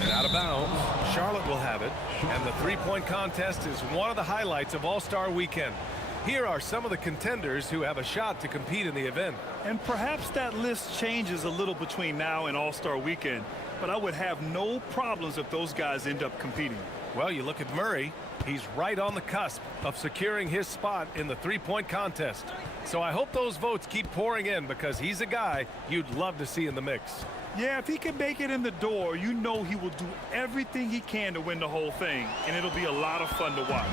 And out of bounds, Charlotte will have it. And the three-point contest is one of the highlights of All-Star Weekend. Here are some of the contenders who have a shot to compete in the event. And perhaps that list changes a little between now and All-Star Weekend, but I would have no problems if those guys end up competing. Well, you look at Murray, he's right on the cusp of securing his spot in the three-point contest. So I hope those votes keep pouring in because he's a guy you'd love to see in the mix. Yeah, if he can make it in the door, you know he will do everything he can to win the whole thing, and it'll be a lot of fun to watch.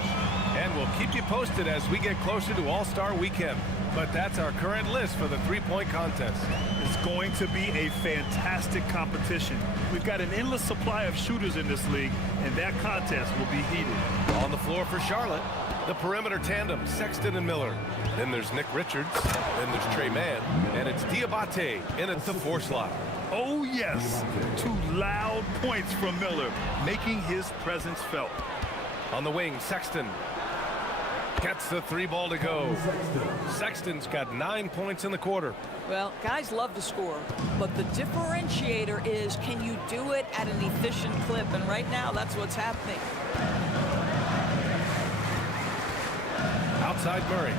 And we'll keep you posted as we get closer to All-Star Weekend. But that's our current list for the three-point contest. It's going to be a fantastic competition. We've got an endless supply of shooters in this league, and that contest will be heated. On the floor for Charlotte, the perimeter tandem, Sexton and Miller. Then there's Nick Richards. Then there's Trey Mann. And it's Diabate in at the 4 slot. Oh, yes. 2 loud points from Miller, making his presence felt. On the wing, Sexton. Gets the 3 ball to go. Sexton's got 9 points in the quarter. Well, guys love to score, but the differentiator is, can you do it at an efficient clip? And right now, that's what's happening. Outside Murray.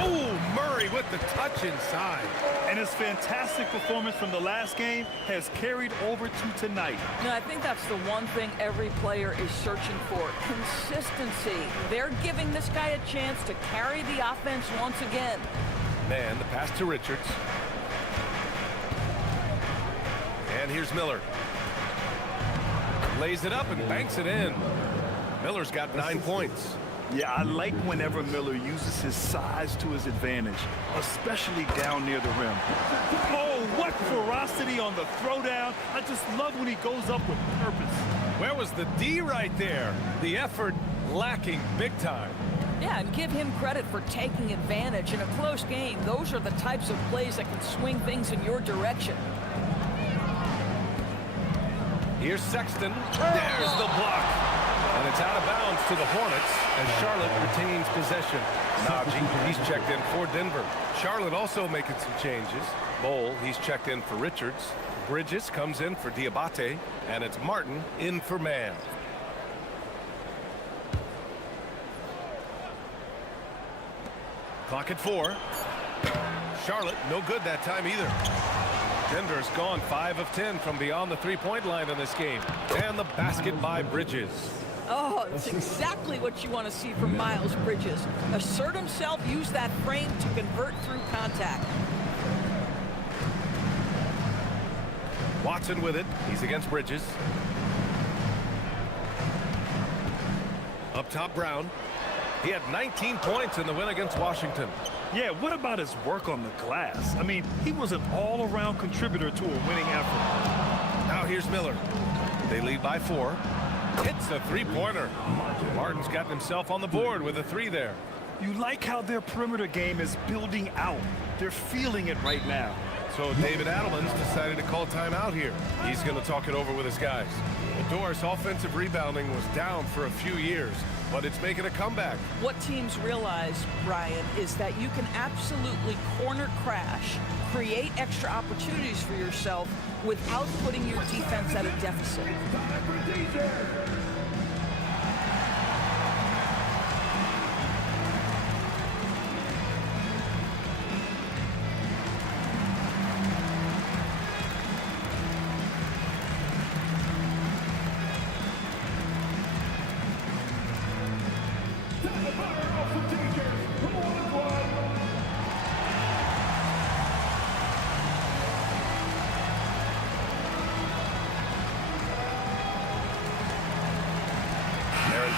Oh, Murray with the touch inside. And his fantastic performance from the last game has carried over to tonight. No, I think that's the one thing every player is searching for. Consistency. They're giving this guy a chance to carry the offense once again. Man, the pass to Richards. And here's Miller. Lays it up and banks it in. Miller's got 9 points. Yeah, I like whenever Miller uses his size to his advantage, especially down near the rim. Oh, what ferocity on the throwdown. I just love when he goes up with purpose. Where was the D right there? The effort lacking big time. Yeah, and give him credit for taking advantage in a close game. Those are the types of plays that can swing things in your direction. Here's Sexton. There's the block. And it's out of bounds to the Hornets as Charlotte retains possession. Najee, he's checked in for Denver. Charlotte also making some changes. Bol, he's checked in for Richards. Bridges comes in for Diabate. And it's Martin in for Mann. Clock at 4. Charlotte, no good that time either. Denver's gone 5 of 10 from beyond the 3-point line in this game. And the basket by Bridges. Oh, it's exactly what you want to see from Miles Bridges. Assert himself, use that frame to convert through contact. Watson with it. He's against Bridges. Up top, Brown. He had 19 points in the win against Washington. Yeah, what about his work on the glass? I mean, he was an all-around contributor to a winning effort. Now here's Miller. They lead by 4. Hits a 3-pointer. Martin's gotten himself on the board with a 3 there. You like how their perimeter game is building out. They're feeling it right now. So David Adelman's decided to call timeout here. He's going to talk it over with his guys. Well, Doris, offensive rebounding was down for a few years, but it's making a comeback. What teams realize, Brian, is that you can absolutely corner crash, create extra opportunities for yourself without putting your defense at a deficit.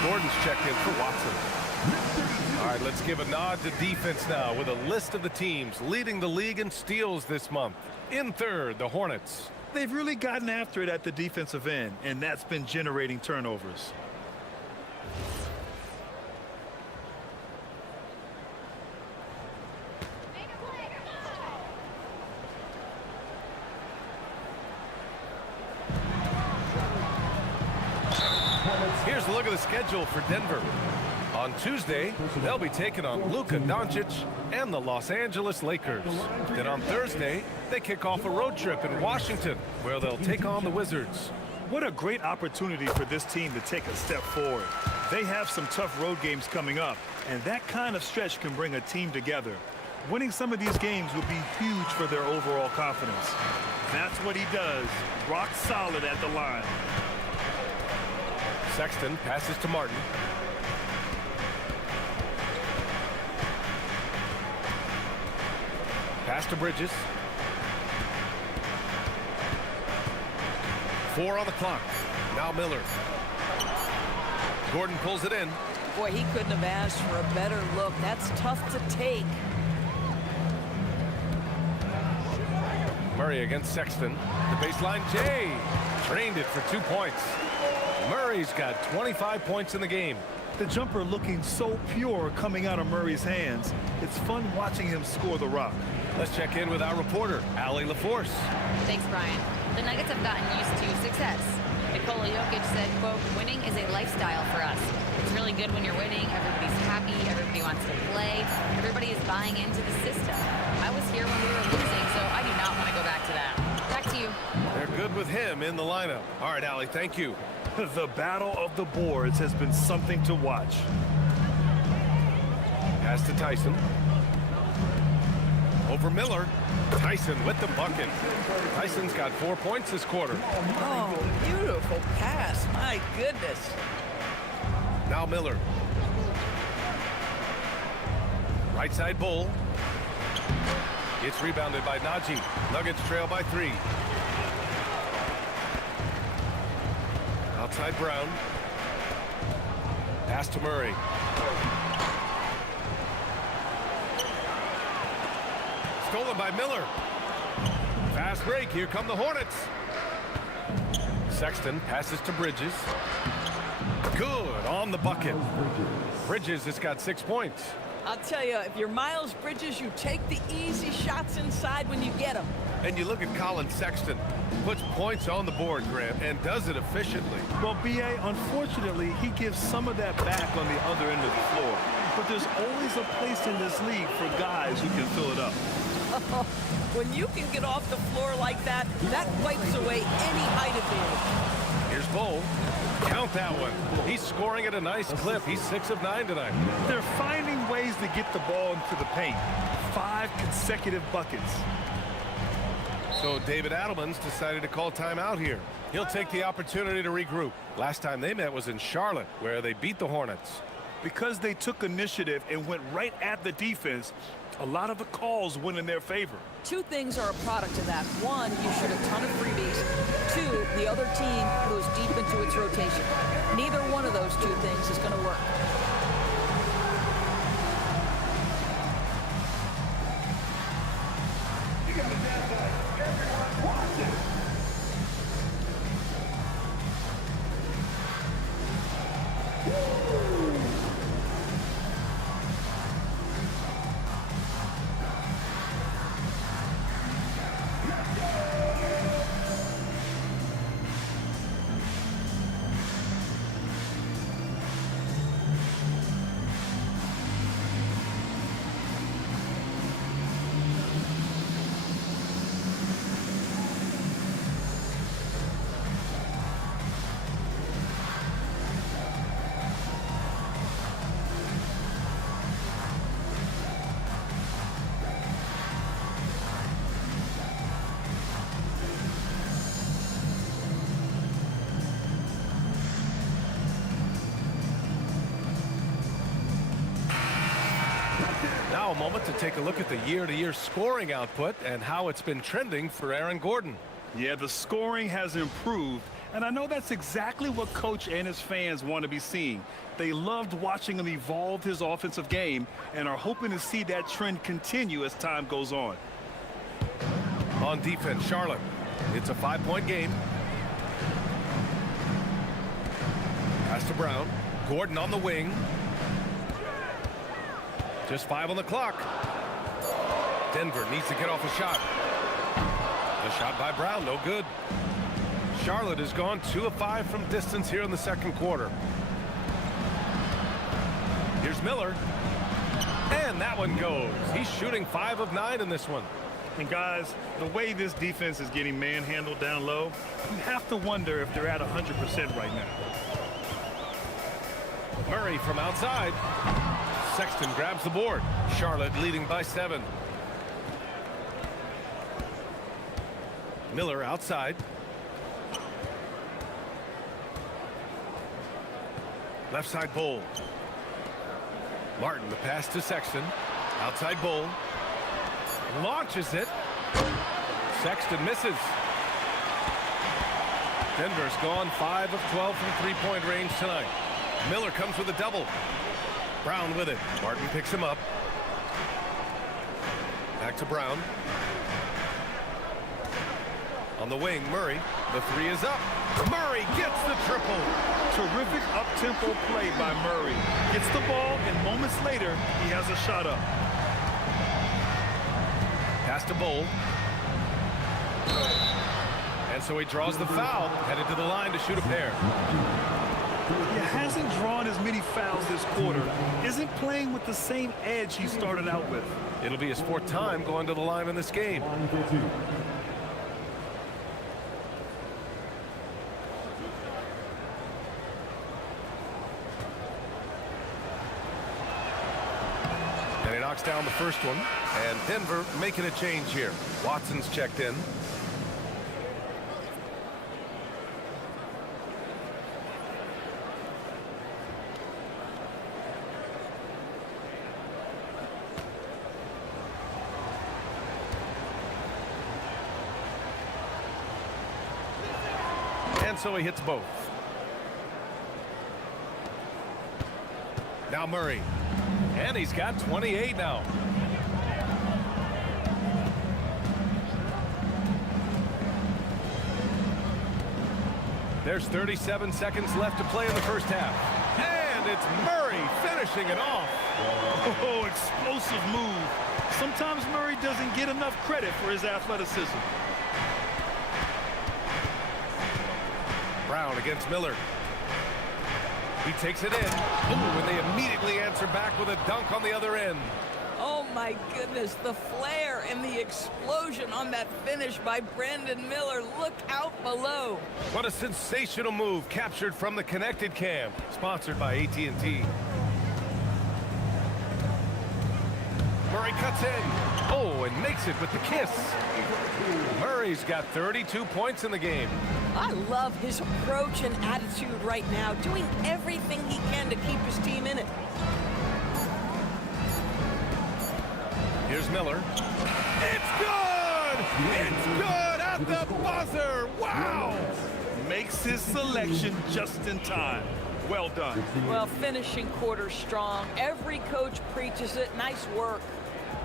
Gordon's checked in for Watson. All right, let's give a nod to defense now with a list of the teams leading the league in steals this month. In third, the Hornets. They've really gotten after it at the defensive end, and that's been generating turnovers. Here's a look at the schedule for Denver. On Tuesday, they'll be taking on Luka Doncic and the Los Angeles Lakers. Then on Thursday, they kick off a road trip in Washington, where they'll take on the Wizards. What a great opportunity for this team to take a step forward. They have some tough road games coming up, and that kind of stretch can bring a team together. Winning some of these games will be huge for their overall confidence. That's what he does, rock solid at the line. Sexton passes to Martin. Pass to Bridges. 4 on the clock. Now Miller. Gordon pulls it in. Boy, he couldn't have asked for a better look. That's tough to take. Murray against Sexton. The baseline, Jay. Drained it for 2 points. Murray's got 25 points in the game. The jumper looking so pure coming out of Murray's hands. It's fun watching him score the rock. Let's check in with our reporter, Allie LaForce. Thanks, Brian. The Nuggets have gotten used to success. Nikola Jokic said, quote, winning is a lifestyle for us. It's really good when you're winning. Everybody's happy. Everybody wants to play. Everybody is buying into the system. I was here when we were losing, so I do not want to go back to that. Back to you. They're good with him in the lineup. All right, Allie, thank you. The battle of the boards has been something to watch. Pass to Tyson. Over Miller. Tyson with the bucket. Tyson's got 4 points this quarter. Oh, beautiful pass. My goodness. Now Miller. Right side Bull. It's rebounded by Najee. Nuggets trail by 3. Outside Brown. Pass to Murray. Stolen by Miller. Fast break. Here come the Hornets. Sexton passes to Bridges. Good on the bucket. Bridges has got 6 points. I'll tell you, if you're Miles Bridges, you take the easy shots inside when you get them. And you look at Colin Sexton. Puts points on the board, Grant, and does it efficiently. Well, B.A., unfortunately, he gives some of that back on the other end of the floor. But there's always a place in this league for guys who can fill it up. When you can get off the floor like that, that wipes away any height advantage. Here's Bull. Count that one. He's scoring at a nice clip. He's 6 of 9 tonight. They're finding ways to get the ball into the paint. 5 consecutive buckets. So David Adelman's decided to call timeout here. He'll take the opportunity to regroup. Last time they met was in Charlotte, where they beat the Hornets. Because they took initiative and went right at the defense, a lot of the calls went in their favor. 2 things are a product of that. 1, you shoot a ton of freebies. 2, the other team goes deep into its rotation. Neither one of those 2 things is going to work. Now a moment to take a look at the year-to-year scoring output and how it's been trending for Aaron Gordon. Yeah, the scoring has improved, and I know that's exactly what Coach and his fans want to be seeing. They loved watching him evolve his offensive game and are hoping to see that trend continue as time goes on. On defense, Charlotte. It's a 5-point game. Pass to Brown. Gordon on the wing. Just 5 on the clock. Denver needs to get off a shot. The shot by Brown, no good. Charlotte has gone 2 of 5 from distance here in the second quarter. Here's Miller. And that one goes. He's shooting 5 of 9 in this one. And guys, the way this defense is getting manhandled down low, you have to wonder if they're at 100% right now. Murray from outside. Sexton grabs the board. Charlotte leading by 7. Miller outside. Left side Bull. Martin, the pass to Sexton. Outside Bull. Launches it. Sexton misses. Denver's gone 5 of 12 from three-point range tonight. Miller comes with a double. Brown with it. Martin picks him up. Back to Brown. On the wing, Murray. The 3 is up. Murray gets the triple. Terrific up-tempo play by Murray. Gets the ball, and moments later, he has a shot up. Pass to Bull. And And so he draws the foul, headed to the line to shoot a pair. He hasn't drawn as many fouls this quarter. Isn't playing with the same edge he started out with. It'll be his 4th time going to the line in this game. And he knocks down the first one. And Denver making a change here. Watson's checked in. And so he hits both. Now Murray. And he's got 28 now. There's 37 seconds left to play in the first half. And it's Murray finishing it off. Oh, explosive move. Sometimes Murray doesn't get enough credit for his athleticism. Brown against Miller. He takes it in. Ooh, and they immediately answer back with a dunk on the other end. Oh my goodness, the flair and the explosion on that finish by Brandon Miller. Look out below. What a sensational move captured from the Connected Cam, sponsored by AT&T. Murray cuts in. Oh, and makes it with the kiss. Murray's got 32 points in the game. I love his approach and attitude right now, doing everything he can to keep his team in it. Here's Miller. It's good! It's good at the buzzer! Wow! Makes his selection just in time. Well done. Well, finishing quarter strong. Every coach preaches it. Nice work.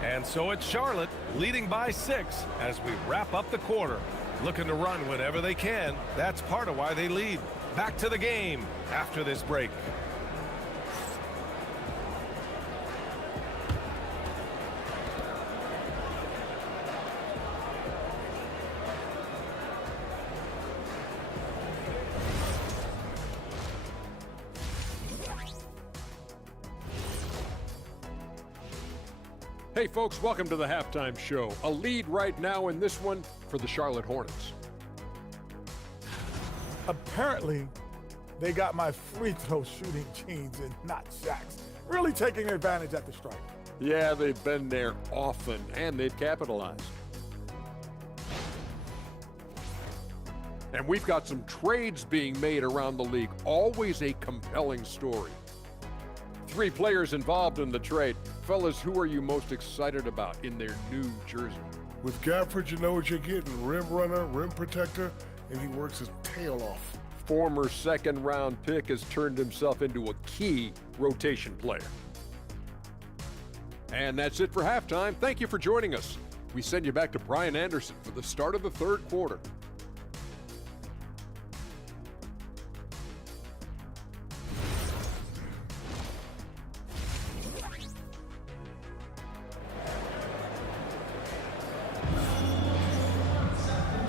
And so it's Charlotte leading by 6 as we wrap up the quarter. Looking to run whenever they can. That's part of why they lead. Back to the game after this break. Hey folks, welcome to the halftime show. A lead right now in this one for the Charlotte Hornets. Apparently, they got my free throw shooting genes and not Shaq's. Really taking advantage at the stripe. Yeah, they've been there often, and they've capitalized. And we've got some trades being made around the league. Always a compelling story. 3 players involved in the trade. Fellas, who are you most excited about in their new jersey? With Gafford, you know what you're getting. Rim runner, rim protector, and he works his tail off. Former second-round pick has turned himself into a key rotation player. And that's it for halftime. Thank you for joining us. We send you back to Brian Anderson for the start of the third quarter.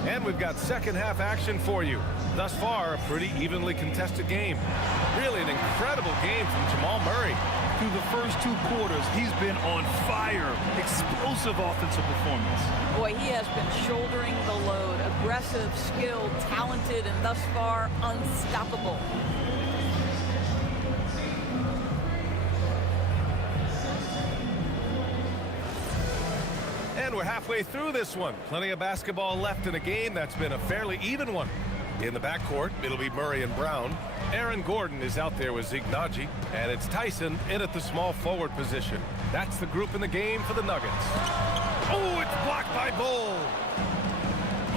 And we've got second half action for you. Thus far, a pretty evenly contested game. Really an incredible game from Jamal Murray. Through the first 2 quarters, he's been on fire. Explosive offensive performance. Boy, he has been shouldering the load. Aggressive, skilled, talented, and thus far, unstoppable. And we're halfway through this one. Plenty of basketball left in a game that's been a fairly even one. In the backcourt, it'll be Murray and Brown. Aaron Gordon is out there with Zeke Naji, and it's Tyson in at the small forward position. That's the group in the game for the Nuggets. Oh, it's blocked by Bull.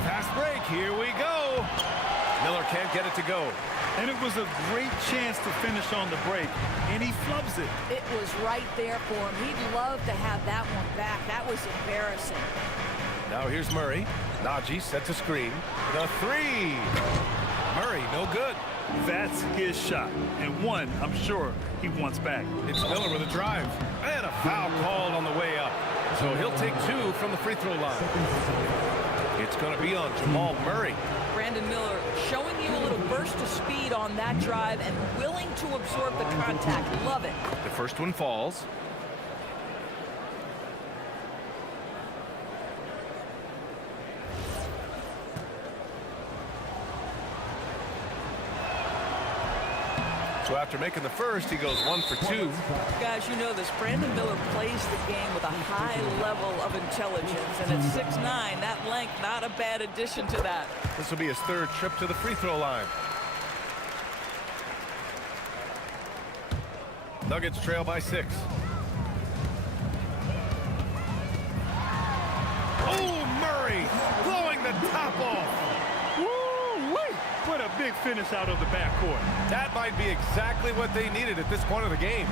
Fast break, here we go. Miller can't get it to go. And it was a great chance to finish on the break, and he flubs it. It was right there for him. He'd love to have that one back. That was embarrassing. Now here's Murray. Naji sets a screen. The 3. Murray, no good. That's his shot, and one I'm sure he wants back. It's Miller with a drive. And a foul called on the way up. So he'll take 2 from the free throw line. It's going to be on Jamal Murray. Brandon Miller showing you a little burst of speed on that drive and willing to absorb the contact. Love it. The first one falls. So after making the first, he goes 1 for 2. Guys, you know this. Brandon Miller plays the game with a high level of intelligence, and at 6'9", that length, not a bad addition to that. This will be his third trip to the free throw line. Nuggets trail by 6. Oh, Murray blowing the top off. Woo-wee! What a big finish out of the backcourt. That might be exactly what they needed at this point of the game.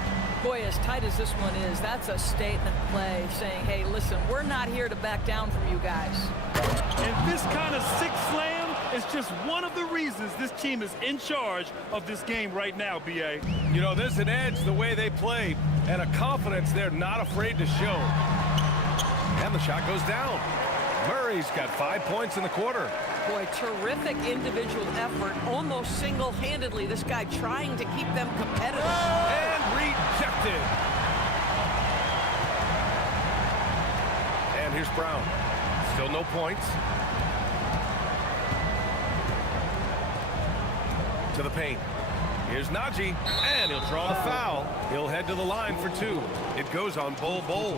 Boy, as tight as this one is, that's a statement play saying, hey, listen, we're not here to back down from you guys. And this kind of sick slam is just one of the reasons this team is in charge of this game right now, B.A. You know, there's an edge the way they play and a confidence they're not afraid to show. And the shot goes down. Murray's got 5 points in the quarter. Boy, terrific individual effort, almost single-handedly. This guy trying to keep them competitive. And rejected. And here's Brown. Still no points. To the paint. Here's Najee, and he'll draw the foul. He'll head to the line for 2. It goes on Bol.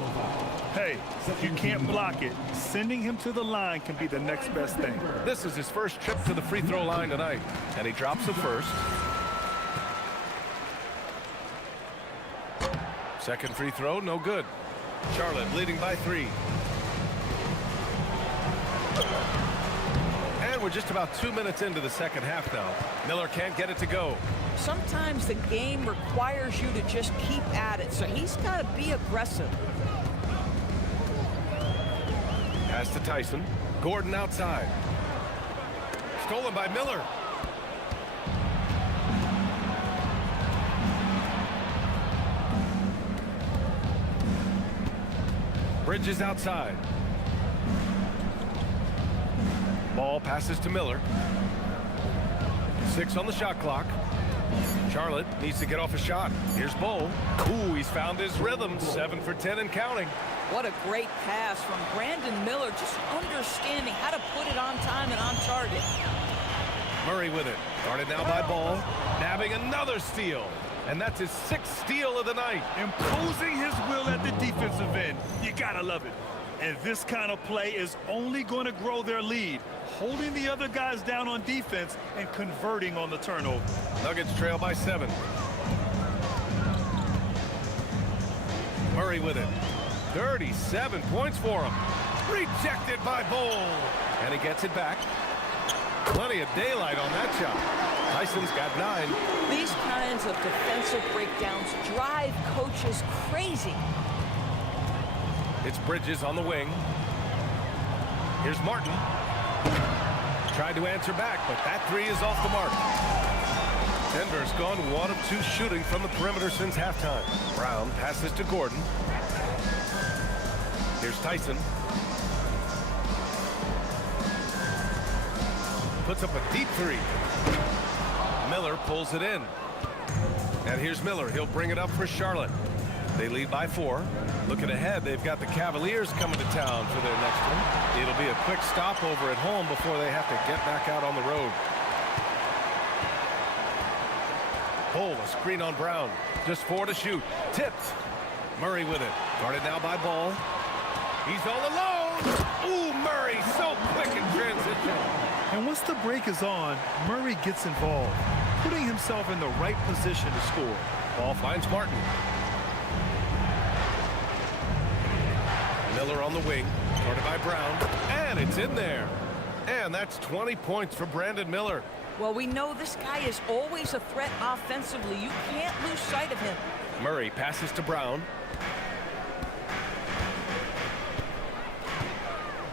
Hey, if you can't block it, sending him to the line can be the next best thing. This is his first trip to the free throw line tonight, and he drops the first. Second free throw, no good. Charlotte leading by 3. And we're just about 2 minutes into the second half now. Miller can't get it to go. Sometimes the game requires you to just keep at it, so he's got to be aggressive. Pass to Tyson. Gordon outside. Stolen by Miller. Bridges outside. Ball passes to Miller. 6 on the shot clock. Charlotte needs to get off a shot. Here's Bol. Ooh, he's found his rhythm. 7 for 10 and counting. What a great pass from Brandon Miller, just understanding how to put it on time and on target. Murray with it. Guarded now by Ball. Nabbing another steal. And that's his 6th steal of the night. Imposing his will at the defensive end. You gotta love it. And this kind of play is only going to grow their lead, holding the other guys down on defense and converting on the turnover. Nuggets trail by 7. Murray with it. 37 points for him. Rejected by Bol. And he gets it back. Plenty of daylight on that shot. Tyson's got 9. These kinds of defensive breakdowns drive coaches crazy. It's Bridges on the wing. Here's Martin. Tried to answer back, but that 3 is off the mark. Denver's gone 1 of 2 shooting from the perimeter since halftime. Brown passes to Gordon. Here's Tyson. Puts up a deep 3. Miller pulls it in. And here's Miller. He'll bring it up for Charlotte. They lead by 4. Looking ahead, they've got the Cavaliers coming to town for their next one. It'll be a quick stopover at home before they have to get back out on the road. Bol, a screen on Brown. Just 4 to shoot. Tipped. Murray with it. Guarded now by Ball. He's all alone. Ooh, Murray so quick in transition. And once the break is on, Murray gets involved, putting himself in the right position to score. Ball finds Martin. Miller on the wing, guarded by Brown, and it's in there. And that's 20 points for Brandon Miller. Well, we know this guy is always a threat offensively. You can't lose sight of him. Murray passes to Brown.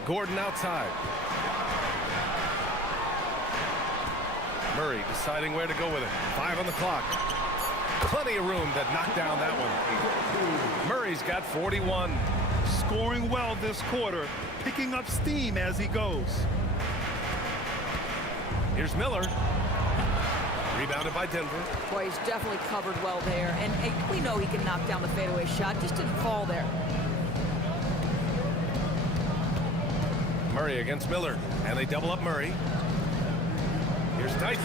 Gordon outside. Murray deciding where to go with it. 5 on the clock. Plenty of room to knock down that one. Murray's got 41. scoring well this quarter, picking up steam as he goes. Here's Miller. Rebounded by Denver. Boy, he's definitely covered well there. And hey, we know he can knock down the fadeaway shot. Just didn't fall there. Murray against Miller. And they double up Murray. Here's Tyson.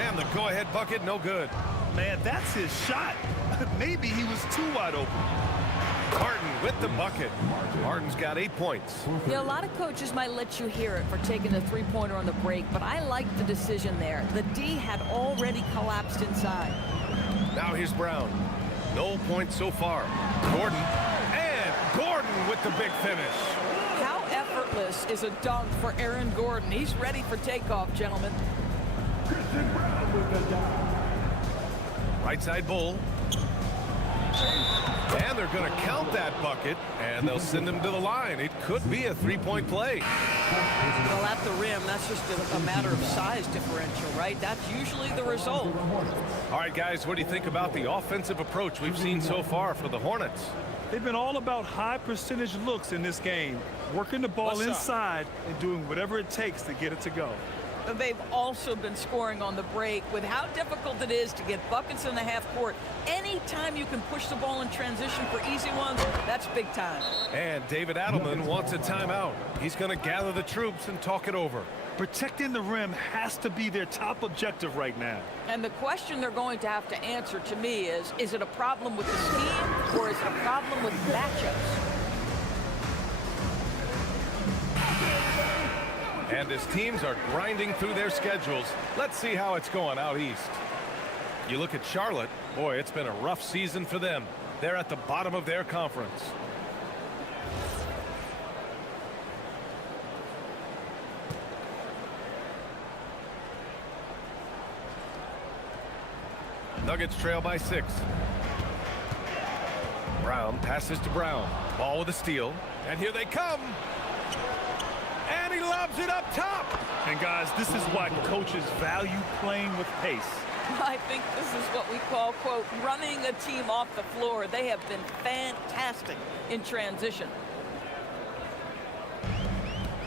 And the go-ahead bucket, no good. Man, that's his shot. Maybe he was too wide open. Martin with the bucket. Martin's got 8 points. Yeah, a lot of coaches might let you hear it for taking the three-pointer on the break, but I like the decision there. The D had already collapsed inside. Now here's Brown. No points so far. Gordon. And Gordon with the big finish. How effortless is a dunk for Aaron Gordon? He's ready for takeoff, gentlemen. Right side Bull. And they're going to count that bucket, and they'll send him to the line. It could be a three-point play. Well, at the rim, that's just a matter of size differential, right? That's usually the result. All right, guys, what do you think about the offensive approach we've seen so far for the Hornets? They've been all about high percentage looks in this game, working the ball inside and doing whatever it takes to get it to go. They've also been scoring on the break. With how difficult it is to get buckets in the half court, anytime you can push the ball in transition for easy ones, that's big time. And David Adelman wants a timeout. He's going to gather the troops and talk it over. Protecting the rim has to be their top objective right now. And the question they're going to have to answer to me is it a problem with the scheme or is it a problem with matchups? And as teams are grinding through their schedules, let's see how it's going out east. You look at Charlotte, boy, it's been a rough season for them. They're at the bottom of their conference. Nuggets trail by 6. Brown passes to Brown. Ball with a steal. And here they come. And he lobs it up top. And guys, this is why coaches value playing with pace. I think this is what we call, quote, running a team off the floor. They have been fantastic in transition.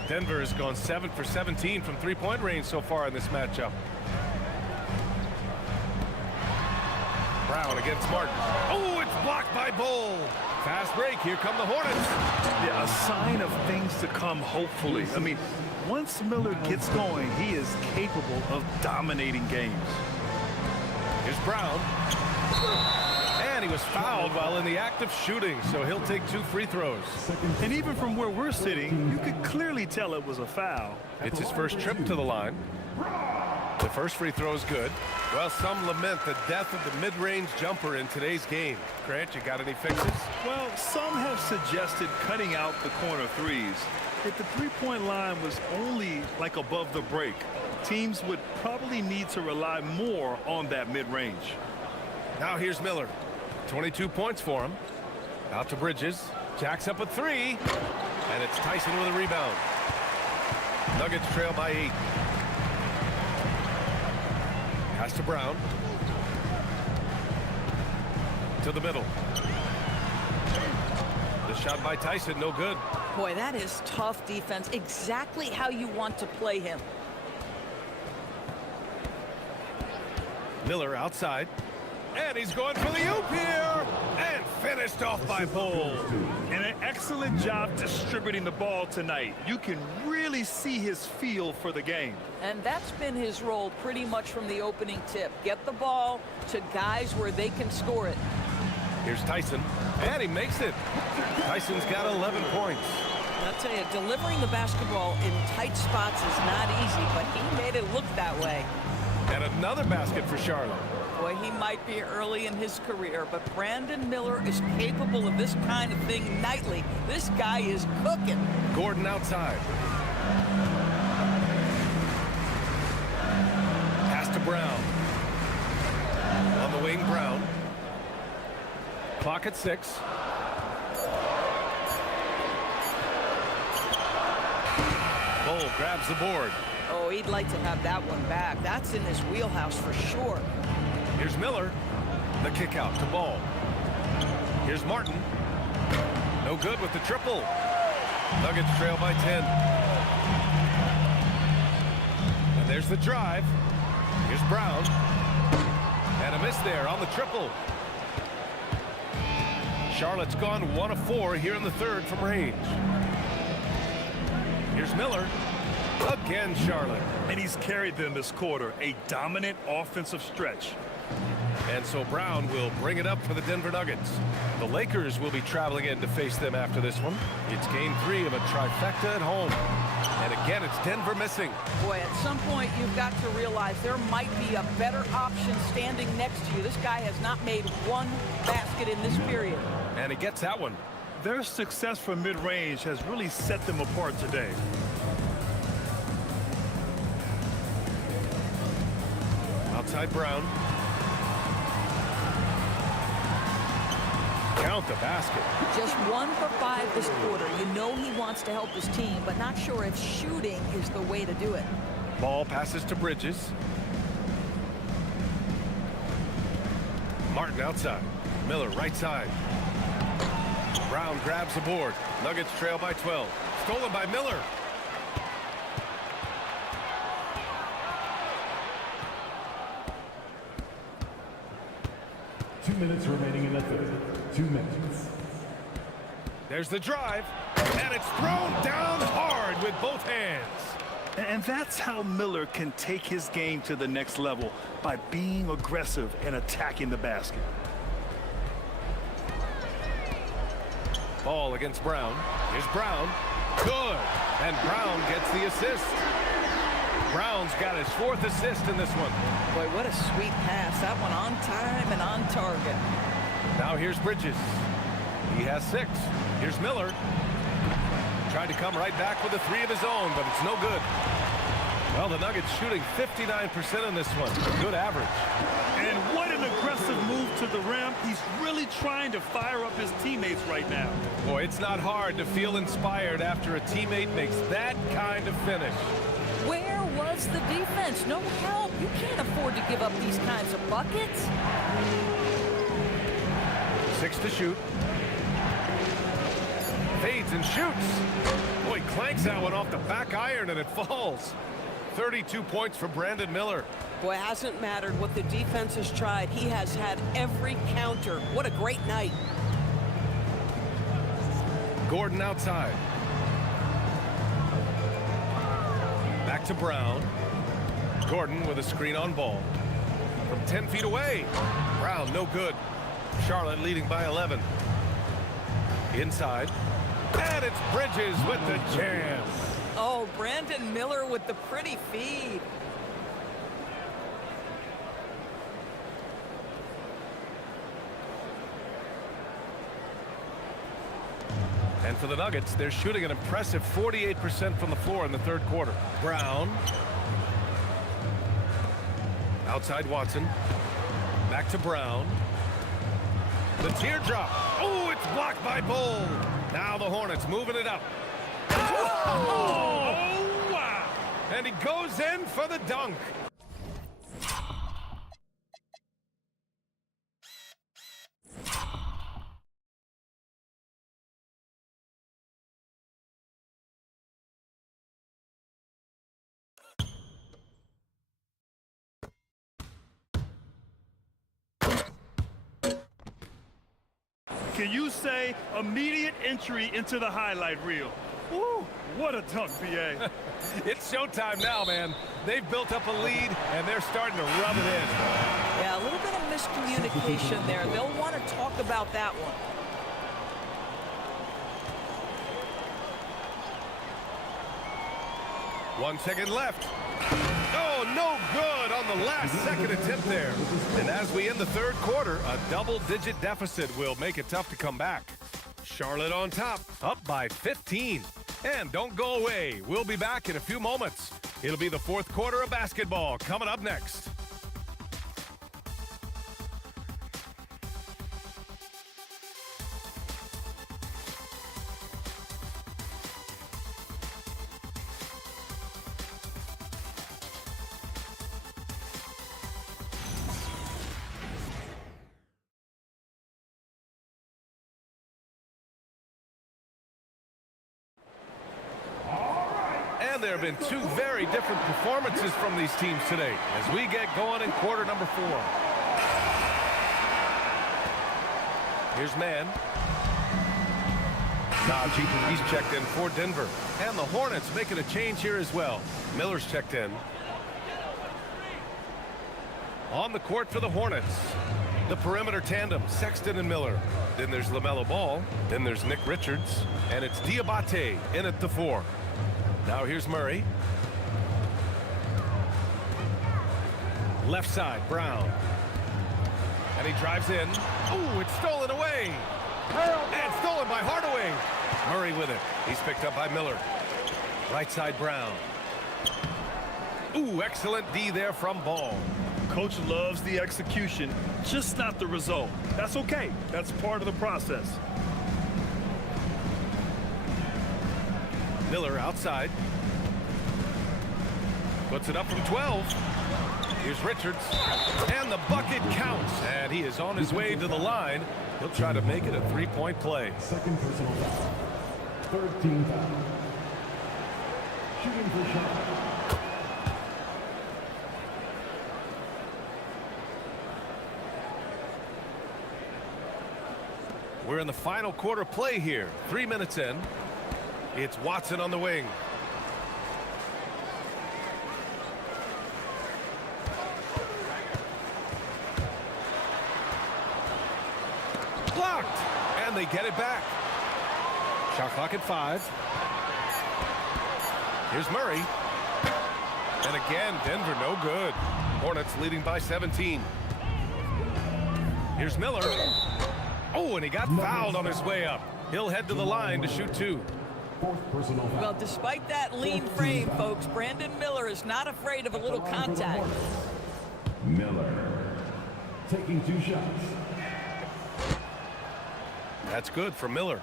Denver has gone 7 for 17 from three-point range so far in this matchup. Brown against Martin. Oh, it's blocked by Bull. Fast break. Here come the Hornets. Yeah, a sign of things to come, hopefully. I mean, once Miller gets going, he is capable of dominating games. Here's Brown. And he was fouled while in the act of shooting, so he'll take 2 free throws. And even from where we're sitting, you could clearly tell it was a foul. It's his first trip to the line. The first free throw is good. Well, some lament the death of the mid-range jumper in today's game. Grant, you got any fixes? Well, some have suggested cutting out the corner threes. If the three-point line was only like above the break, teams would probably need to rely more on that mid-range. Now here's Miller. 22 points for him. Out to Bridges. Jacks up a 3. And it's Tyson with a rebound. Nuggets trail by 8. Pass to Brown. To the middle. The shot by Tyson, no good. Boy, that is tough defense. Exactly how you want to play him. Miller outside. And he's going for the oop here. And finished off by Bull. And an excellent job distributing the ball tonight. You can really see his feel for the game. And that's been his role pretty much from the opening tip. Get the ball to guys where they can score it. Here's Tyson. And he makes it. Tyson's got 11 points. I'll tell you, delivering the basketball in tight spots is not easy, but he made it look that way. And another basket for Charlotte. Boy, he might be early in his career, but Brandon Miller is capable of this kind of thing nightly. This guy is cooking. Gordon outside. Pass to Brown. On the wing, Brown. Clock at 6. Bull grabs the board. Oh, he'd like to have that one back. That's in his wheelhouse for sure. Here's Miller. The kick out to Ball. Here's Martin. No good with the triple. Nuggets trail by 10. And there's the drive. Here's Brown. And a miss there on the triple. Charlotte's gone 1 of 4 here in the third from range. Here's Miller. Again, Charlotte. And he's carried them this quarter. A dominant offensive stretch. And so Brown will bring it up for the Denver Nuggets. The Lakers will be traveling in to face them after this one. It's game 3 of a trifecta at home. And again, it's Denver missing. Boy, at some point, you've got to realize there might be a better option standing next to you. This guy has not made one basket in this period. And he gets that one. Their success from mid-range has really set them apart today. Outside Brown. Count the basket. Just 1 for 5 this quarter. You know he wants to help his team, but not sure if shooting is the way to do it. Ball passes to Bridges. Martin outside. Miller right side. Brown grabs the board. Nuggets trail by 12. Stolen by Miller. Two minutes remaining in the third. 2 minutes. There's the drive, and it's thrown down hard with both hands. And that's how Miller can take his game to the next level, by being aggressive and attacking the basket. Ball against Brown. Here's Brown. Good. And Brown gets the assist. Brown's got his 4th assist in this one. Boy, what a sweet pass. That one on time and on target. Now here's Bridges. He has 6. Here's Miller. Tried to come right back with a 3 of his own, but it's no good. Well, the Nuggets shooting 59% in this one. Good average. And what an aggressive move to the rim. He's really trying to fire up his teammates right now. Boy, it's not hard to feel inspired after a teammate makes that kind of finish. Where was the defense? No help. You can't afford to give up these kinds of buckets. 6 to shoot. Fades and shoots. Boy, clanks that one off the back iron and it falls. 32 points for Brandon Miller. Boy, it hasn't mattered what the defense has tried. He has had every counter. What a great night. Gordon outside. Back to Brown. Gordon with a screen on ball. From 10 feet away. Brown no good. Charlotte leading by 11. Inside. And it's Bridges with the jam. Oh, Brandon Miller with the pretty feed. And for the Nuggets, they're shooting an impressive 48% from the floor in the third quarter. Brown. Outside Watson. Back to Brown. The teardrop. Oh, it's blocked by Bull. Now the Hornets moving it up. Oh, wow. And he goes in for the dunk. Can you say immediate entry into the highlight reel? Woo, what a dunk, B.A. It's showtime now, man. They've built up a lead, and they're starting to rub it in. Yeah, a little bit of miscommunication there. They'll want to talk about that one. 1 second left. Oh, no good on the last second attempt there. And as we end the third quarter, a double-digit deficit will make it tough to come back. Charlotte on top, up by 15. And don't go away. We'll be back in a few moments. It'll be the fourth quarter of basketball coming up next. And there have been two very different performances from these teams today as we get going in quarter number 4. Here's Mann. Najee, he's checked in for Denver. And the Hornets making a change here as well. Miller's checked in. On the court for the Hornets, the perimeter tandem, Sexton and Miller. Then there's LaMelo Ball. Then there's Nick Richards. And it's Diabate in at the 4. Now here's Murray. Left side, Brown. And he drives in. Ooh, it's stolen away. And stolen by Hardaway. Murray with it. He's picked up by Miller. Right side, Brown. Ooh, excellent D there from Ball. Coach loves the execution, just not the result. That's okay. That's part of the process. Miller outside. Puts it up from 12. Here's Richards. And the bucket counts. And he is on his way to the line. He'll try to make it a 3-point play. Second personal foul. 13 foul. Shooting for shot. We're in the final quarter play here. 3 minutes in. It's Watson on the wing. Blocked. And they get it back. Shot clock at 5. Here's Murray. And again, Denver no good. Hornets leading by 17. Here's Miller. Oh, and he got fouled on his way up. He'll head to the line to shoot 2. Well, despite that lean frame, folks, Brandon Miller is not afraid of a little contact. Miller taking 2 shots. That's good for Miller.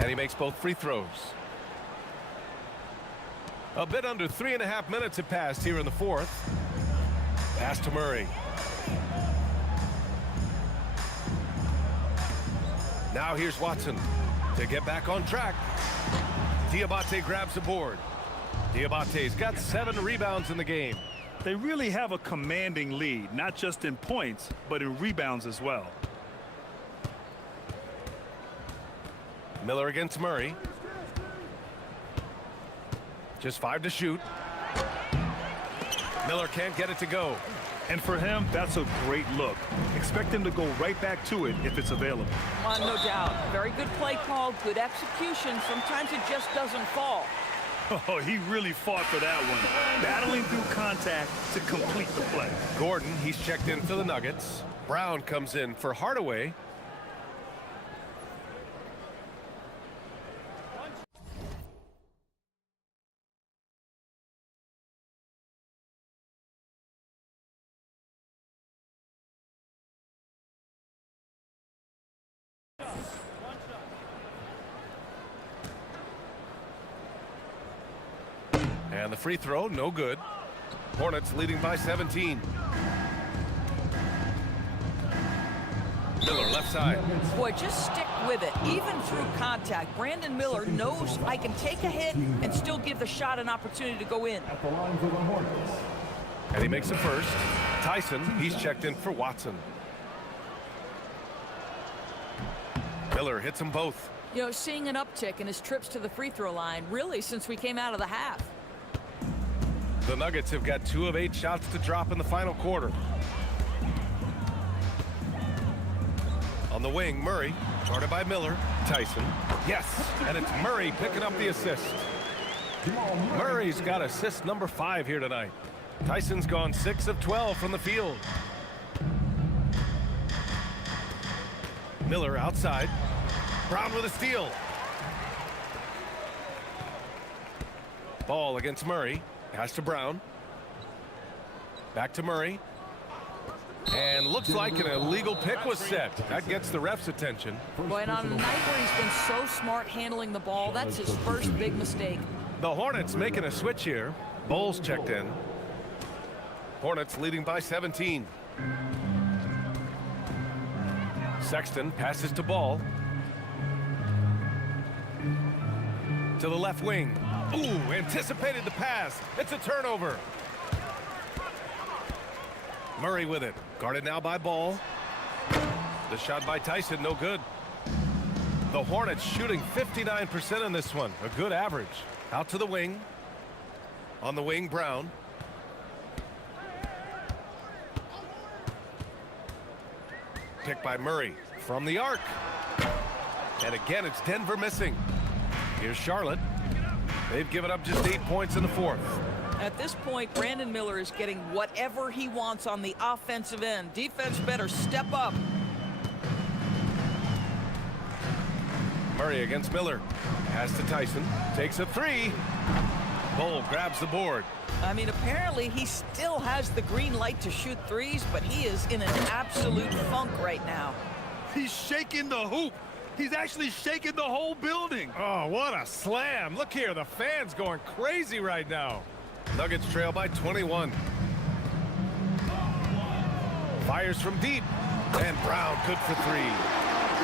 And he makes both free throws. A bit under 3.5 minutes have passed here in the 4th. Pass to Murray. Now here's Watson to get back on track. Diabate grabs the board. Diabate's got 7 rebounds in the game. They really have a commanding lead, not just in points, but in rebounds as well. Miller against Murray. Just 5 to shoot. Miller can't get it to go. And for him, that's a great look. Expect him to go right back to it if it's available. No doubt. Very good play call, good execution. Sometimes it just doesn't fall. Oh, he really fought for that one. Battling through contact to complete the play. Gordon, he's checked in for the Nuggets. Brown comes in for Hardaway. And the free throw, no good. Hornets leading by 17. Miller left side. Boy, just stick with it. Even through contact, Brandon Miller knows I can take a hit and still give the shot an opportunity to go in. At the line for the Hornets. And he makes it first. Tyson, he's checked in for Watson. Miller hits them both. You know, seeing an uptick in his trips to the free throw line, really, since we came out of the half. The Nuggets have got 2 of 8 shots to drop in the final quarter. On the wing, Murray, guarded by Miller. Tyson, yes, and it's Murray picking up the assist. Murray's got assist number 5 here tonight. Tyson's gone 6 of 12 from the field. Miller outside. Brown with a steal. Ball against Murray. Pass to Brown. Back to Murray. And looks like an illegal pick was set. That gets the ref's attention. Boy, and on a night where he's been so smart handling the ball, that's his first big mistake. The Hornets making a switch here. Bowles checked in. Hornets leading by 17. Sexton passes to Ball. To the left wing. Ooh, anticipated the pass. It's a turnover. Murray with it. Guarded now by Ball. The shot by Tyson, no good. The Hornets shooting 59% in this one. A good average. Out to the wing. On the wing, Brown. Picked by Murray from the arc. And again, it's Denver missing. Here's Charlotte. They've given up just 8 points in the fourth. At this point, Brandon Miller is getting whatever he wants on the offensive end. Defense better step up. Murray against Miller. Pass to Tyson. Takes a three. Bol grabs the board. I mean, apparently he still has the green light to shoot threes, but he is in an absolute funk right now. He's shaking the hoop. He's actually shaking the whole building. Oh, what a slam. Look here, the fans going crazy right now. Nuggets trail by 21. Fires from deep. And Brown good for three.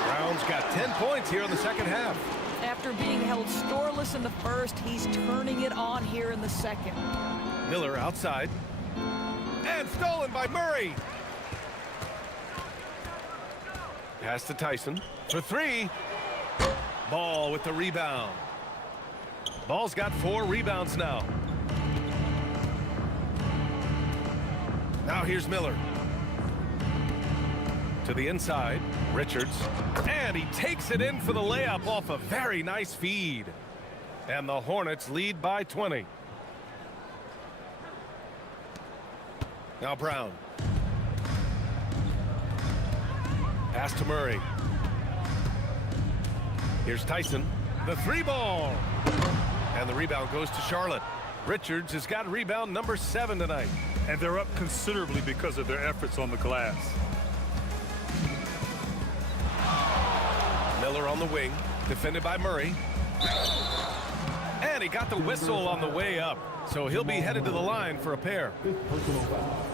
Brown's got 10 points here in the second half. After being held scoreless in the first, he's turning it on here in the second. Miller outside. And stolen by Murray. Pass to Tyson for three. Ball with the rebound. Ball's got 4 rebounds now. Now here's Miller. To the inside, Richards. And he takes it in for the layup off a very nice feed. And the Hornets lead by 20. Now Brown. Pass to Murray. Here's Tyson. The three ball. And the rebound goes to Charlotte. Richards has got rebound number 7 tonight. And they're up considerably because of their efforts on the glass. Miller on the wing. Defended by Murray. And he got the whistle on the way up. So he'll be headed to the line for a pair.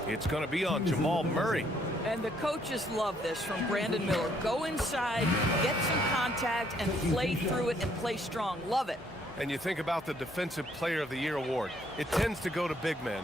It's going to be on Jamal Murray. And the coaches love this from Brandon Miller. Go inside, get some contact, and play through it and play strong. Love it. And you think about the Defensive Player of the Year award. It tends to go to big men.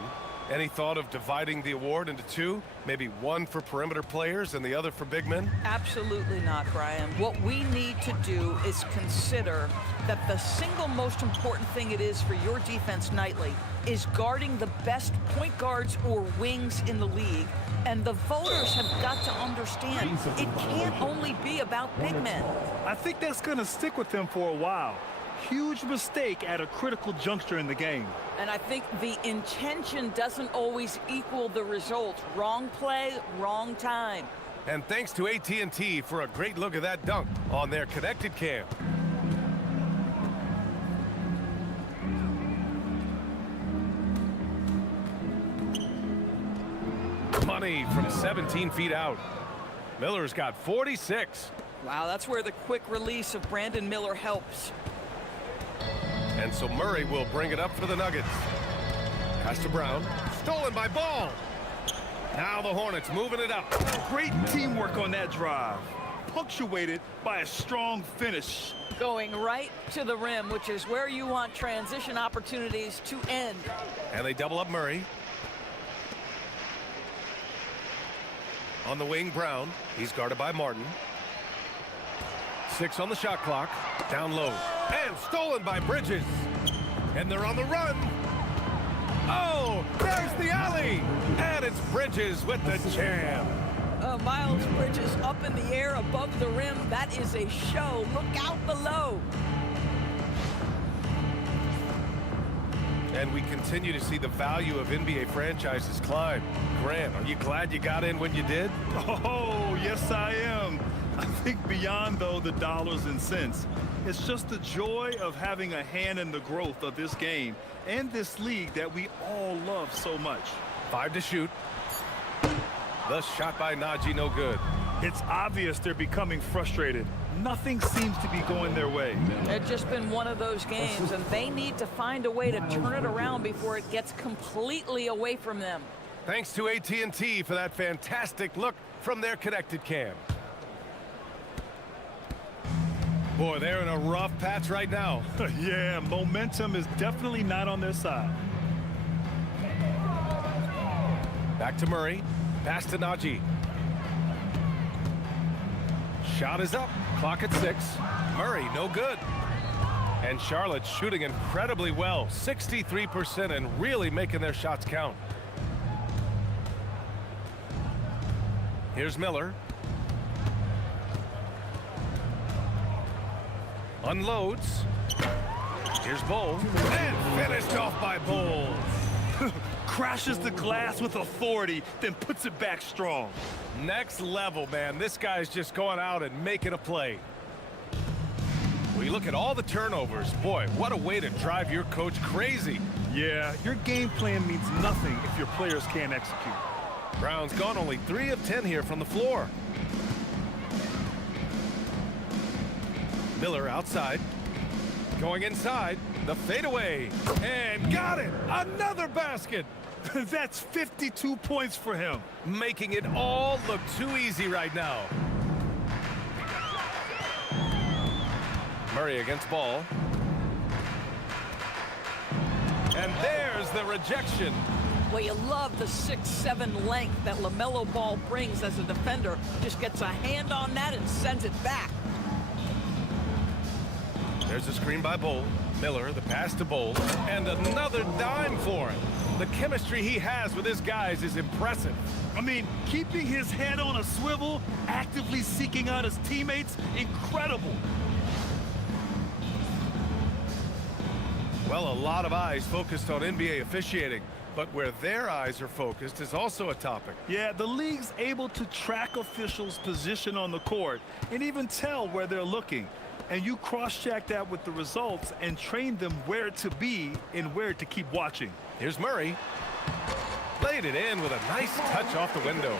Any thought of dividing the award into 2? Maybe 1 for perimeter players and the other for big men? Absolutely not, Brian. What we need to do is consider that the single most important thing it is for your defense nightly is guarding the best point guards or wings in the league. And the voters have got to understand it can't only be about big men. I think that's going to stick with them for a while. Huge mistake at a critical juncture in the game. And I think the intention doesn't always equal the result. Wrong play, wrong time. And thanks to AT&T for a great look at that dunk on their connected cam. Money from 17 feet out. Miller's got 46. Wow, that's where the quick release of Brandon Miller helps. And so Murray will bring it up for the Nuggets. Pass to Brown. Stolen by Ball. Now the Hornets moving it up. Great teamwork on that drive. Punctuated by a strong finish. Going right to the rim, which is where you want transition opportunities to end. And they double up Murray. On the wing, Brown. He's guarded by Martin. 6 on the shot clock. Down low. And stolen by Bridges. And they're on the run. Oh, there's the alley. And it's Bridges with the jam. Miles Bridges up in the air above the rim. That is a show. Look out below. And we continue to see the value of NBA franchises climb. Grant, are you glad you got in when you did? Oh, yes, I am. I think beyond, though, the dollars and cents, it's just the joy of having a hand in the growth of this game and this league that we all love so much. 5 to shoot. The shot by Najee, no good. It's obvious they're becoming frustrated. Nothing seems to be going their way. It's just been one of those games, and they need to find a way to turn it around before it gets completely away from them. Thanks to AT&T for that fantastic look from their connected cam. Boy, they're in a rough patch right now. Yeah, momentum is definitely not on their side. Back to Murray. Pass to Najee. Shot is up. Clock at 6. Murray, no good. And Charlotte shooting incredibly well. 63% and really making their shots count. Here's Miller. Unloads. Here's Bowles. And finished off by Bowles. Crashes the glass with authority, then puts it back strong. Next level, man. This guy's just going out and making a play. We look at all the turnovers. Boy, what a way to drive your coach crazy. Yeah, your game plan means nothing if your players can't execute. Brown's gone only 3 of 10 here from the floor. Miller outside. Going inside. The fadeaway. And got it! Another basket! That's 52 points for him. Making it all look too easy right now. Murray against Ball. And there's the rejection. Well, you love the 6'7" length that LaMelo Ball brings as a defender. Just gets a hand on that and sends it back. There's a screen by Bol. Miller, the pass to Bol. And another dime for him. The chemistry he has with his guys is impressive. I mean, keeping his head on a swivel, actively seeking out his teammates, incredible. Well, a lot of eyes focused on NBA officiating, but where their eyes are focused is also a topic. Yeah, the league's able to track officials' position on the court and even tell where they're looking. And you cross-check that with the results and train them where to be and where to keep watching. Here's Murray. Laid it in with a nice touch off the window.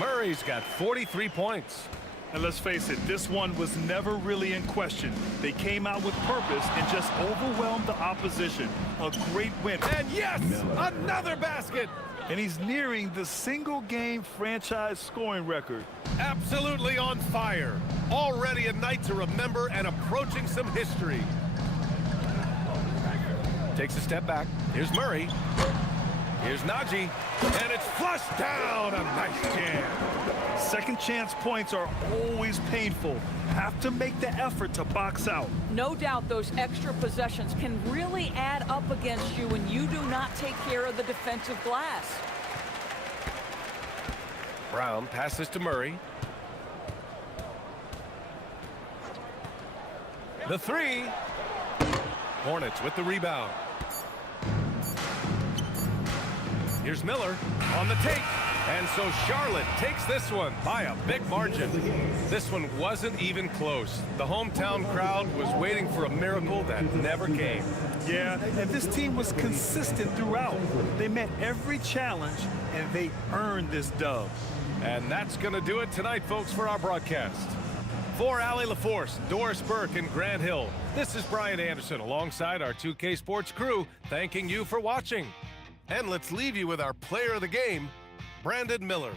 Murray's got 43 points. And let's face it, this one was never really in question. They came out with purpose and just overwhelmed the opposition. A great win. And yes, another basket. And he's nearing the single-game franchise scoring record. Absolutely on fire. Already a night to remember and approaching some history. Takes a step back. Here's Murray. Here's Najee. And it's flushed down. A nice jam. Second chance points are always painful. Have to make the effort to box out. No doubt those extra possessions can really add up against you when you do not take care of the defensive glass. Brown passes to Murray. The 3. Hornets with the rebound. Here's Miller on the take. And so Charlotte takes this one by a big margin. This one wasn't even close. The hometown crowd was waiting for a miracle that never came. Yeah, and this team was consistent throughout. They met every challenge, and they earned this dub. And that's going to do it tonight, folks, for our broadcast. For Allie LaForce, Doris Burke, and Grant Hill, this is Brian Anderson alongside our 2K Sports crew, thanking you for watching. And let's leave you with our player of the game, Brandon Miller.